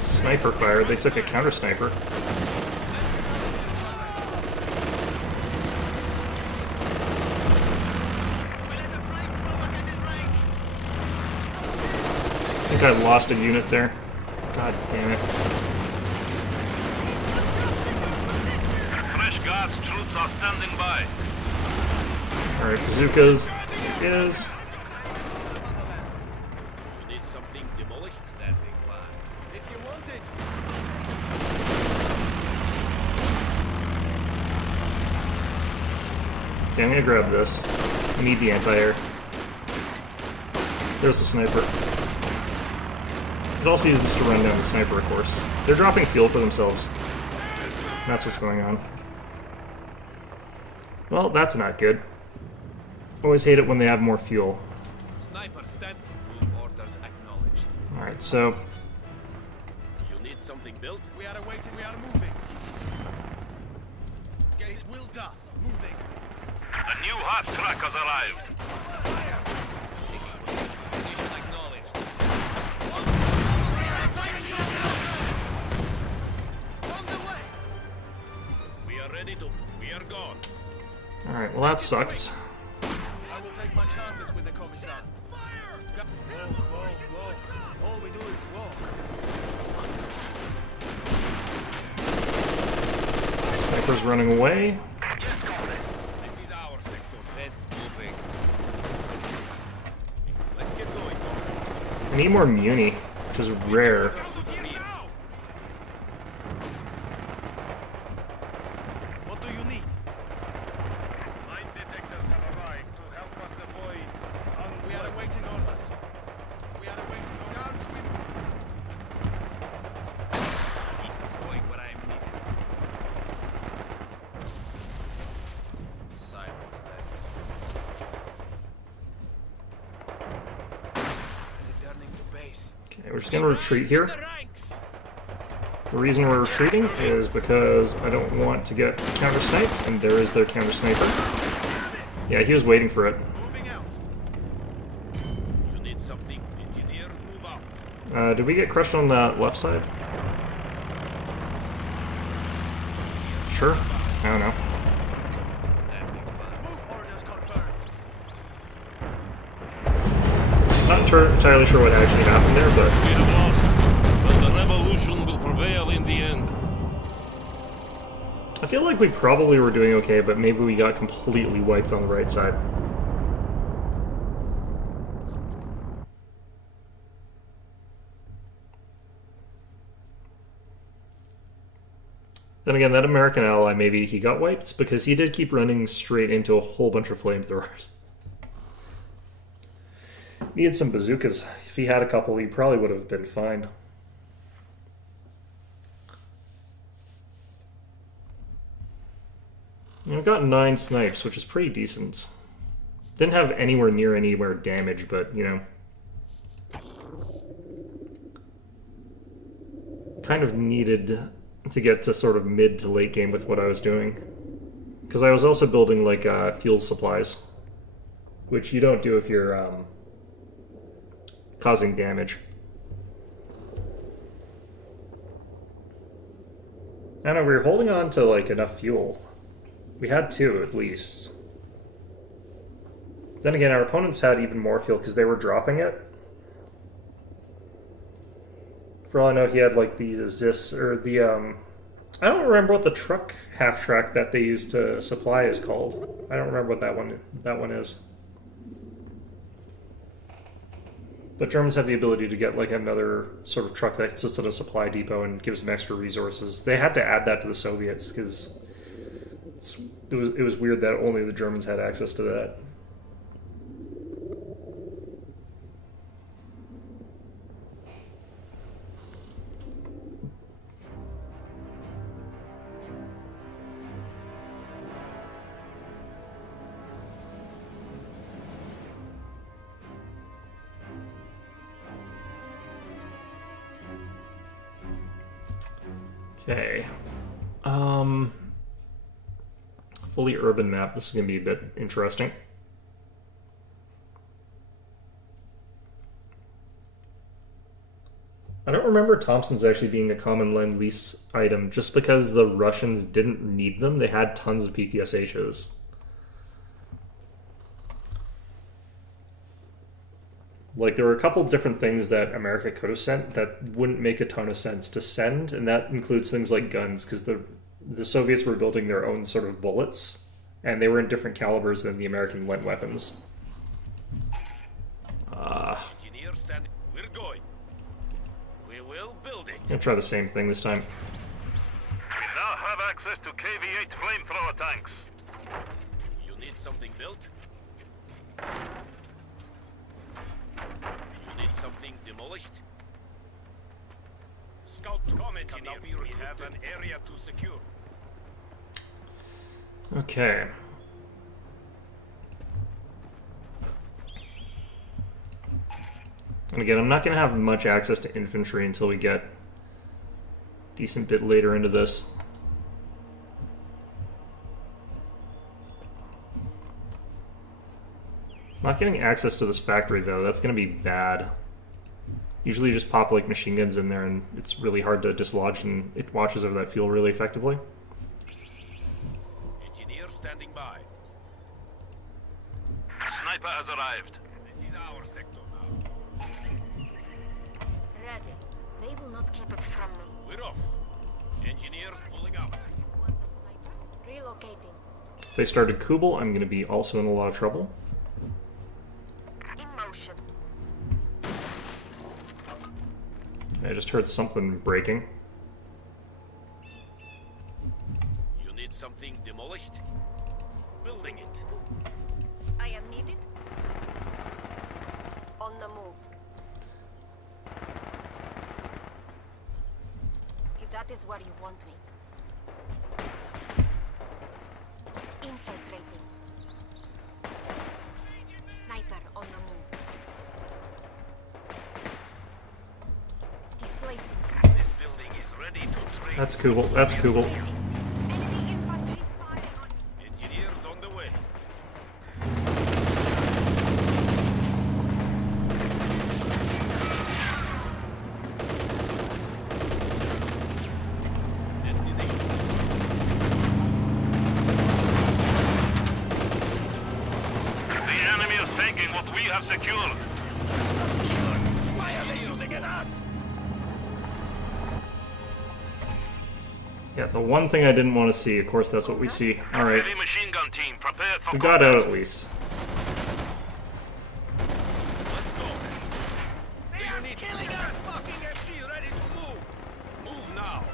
Sniper fire. They took a counter sniper. I think I lost a unit there. God damn it. Fresh Guards troops are standing by. Alright, bazookas is. You need something demolished, standing by. If you want it. Okay, I'm gonna grab this. I need the anti-air. There's the sniper. You could also use this to run down the sniper, of course. They're dropping fuel for themselves. That's what's going on. Well, that's not good. Always hate it when they have more fuel. Sniper standing. All orders acknowledged. Alright, so You need something built? We are awaiting, we are moving. Okay, will done. Moving. A new half track has arrived. Position acknowledged. On the way. We are ready to. We are gone. alright, well that sucked. I will take my chances with the commissar. Whoa, whoa, whoa. All we do is walk. Sniper's running away. This is our sector. Red moving. Let's get going. I need more muni, which is rare. What do you need? Mine detectors have arrived to help us avoid. We are awaiting orders. We are awaiting orders. We move. Going where I am needed. Silence that. Returning to base. Okay, we're just gonna retreat here. The ranks. The reason we're retreating is because I don't want to get counter-sniped, and there is their counter-sniper. Yeah, he was waiting for it. Moving out. You need something. Engineers move out. Did we get crushed on that left side? Sure. I don't know. Standing by. Move orders confirmed. Not entirely sure what actually happened there, but We have lost, but the revolution will prevail in the end. I feel like we probably were doing okay, but maybe we got completely wiped on the right side. Then again, that American ally, maybe he got wiped because he did keep running straight into a whole bunch of flamethrowers. Needed some bazookas. If he had a couple, he probably would have been fine. We got 9 snipes, which is pretty decent. Didn't have anywhere damage, but, you know. Kind of needed to get to sort of mid to late game with what I was doing. Because I was also building, like, fuel supplies. Which you don't do if you're, causing damage. I don't know, we were holding on to, like, enough fuel. We had 2, at least. Then again, our opponents had even more fuel because they were dropping it. For all I know, he had, like, the Zis, or the, I don't remember what the truck half-track that they used to supply is called. I don't remember what that one is. But Germans have the ability to get, like, another sort of truck that sits at a supply depot and gives them extra resources. They had to add that to the Soviets because it was weird that only the Germans had access to that. Okay. Fully urban map. This is going to be a bit interesting. I don't remember Thompsons actually being a common Lend-Lease item just because the Russians didn't need them. They had tons of PPSHs. Like, there were a couple different things that America could have sent that wouldn't make a ton of sense to send, and that includes things like guns, because the Soviets were building their own sort of bullets, And they were in different calibers than the American Lent weapons. Engineer stand. We're going. We will build it. I'm gonna try the same thing this time. We now have access to KV-8 flamethrower tanks. You need something built? You need something demolished? Scout engineer. We have an area to secure. Okay. And again, I'm not going to have much access to infantry until we get a decent bit later into this. Not getting access to this factory, though, that's going to be bad. Usually you just pop like machine guns in there and it's really hard to dislodge, and it watches over that fuel really effectively. Engineer standing by. Sniper has arrived. This is our sector now. Ready. They will not keep it from me. We're off. Engineers pulling out. Relocating. If they started Kubel, I'm going to be also in a lot of trouble. In motion. I just heard something breaking. You need something demolished? Building it. I am needed. On the move. If that is where you want me. Infiltrating. Sniper on the move. Displacing. This building is ready to trade. That's Kubel. That's Kubel. Enemy infantry firing on me. Engineers on the way. Destination. The enemy is taking what we have secured. Why are they shooting at us? Yeah, the one thing I didn't want to see, of course, that's what we see. Alright, Heavy machine gun team prepared for we got out at least. Let's go. They are killing us! Fucking FG ready to move! Move now!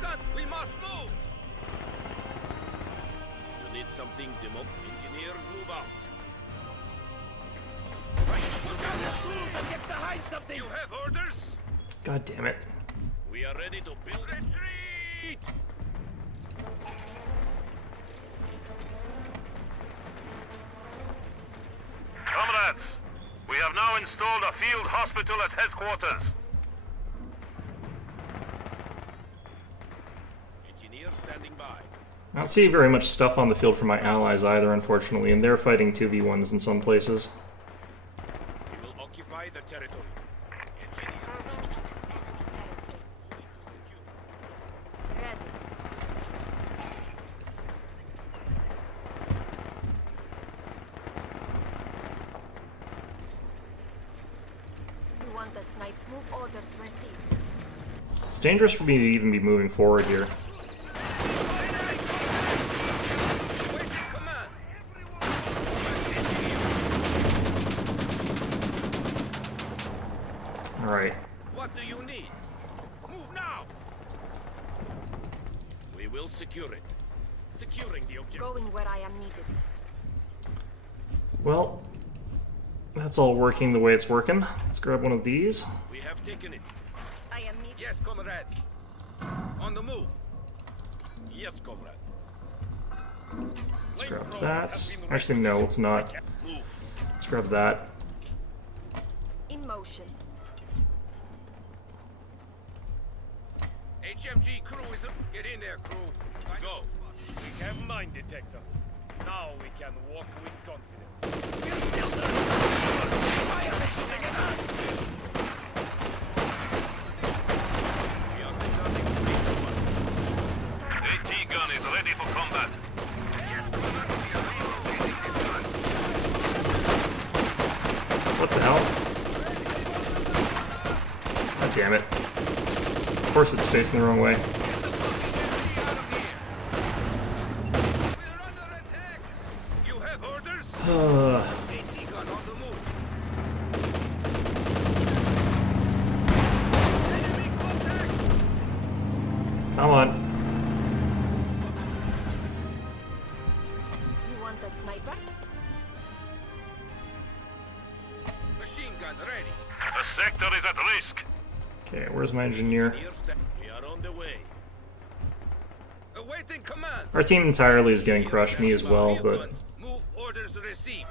God, we must move! You need something demo. Engineers move out. Right, look out! Move and get behind something! You have orders? God damn it. We are ready to build. Retreat! Comrades, we have now installed a field hospital at headquarters. Engineers standing by. I don't see very much stuff on the field from my allies either, unfortunately, and they're fighting 2v1s in some places. We will occupy the territory. Moving into enemy territory. Ready. You want that snipe? Move orders received. It's dangerous for me to even be moving forward here. Alright. What do you need? Move now! We will secure it. Securing the objective. Going where I am needed. Well, that's all working the way it's working. Let's grab one of these. We have taken it. I am needed. Yes, comrade. On the move. Yes, comrade. Let's grab that. Actually, no, it's not. Move. Let's grab that. In motion. HMG crew is up. Get in there, crew. Go. We have mine detectors. Now we can walk with confidence. Why are they shooting at us? We are returning to AT gun is ready for combat. What the hell? God damn it. Of course it's facing the wrong way. AT gun on the move. Enemy contact! Come on. You want a sniper? Machine gun ready. The sector is at risk. Okay, where's my engineer? We are on the way. Awaiting command. Our team entirely is getting crushed, me as well, but Move orders received.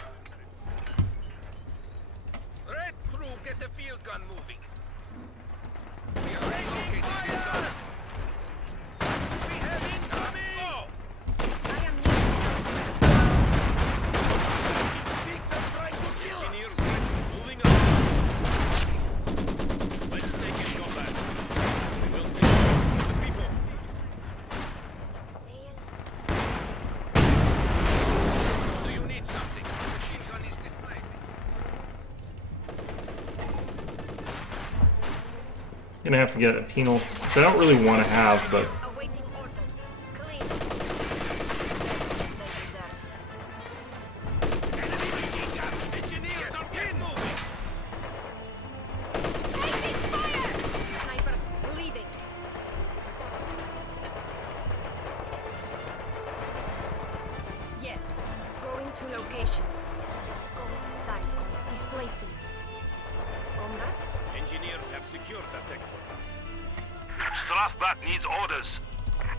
Red crew, get the field gun moving. We are relocating this gun. We have incoming! Go! I am Engineers ready. Moving on. Let's take it combat. We'll see the people. Do you need something? Machine gun is displaced. gonna have to get a penal, which I don't really want to have, but awaiting orders. Clean. Enemy machine gun! Engineers are get moving! Taking fire! Snipers leaving. Yes. Going to location. Going inside. Displacing. Comrade? Engineers have secured the sector. Strafbat needs orders.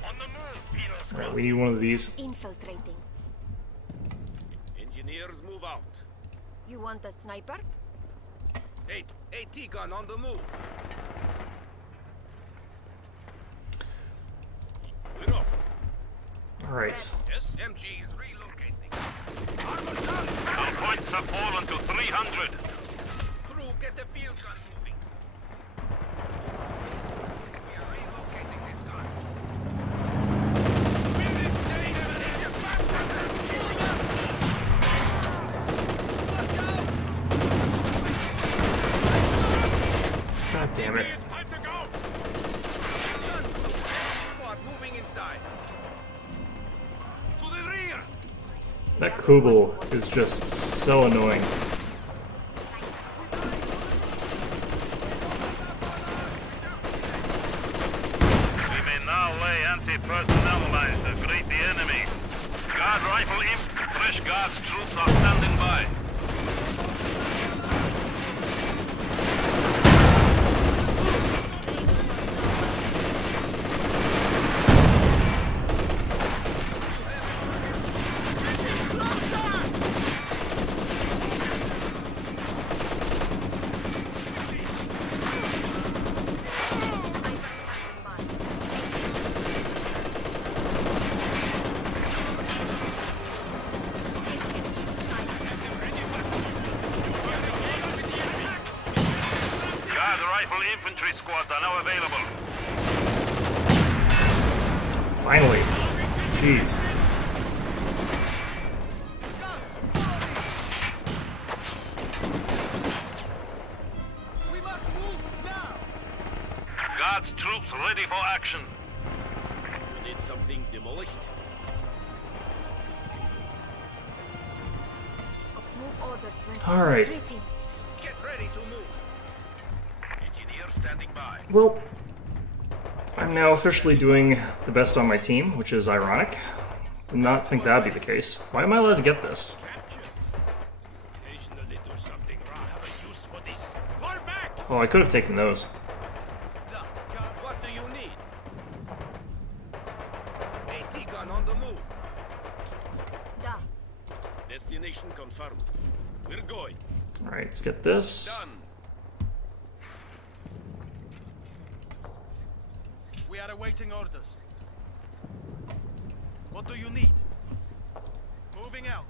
On the move, Penal all right, we need one of these. Infiltrating. Engineers move out. You want a sniper? AT gun on the move. We're off. All right. Yes, MG is relocating. Our points have fallen to 300. Crew, get the field gun moving. We are relocating this gun. God damn it. It's time to go. Squad moving inside. To the rear. That Kubel is just so annoying. We may now lay anti-personnel lines to greet the enemy. Guard rifle imp. Fresh guards troops are standing by. Guard rifle infantry squads are now available. Finally. Jeez. We must move now. Guards troops ready for action. You need something demolished? Move orders. when All right. retreating. Get ready to move. Engineers standing by. Well, I'm now officially doing the best on my team, which is ironic. Did not think that'd be the case. Why am I allowed to get this? Occasionally do something wrong. Have a use for this. Fall back. Oh, I could have taken those. What do you need? AT gun on the move. Da. Destination confirmed. We're going. All right, let's get this. Done. We are awaiting orders. What do you need? Moving out.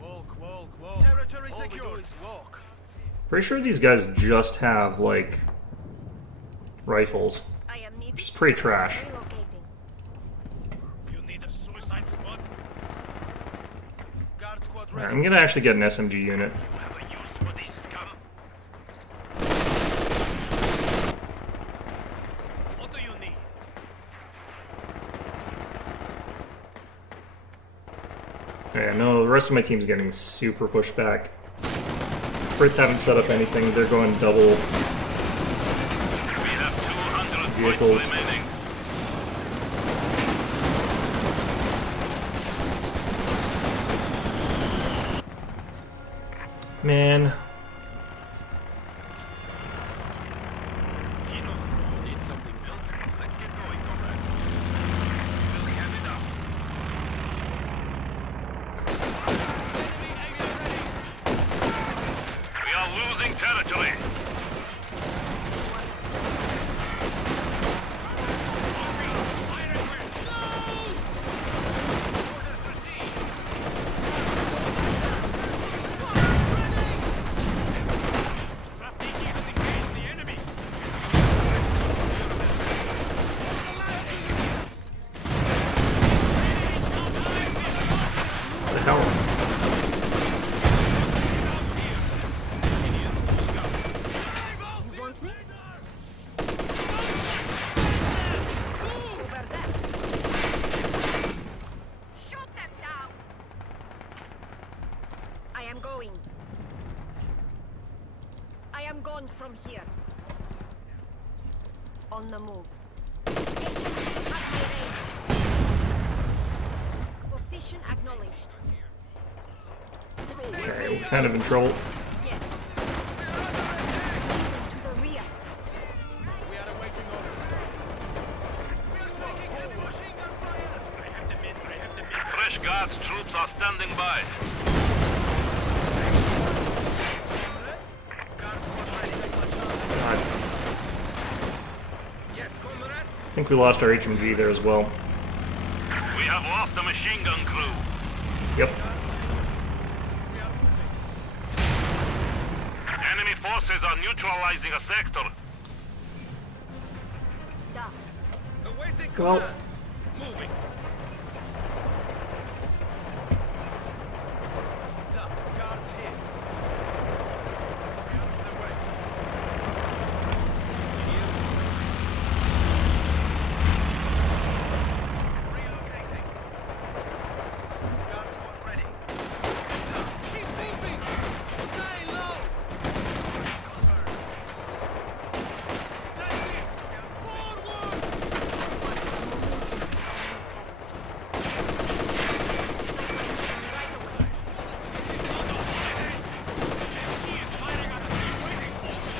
Walk, walk, walk. Territory secure. All we do is walk. Pretty sure these guys just have, like, rifles. I am needed. Which is pretty trash. Relocating. You need a suicide squad? Guard squad All right, ready. I'm gonna actually get an SMG unit. Have a use for this scum. What do you need? Okay, no, the rest of my team's getting super pushed back. Brits haven't set up anything. They're going double We have 200 vehicles. points remaining. Man, Kino School needs something built. Let's get going, comrades. We'll have it up. We are losing territory. Rafiki has engaged the enemy. what the hell? You want me? Over there. Shoot them down. I am going. I am gone from here. On the move. HMC at my range. Position acknowledged. Okay, we're kind of in trouble. Yes. To the rear. We are awaiting orders. Squad, forward. I have the men. I have the men. Fresh Guards troops are standing by. Guards squad ready. God, Yes, comrade. I think we lost our HMG there as well. We have lost a machine gun crew. Yep. Enemy forces are neutralizing a sector. Da. Awaiting Well, command. Moving. Guards here. We are on the way. Relocating. Guard squad ready. Keep moving. Stay low. That's it. Forward.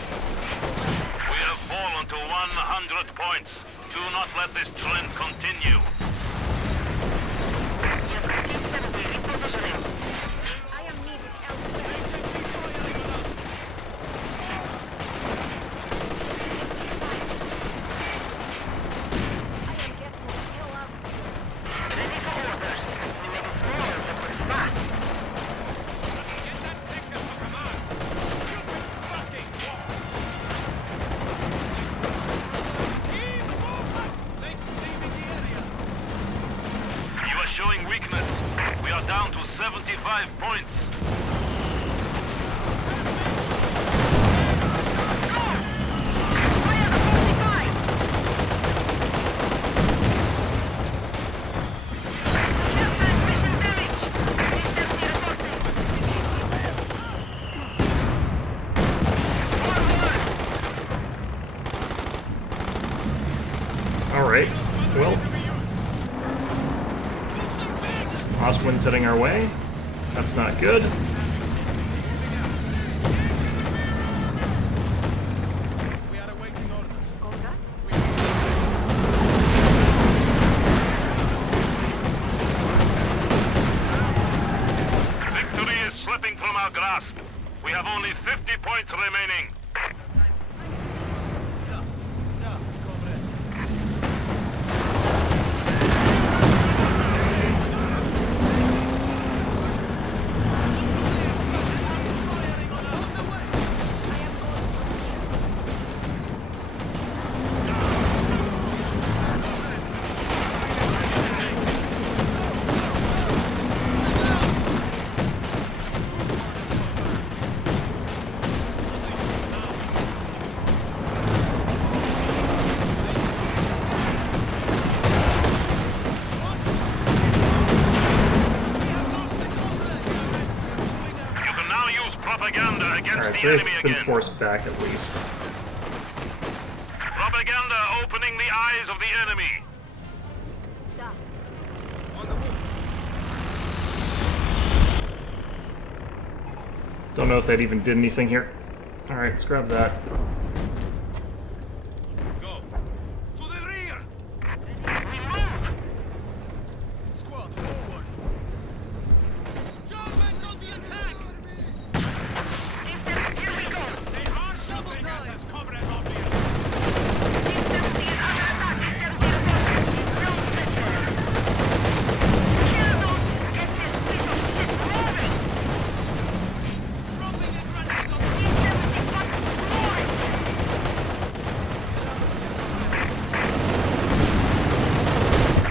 We have fallen to 100 points. Do not let this trend continue. I am needed elsewhere. I am getting the hell out of here. Get that sector to command. Fucking Keep movement. Leaving the area. You are showing weakness. We are down to 75 points. alright. Well, some Ostwind's heading our way. That's not good. We are awaiting orders. Conrad? Victory is slipping from our grasp. We have only 50 points remaining. Comrade. the they've enemy been again. forced back at least. Propaganda opening the eyes of the enemy. On the move. Don't know if that even did anything here. Alright, let's grab that. Go. To the rear! Squad, forward. Germans on the attack! Here we go. They are shooting at us, Comrade Obvious! Dropping it, running up!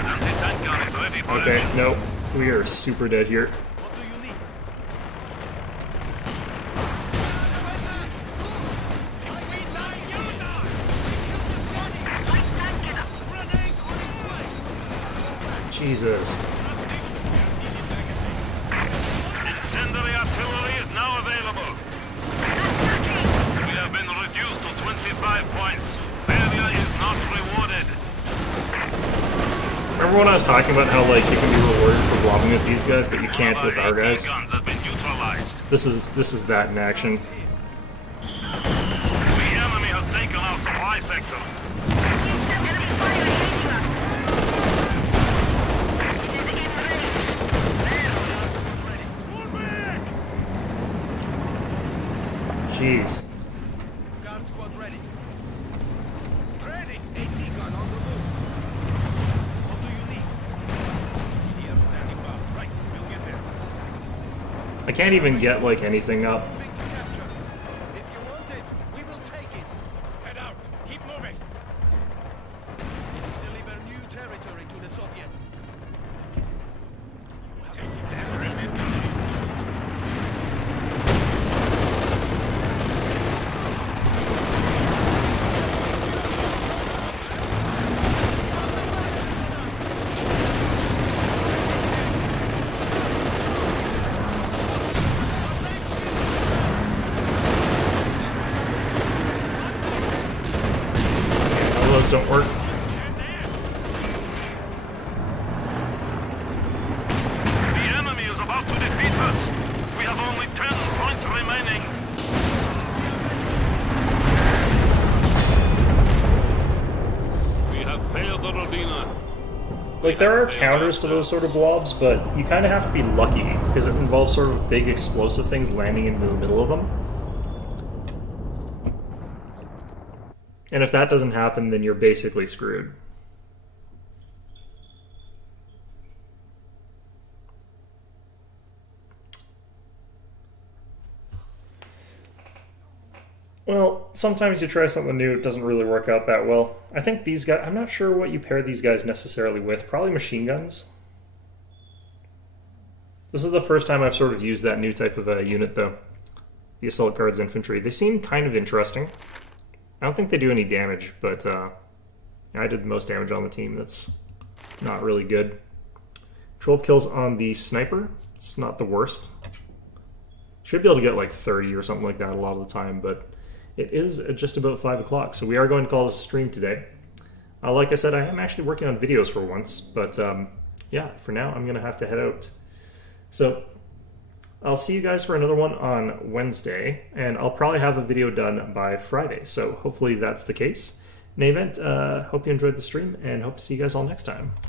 Anti-tank gun is ready for Okay, action. nope. We are super dead here. What do you need? Jesus. Incendiary artillery is now available. We have been reduced to 25 points. Failure is not rewarded. Remember when I was talking about how like you can be rewarded for blobbing with these guys, but you can't with our guys? Guns have been neutralized. This is that in action. The enemy has taken our supply sector. Jeez. Guard squad ready. Ready. AT gun on the move. What do you need? Here, standing by. Right, we'll get there. I can't even get like anything up. Moving to capture. If you want it, we will take it. Head out. Keep moving. Deliver new territory to the Soviets. Take it there. Remember. All those don't work. The enemy is about to defeat us. We have only 10 points remaining. We have failed the Rodina. Like there are counters to those sort of blobs, but you kind of have to be lucky because it involves sort of big explosive things landing into the middle of them. And if that doesn't happen, then you're basically screwed. Well, sometimes you try something new, it doesn't really work out that well. I think these guys, I'm not sure what you pair these guys necessarily with. Probably machine guns. This is the first time I've sort of used that new type of unit, though. The Assault Guards Infantry. They seem kind of interesting. I don't think they do any damage, but I did the most damage on the team. That's not really good. 12 kills on the Sniper. It's not the worst. Should be able to get like 30 or something like that a lot of the time, but it is just about 5 o'clock, so we are going to call this a stream today. Like I said, I am actually working on videos for once, but yeah, for now I'm going to have to head out. So I'll see you guys for another one on Wednesday, and I'll probably have a video done by Friday, so hopefully that's the case. In any event, hope you enjoyed the stream, and hope to see you guys all next time.